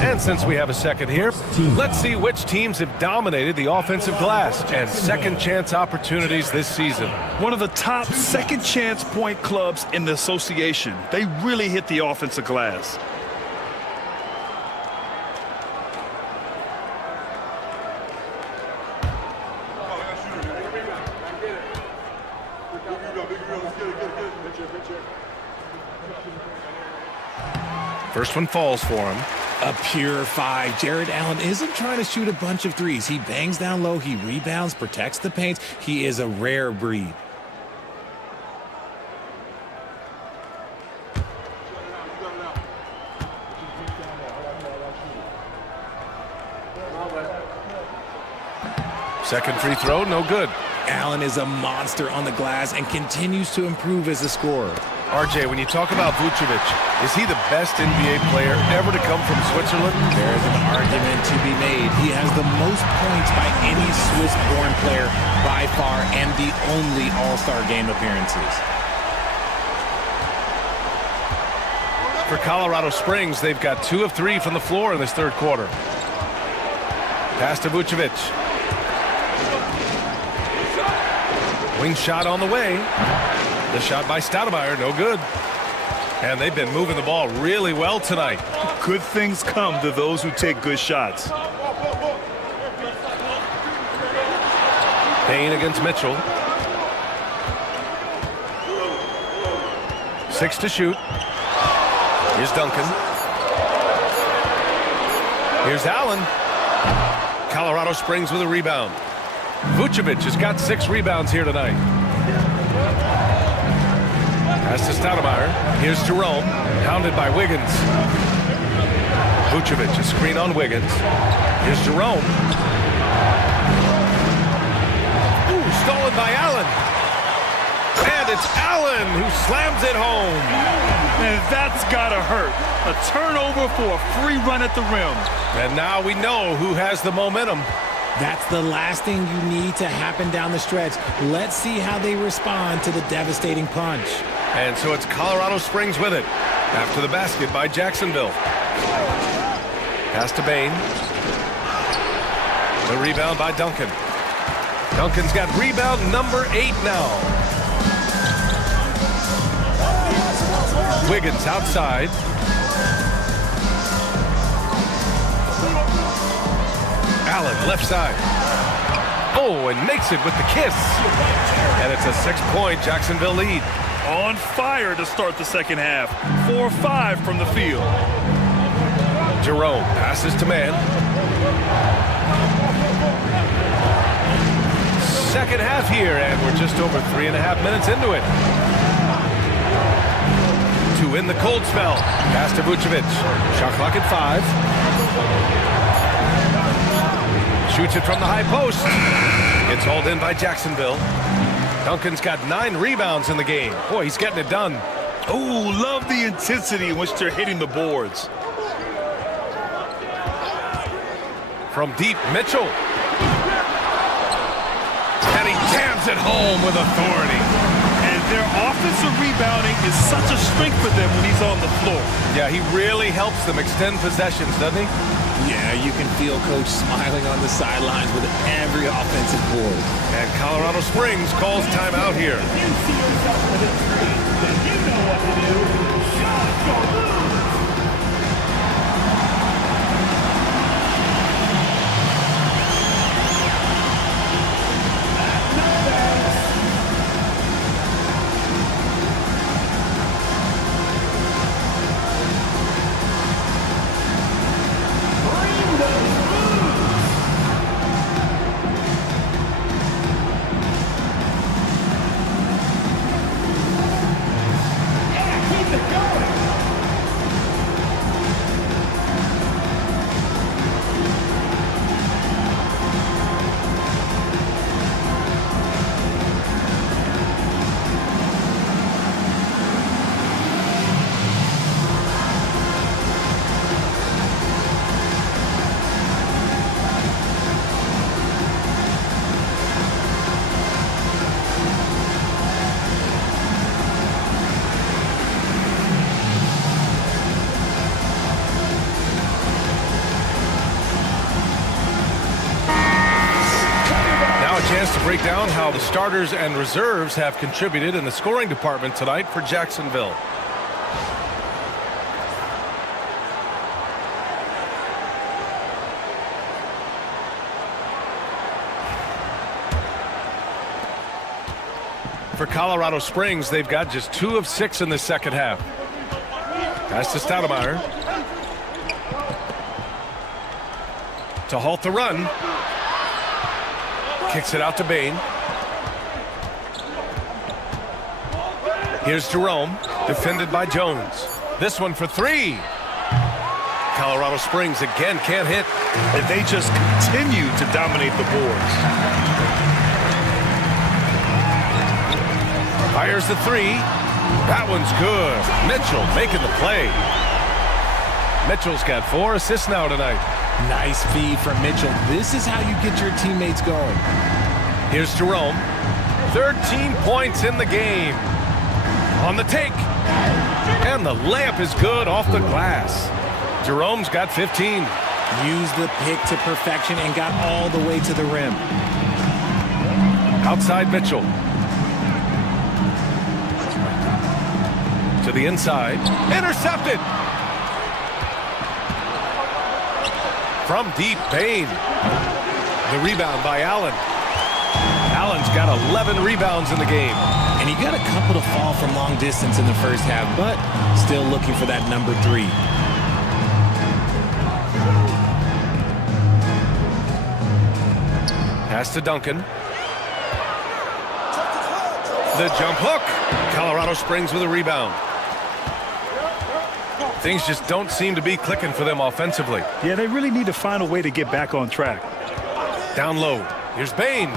And since we have a second here, let's see which teams have dominated the offensive glass and second chance opportunities this season. One of the top second chance point clubs in the association. They really hit the offensive glass. First one falls for him. A pure 5. Jared Allen isn't trying to shoot a bunch of threes. He bangs down low. He rebounds, protects the paint. He is a rare breed. Second free throw, no good. Allen is a monster on the glass and continues to improve as a scorer. RJ, when you talk about Vucevic, is he the best NBA player ever to come from Switzerland? There is an argument to be made. He has the most points by any Swiss-born player by far and the only All-Star game appearances. For Colorado Springs, they've got 2 of 3 from the floor in this third quarter. Pass to Vucevic. Wing shot on the way. The shot by Stoudemire, no good. And they've been moving the ball really well tonight. Good things come to those who take good shots. Bane against Mitchell. 6 to shoot. Here's Duncan. Here's Allen. Colorado Springs with a rebound. Vucevic has got 6 rebounds here tonight. Pass to Stoudemire. Here's Jerome. Hounded by Wiggins. Vucevic, a screen on Wiggins. Here's Jerome. Ooh, stolen by Allen. And it's Allen who slams it home. And that's gotta hurt. A turnover for a free run at the rim. And now we know who has the momentum. That's the last thing you need to happen down the stretch. Let's see how they respond to the devastating punch. And so it's Colorado Springs with it. After the basket by Jacksonville. Pass to Bane. The rebound by Duncan. Duncan's got rebound number 8 now. Wiggins outside. Allen, left side. Oh, and makes it with the kiss. And it's a 6-point Jacksonville lead. On fire to start the second half. 4-5 from the field. Jerome passes to man. Second half here, and we're just over 3.5 minutes into it. To win the cold spell. Pass to Vucevic. Shot clock at 5. Shoots it from the high post. It's hauled in by Jacksonville. Duncan's got 9 rebounds in the game. Boy, he's getting it done. Oh, love the intensity in which they're hitting the boards. From deep, Mitchell. And he jams it home with authority. And their offensive rebounding is such a strength for them when he's on the floor. Yeah, he really helps them extend possessions, doesn't he? Yeah, you can feel Coach smiling on the sidelines with every offensive board. And Colorado Springs calls timeout here. If you see yourself with a three, then you know what to do. Shot or lose. Chance to break down how the starters and reserves have contributed in the scoring department tonight for Jacksonville. For Colorado Springs, they've got just 2 of 6 in the second half. Pass to Stoudemire. To halt the run. Kicks it out to Bain. Here's Jerome, defended by Jones. This one for 3. Colorado Springs again can't hit. And they just continue to dominate the boards. Fires the 3. That one's good. Mitchell making the play. Mitchell's got 4 assists now tonight. Nice feed from Mitchell. This is how you get your teammates going. Here's Jerome. 13 points in the game. On the take. And the layup is good off the glass. Jerome's got 15. Used the pick to perfection and got all the way to the rim. Outside Mitchell. To the inside. Intercepted. From deep, Bain. The rebound by Allen. Allen's got 11 rebounds in the game. And he got a couple to fall from long distance in the first half, but still looking for that number 3. Pass to Duncan. The jump hook. Colorado Springs with a rebound. Things just don't seem to be clicking for them offensively. Yeah, they really need to find a way to get back on track. Down low. Here's Bain.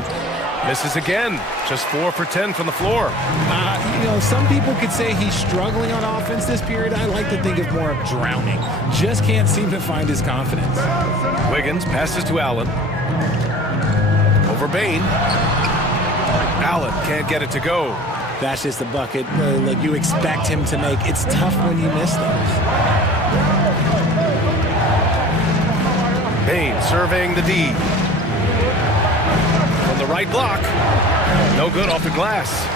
Misses again. Just 4 for 10 from the floor. You know, some people could say he's struggling on offense this period. I like to think of more of drowning. Just can't seem to find his confidence. Wiggins passes to Allen. Over Bain. Allen can't get it to go. That's just a bucket like you expect him to make. It's tough when you miss those. Bain surveying the D. From the right block. No good off the glass.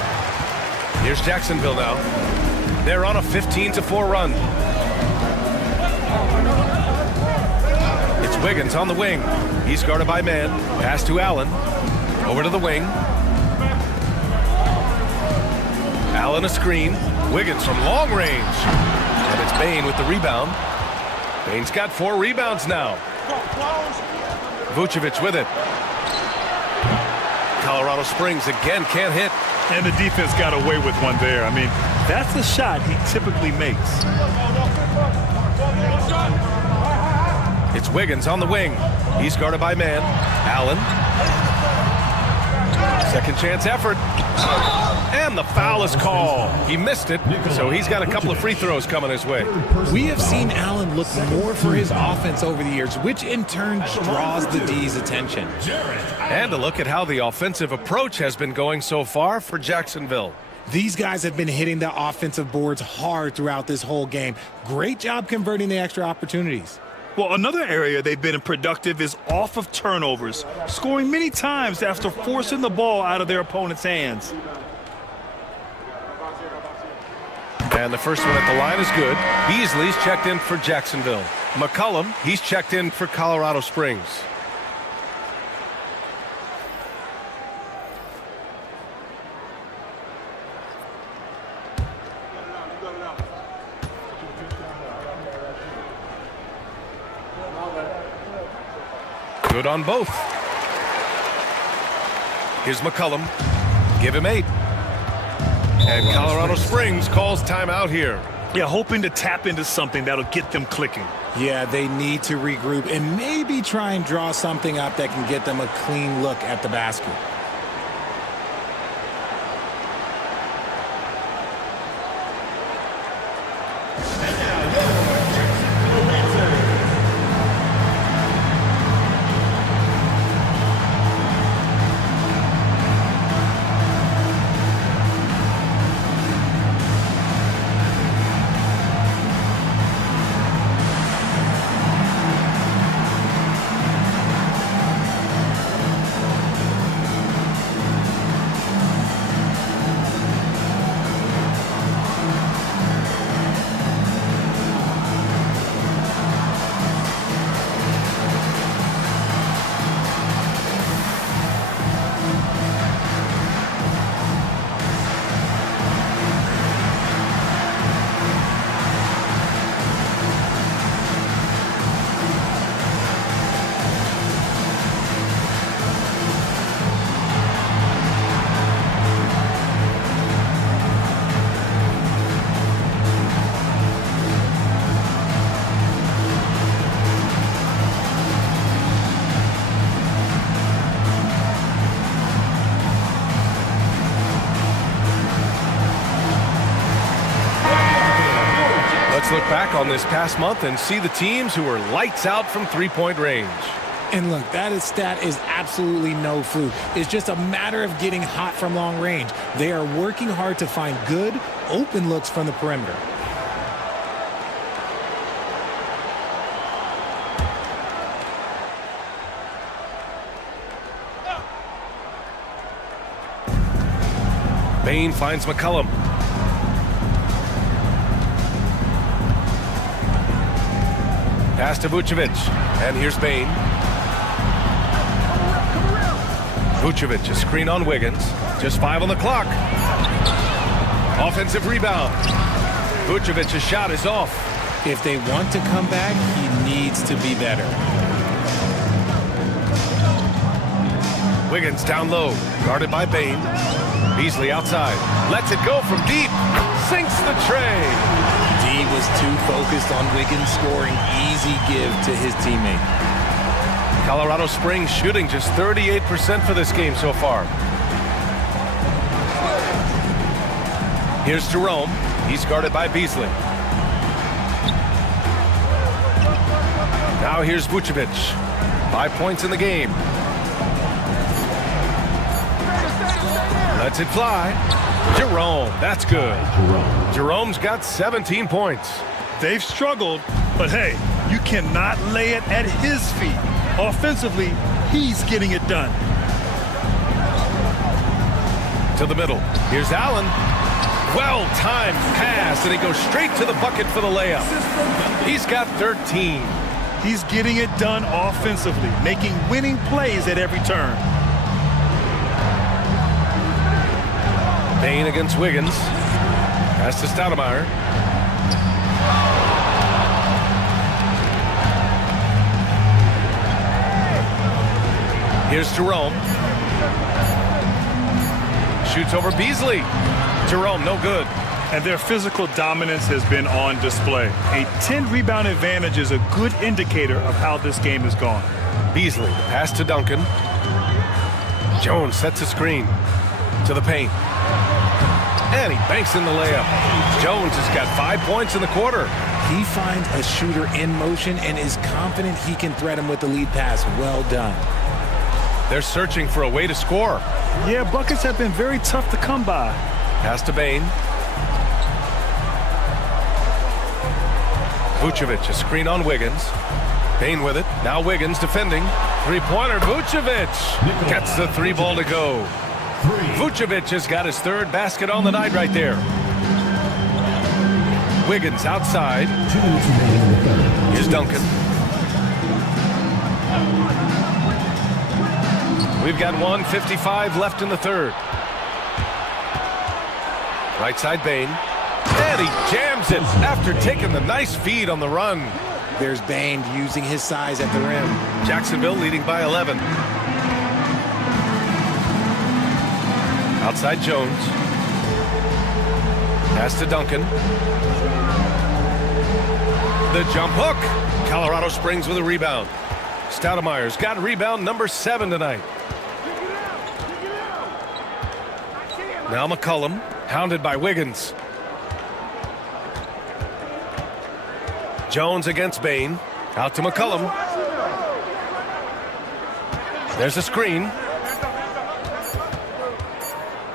Here's Jacksonville now. They're on a 15-4 run. It's Wiggins on the wing. He's guarded by man. Pass to Allen. Over to the wing. Allen a screen. Wiggins from long range. And it's Bane with the rebound. Bane's got 4 rebounds now. Vucevic with it. Colorado Springs again can't hit. And the defense got away with one there. I mean, that's the shot he typically makes. It's Wiggins on the wing. He's guarded by man. Allen. Second chance effort. And the foul is called. He missed it, so he's got a couple of free throws coming his way. We have seen Allen look more for his offense over the years, which in turn draws the D's attention. And a look at how the offensive approach has been going so far for Jacksonville. These guys have been hitting the offensive boards hard throughout this whole game. Great job converting the extra opportunities. Well, another area they've been productive is off of turnovers, scoring many times after forcing the ball out of their opponent's hands. And the first one at the line is good. Beasley's checked in for Jacksonville. McCollum, he's checked in for Colorado Springs. Good on both. Here's McCollum. Give him 8. And Colorado Springs calls timeout here. Yeah, hoping to tap into something that'll get them clicking. Yeah, they need to regroup and maybe try and draw something up that can get them a clean look at the basket. Let's look back on this past month and see the teams who were lights out from three-point range. And look, that stat is absolutely no fluke. It's just a matter of getting hot from long range. They are working hard to find good, open looks from the perimeter. Bane finds McCollum. Pass to Vucevic. And here's Bane. Vucevic, a screen on Wiggins. Just 5 on the clock. Offensive rebound. Vucevic's shot is off. If they want to come back, he needs to be better. Wiggins down low. Guarded by Bane. Beasley outside. Lets it go from deep. Sinks the tray. D was too focused on Wiggins scoring. Easy give to his teammate. Colorado Springs shooting just 38% for this game so far. Here's Jerome. He's guarded by Beasley. Now here's Vucevic. 5 points in the game. Lets it fly. Jerome, that's good. Jerome's got 17 points. They've struggled, but hey, you cannot lay it at his feet. Offensively, he's getting it done. To the middle. Here's Allen. Well-timed pass, and he goes straight to the bucket for the layup. He's got 13. He's getting it done offensively, making winning plays at every turn. Bain against Wiggins. Pass to Stoudemire. Here's Jerome. Shoots over Beasley. Jerome, no good. And their physical dominance has been on display. A 10-rebound advantage is a good indicator of how this game has gone. Beasley, pass to Duncan. Jones sets a screen to the paint. And he banks in the layup. Jones has got 5 points in the quarter. He finds a shooter in motion and is confident he can thread him with the lead pass. Well done. They're searching for a way to score. Yeah, buckets have been very tough to come by. Pass to Bain. Vucevic, a screen on Wiggins. Bain with it. Now Wiggins defending. Three-pointer. Vucevic gets the 3-ball to go. Vucevic has got his 3rd basket on the night right there. Wiggins outside. Here's Duncan. We've got 1:55 left in the 3rd. Right side Bain. And he jams it after taking the nice feed on the run. There's Bain using his size at the rim. Jacksonville leading by 11. Outside Jones. Pass to Duncan. The jump hook. Colorado Springs with a rebound. Stoudemire's got rebound number 7 tonight. Now McCollum, hounded by Wiggins. Jones against Bain. Out to McCollum. There's a screen.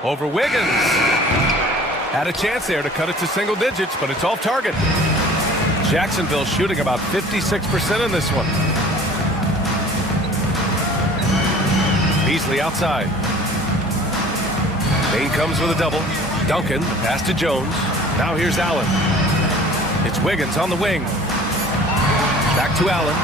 Over Wiggins. Had a chance there to cut it to single digits, but it's off target. Jacksonville shooting about 56% in this one. Beasley outside. Bain comes with a double. Duncan, the pass to Jones. Now here's Allen. It's Wiggins on the wing. Back to Allen.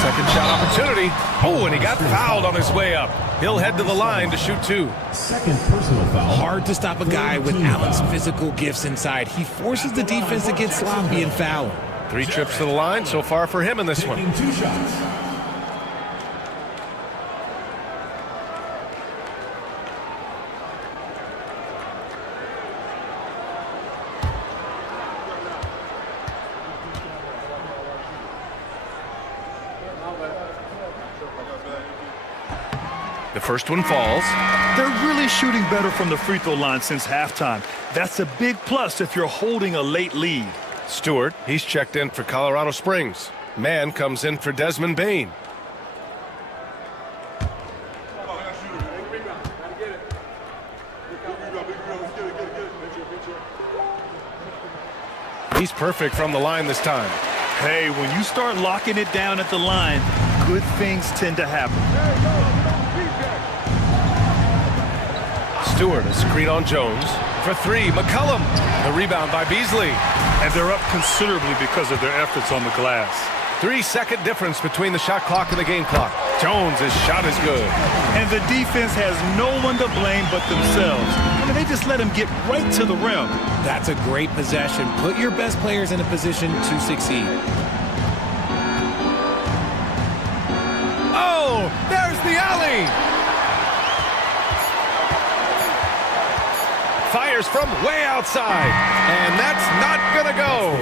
Second shot opportunity. Oh, and he got fouled on his way up. He'll head to the line to shoot 2. Second personal foul. Hard to stop a guy with Allen's physical gifts inside. He forces the defense to get sloppy and foul. 3 trips to the line so far for him in this one. Taking 2 shots. The first one falls. They're really shooting better from the free throw line since halftime. That's a big plus if you're holding a late lead. Stewart, he's checked in for Colorado Springs. Mann comes in for Desmond Bain. He's perfect from the line this time. Hey, when you start locking it down at the line, good things tend to happen. Stewart, a screen on Jones. For 3, McCollum. The rebound by Beasley. And they're up considerably because of their efforts on the glass. 3-second difference between the shot clock and the game clock. Jones' shot is good. And the defense has no one to blame but themselves. And they just let him get right to the rim. That's a great possession. Put your best players in a position to succeed. Oh, there's the alley. Fires from way outside, and that's not gonna go.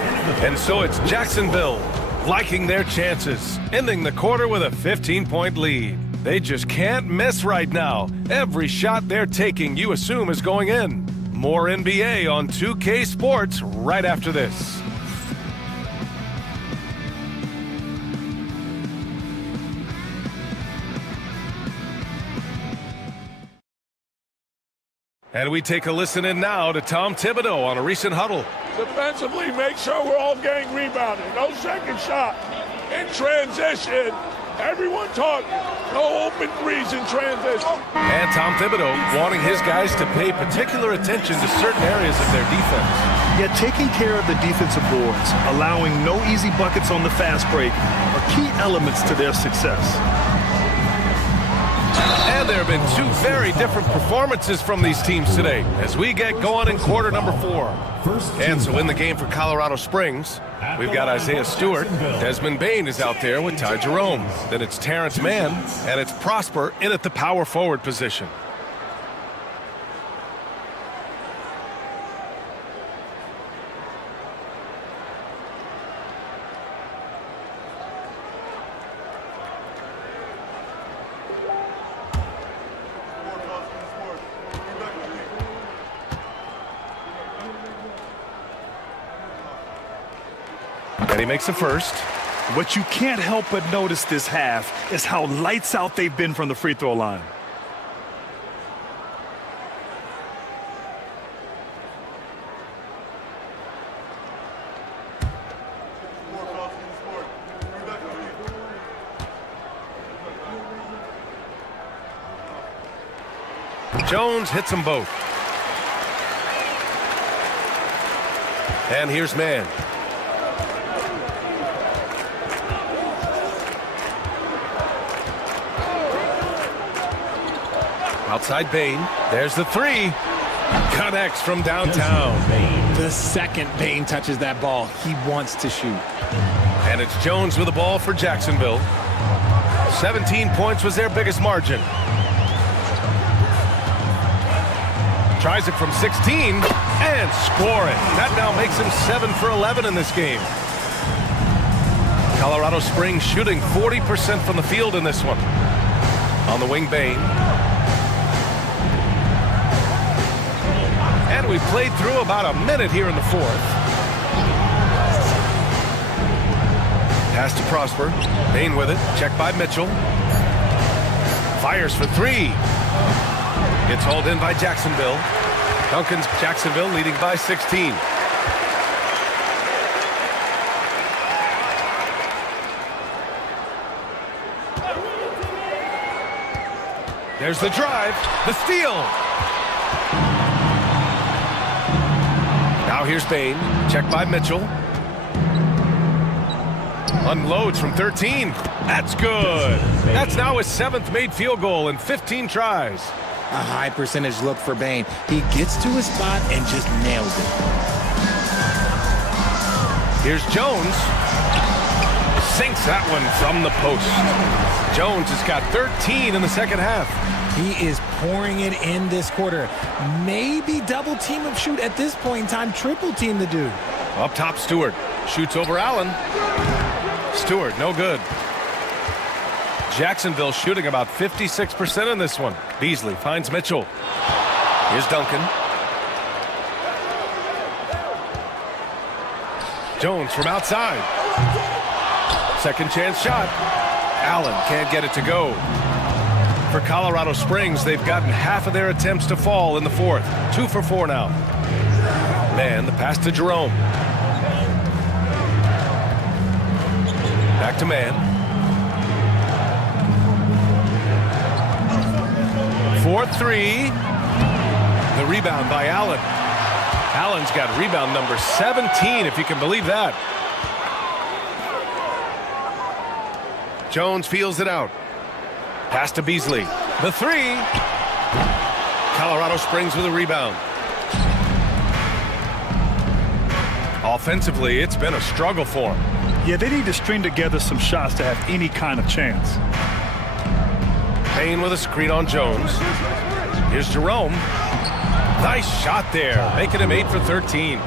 And so it's Jacksonville liking their chances, ending the quarter with a 15-point lead. They just can't miss right now. Every shot they're taking, you assume, is going in. More NBA on 2K Sports right after this. And we take a listen in now to Tom Thibodeau on a recent huddle. Defensively, make sure we're all getting rebounded. No second shot. In transition, Everyone talking. No open threes in transition. And Tom Thibodeau wanting his guys to pay particular attention to certain areas of their defense. Yet taking care of the defensive boards, allowing no easy buckets on the fast break are key elements to their success. And there have been two very different performances from these teams today as we get going in quarter number 4. And so in the game for Colorado Springs, we've got Isaiah Stewart. Desmond Bain is out there with Ty Jerome. Then it's Terrence Mann, and it's Prosper in at the power forward position. And he makes the first. What you can't help but notice this half is how lights out they've been from the free throw line. Jones hits them both. And here's Mann. Outside Bain. There's the three. Connects from downtown. The second Bain touches that ball, he wants to shoot. And it's Jones with the ball for Jacksonville. 17 points was their biggest margin. Tries it from 16 and scoring. That now makes him 7 for 11 in this game. Colorado Springs shooting 40% from the field in this one. On the wing, Bain. And we've played through about a minute here in the fourth. Pass to Prosper. Bain with it. Checked by Mitchell. Fires for three. Gets hauled in by Jacksonville. Duncan's Jacksonville leading by 16. There's the drive. The steal. Now here's Bain. Checked by Mitchell. Unloads from 13. That's good. That's now his 7th made field goal in 15 tries. A high percentage look for Bain. He gets to his spot and just nails it. Here's Jones. Sinks that one from the post. Jones has got 13 in the second half. He is pouring it in this quarter. Maybe double team him, shoot at this point in time, triple team the dude. Up top, Stewart. Shoots over Allen. Stewart, no good. Jacksonville shooting about 56% in this one. Beasley finds Mitchell. Here's Duncan. Jones from outside. Second chance shot. Allen can't get it to go. For Colorado Springs, they've gotten half of their attempts to fall in the fourth. 2 for 4 now. Man, the pass to Jerome. Back to Mann. 4-3. The rebound by Allen. Allen's got rebound number 17, if you can believe that. Jones feels it out. Pass to Beasley. The three. Colorado Springs with a rebound. Offensively, it's been a struggle for them. Yeah, they need to string together some shots to have any kind of chance. Payne with a screen on Jones. Here's Jerome. Nice shot there, making him 8 for 13.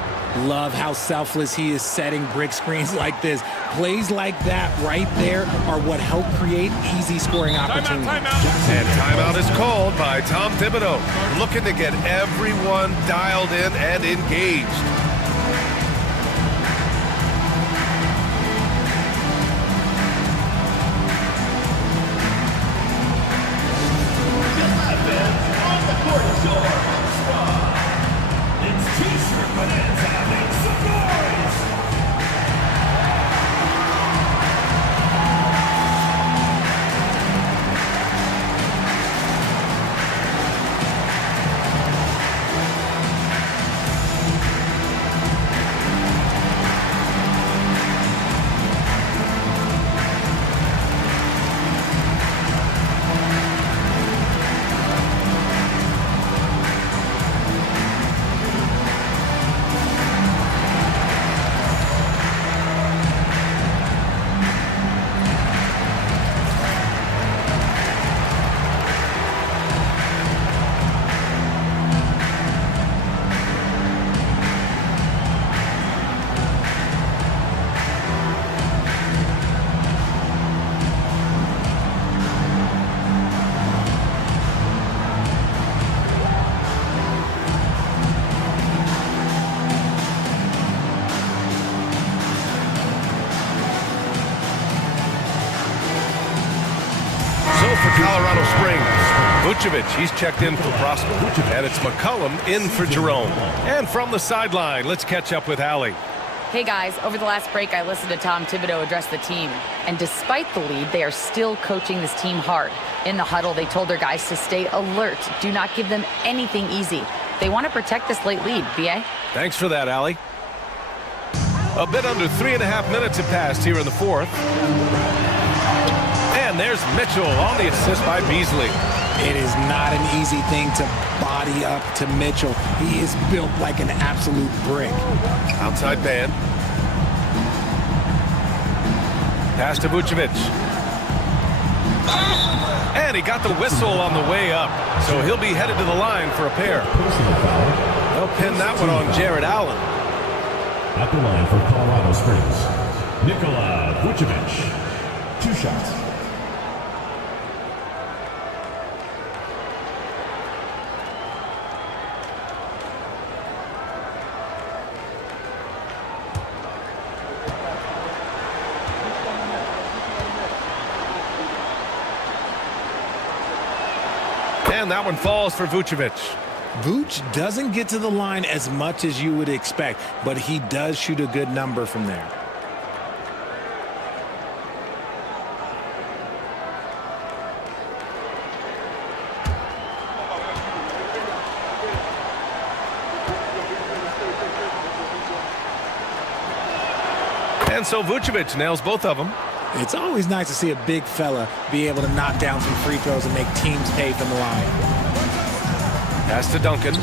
Love how selfless he is setting brick screens like this. Plays like that right there are what help create easy scoring opportunities. And timeout is called by Tom Thibodeau, looking to get everyone dialed in and engaged. Colorado Springs, Vucevic, he's checked in for Prosper. And it's McCollum in for Jerome. And from the sideline, let's catch up with Allie. Hey guys, over the last break, I listened to Tom Thibodeau address the team. And despite the lead, they are still coaching this team hard. In the huddle, they told their guys to stay alert. Do not give them anything easy. They want to protect this late lead, B.A. Thanks for that, Allie. A bit under 3.5 minutes have passed here in the fourth. And there's Mitchell on the assist by Beasley. It is not an easy thing to body up to Mitchell. He is built like an absolute brick. Outside band. Pass to Vucevic. And he got the whistle on the way up. So he'll be headed to the line for a pair. They'll pin that one on Jared Allen. At the line for Colorado Springs, Nikola Vucevic. 2 shots. And that one falls for Vucevic. Vooch doesn't get to the line as much as you would expect, but he does shoot a good number from there. And so Vucevic nails both of them. It's always nice to see a big fella be able to knock down some free throws and make teams pay from the line. Pass to Duncan.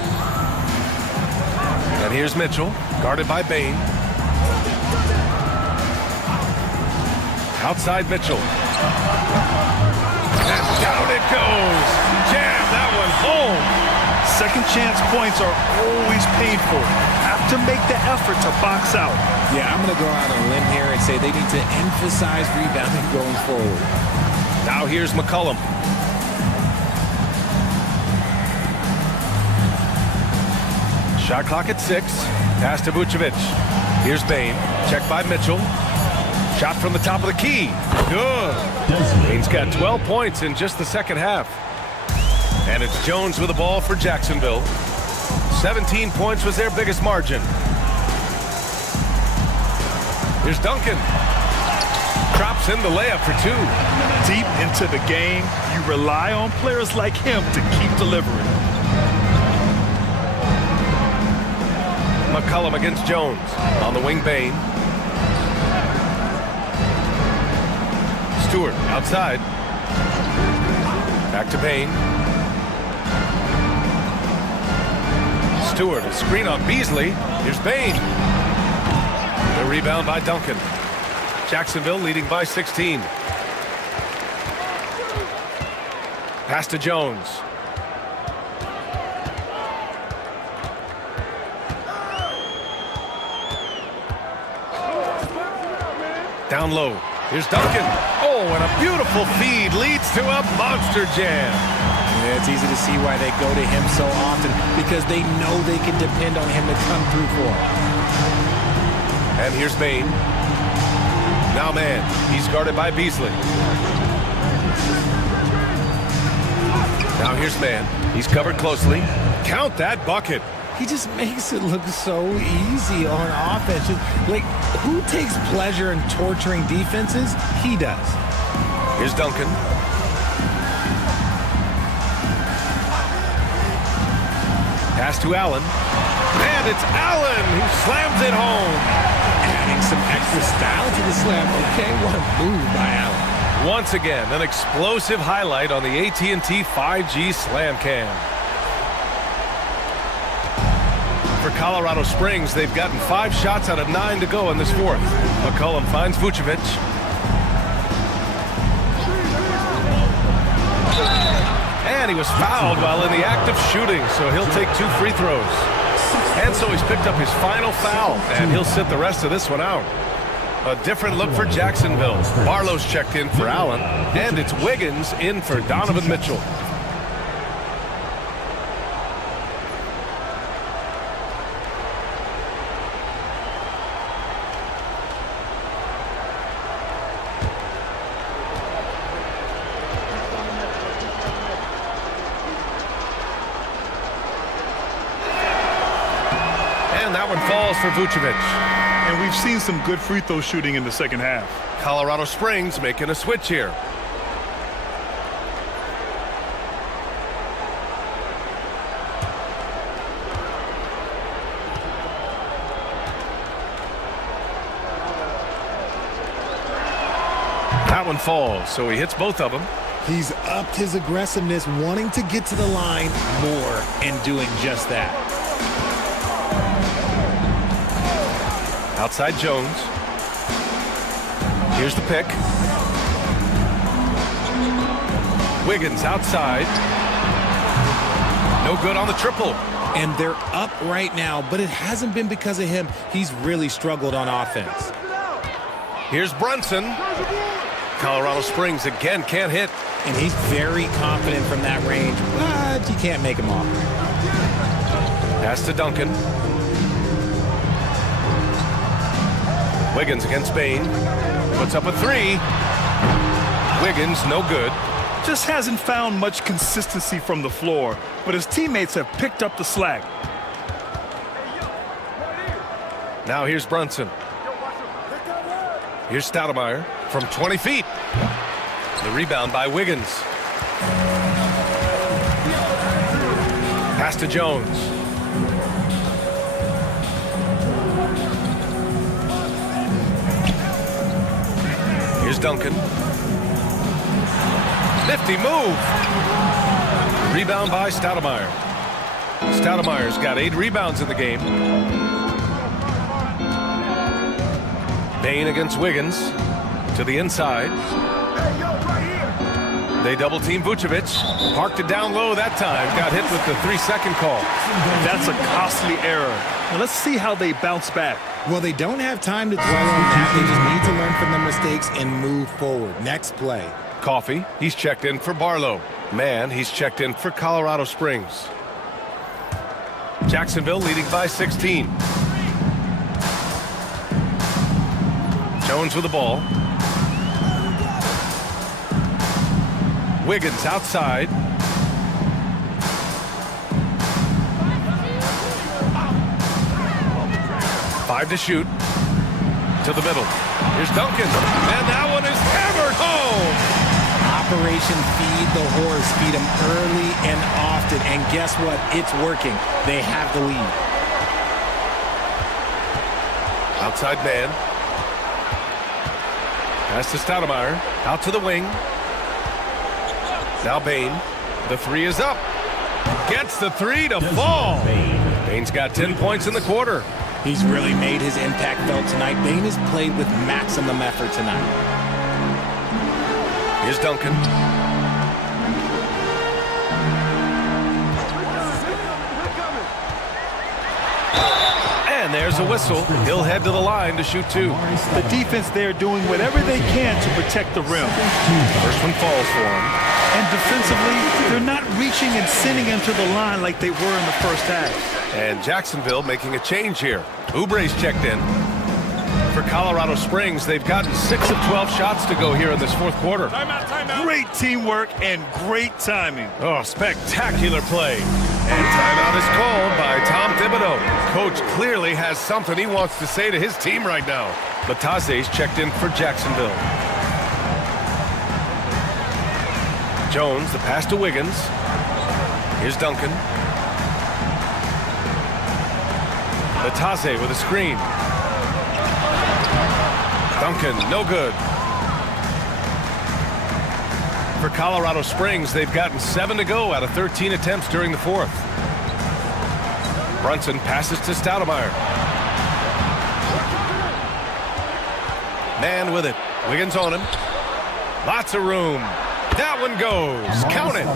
And here's Mitchell, guarded by Bain. Outside Mitchell. And down it goes. Jam that one home. Second chance points are always painful. Have to make the effort to box out. Yeah, I'm going to go out on a limb here and say they need to emphasize rebounding going forward. Now here's McCollum. Shot clock at 6. Pass to Vucevic. Here's Bain. Checked by Mitchell. Shot from the top of the key. Good. Bain's got 12 points in just the second half. And it's Jones with the ball for Jacksonville. 17 points was their biggest margin. Here's Duncan. Drops in the layup for 2. Deep into the game, you rely on players like him to keep delivering. McCollum against Jones. On the wing, Bain. Stewart outside. Back to Bain. Stewart, a screen on Beasley. Here's Bain. The rebound by Duncan. Jacksonville leading by 16. Pass to Jones. Down low. Here's Duncan. Oh, and a beautiful feed leads to a monster jam. Yeah, it's easy to see why they go to him so often, because they know they can depend on him to come through for them. And here's Bain. Now man, he's guarded by Beasley. Now here's man. He's covered closely. Count that bucket. He just makes it look so easy on offense. Like, who takes pleasure in torturing defenses? He does. Here's Duncan. Pass to Allen. And it's Allen who slams it home. Adding some extra style to the slam. Okay, what a move by Allen. Once again, an explosive highlight on the AT&T 5G Slam Cam. For Colorado Springs, they've gotten 5 shots out of 9 to go in this fourth. McCollum finds Vucevic. And he was fouled while in the act of shooting, so he'll take 2 free throws. And so he's picked up his final foul, and he'll sit the rest of this one out. A different look for Jacksonville. Barlow's checked in for Allen, and it's Wiggins in for Donovan Mitchell. falls for Vucevic. And we've seen some good free throw shooting in the second half. Colorado Springs making a switch here. That one falls, so he hits both of them. He's upped his aggressiveness, wanting to get to the line more and doing just that. Outside Jones. Here's the pick. Wiggins outside. No good on the triple. And they're up right now, but it hasn't been because of him. He's really struggled on offense. Here's Brunson. Colorado Springs again can't hit. And he's very confident from that range, but you can't make him off. Pass to Duncan. Wiggins against Bain. Puts up a three. Wiggins, no good. Just hasn't found much consistency from the floor, but his teammates have picked up the slack. Now here's Brunson. Here's Stoudemire from 20 feet. The rebound by Wiggins. Pass to Jones. Here's Duncan. Nifty move. Rebound by Stoudemire. Stoudemire's got 8 rebounds in the game. Bain against Wiggins. To the inside. They double-team Vucevic. Parked it down low that time. Got hit with the 3-second call. That's a costly error. Now let's see how they bounce back. Well, they don't have time to dwell on that. They just need to learn from their mistakes and move forward. Next play. Coffey, he's checked in for Barlow. Mann, he's checked in for Colorado Springs. Jacksonville leading by 16. Jones with the ball. Wiggins outside. Five to shoot. To the middle. Here's Duncan. And that one is hammered home. Operation Feed the Horse. Feed him early and often. And guess what? It's working. They have the lead. Outside man. Pass to Stoudemire. Out to the wing. Now Bain. The three is up. Gets the three to fall. Bain's got 10 points in the quarter. He's really made his impact felt tonight. Bain has played with maximum effort tonight. Here's Duncan. And there's a whistle. He'll head to the line to shoot 2. The defense there doing whatever they can to protect the rim. First one falls for him. And defensively, they're not reaching and sending him to the line like they were in the first half. And Jacksonville making a change here. Oubre's checked in. For Colorado Springs, they've gotten 6 of 12 shots to go here in this fourth quarter. Timeout. Great teamwork and great timing. Oh, spectacular play. And timeout is called by Tom Thibodeau. Coach clearly has something he wants to say to his team right now. Lataze's checked in for Jacksonville. Jones, the pass to Wiggins. Here's Duncan. Lataze with a screen. Duncan, no good. For Colorado Springs, they've gotten 7 to go out of 13 attempts during the fourth. Brunson passes to Stoudemire. Man with it. Wiggins on him. Lots of room. That one goes. Count it.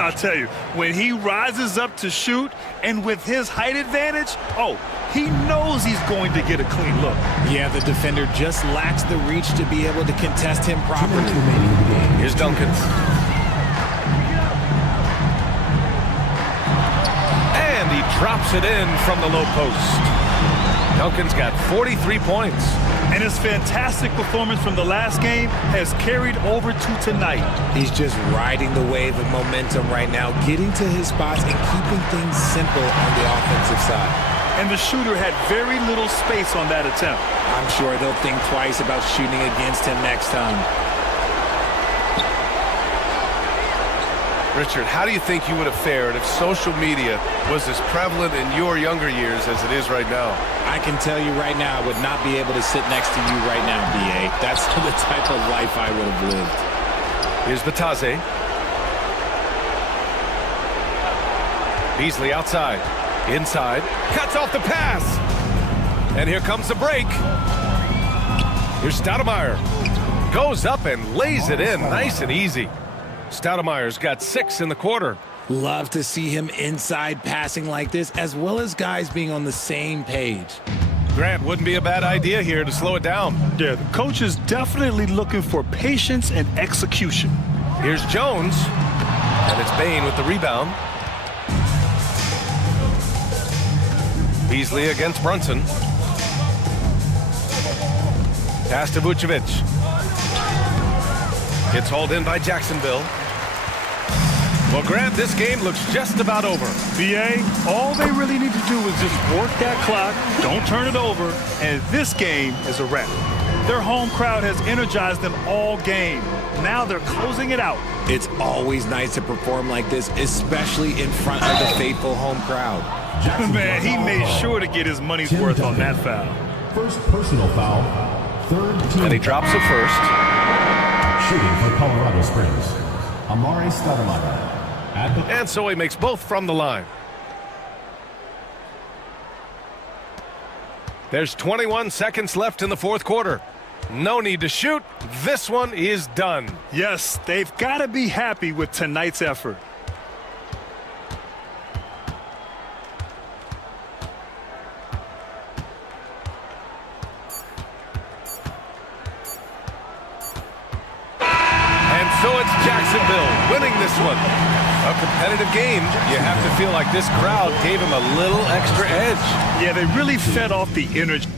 I'll tell you, when he rises up to shoot and with his height advantage, he knows he's going to get a clean look. Yeah, the defender just lacks the reach to be able to contest him properly. Here's Duncan. And he drops it in from the low post. Duncan's got 43 points. And his fantastic performance from the last game has carried over to tonight. He's just riding the wave of momentum right now, getting to his spots and keeping things simple on the offensive side. and the shooter had very little space on that attempt. I'm sure they'll think twice about shooting against him next time. Richard, how do you think you would have fared if social media was as prevalent in your younger years as it is right now? I can tell you right now, I would not be able to sit next to you right now, B.A. That's the type of life I would have lived. Here's Batase. Beasley outside. Inside. Cuts off the pass. And here comes the break. Here's Stoudemire. Goes up and lays it in nice and easy. Stoudemire's got 6 in the quarter. Love to see him inside passing like this, as well as guys being on the same page. Grant, wouldn't be a bad idea here to slow it down. Yeah, the coach is definitely looking for patience and execution. Here's Jones. And it's Bain with the rebound. Beasley against Brunson. Pass to Vucevic. Gets hauled in by Jacksonville. Well, Grant, this game looks just about over. B.A., all they really need to do is just work that clock, don't turn it over, and this game is a wrap. Their home crowd has energized them all game. Now they're closing it out. It's always nice to perform like this, especially in front of the faithful home crowd. Man, he made sure to get his money's worth on that foul. First personal foul, third team. And he drops the first. Shooting for Colorado Springs, Amari Stoudemire. And so he makes both from the line. There's 21 seconds left in the fourth quarter. No need to shoot. This one is done. Yes, they've got to be happy with tonight's effort. So it's Jacksonville winning this one. A competitive game. You have to feel like this crowd gave him a little extra edge. Yeah, they really fed off the energy.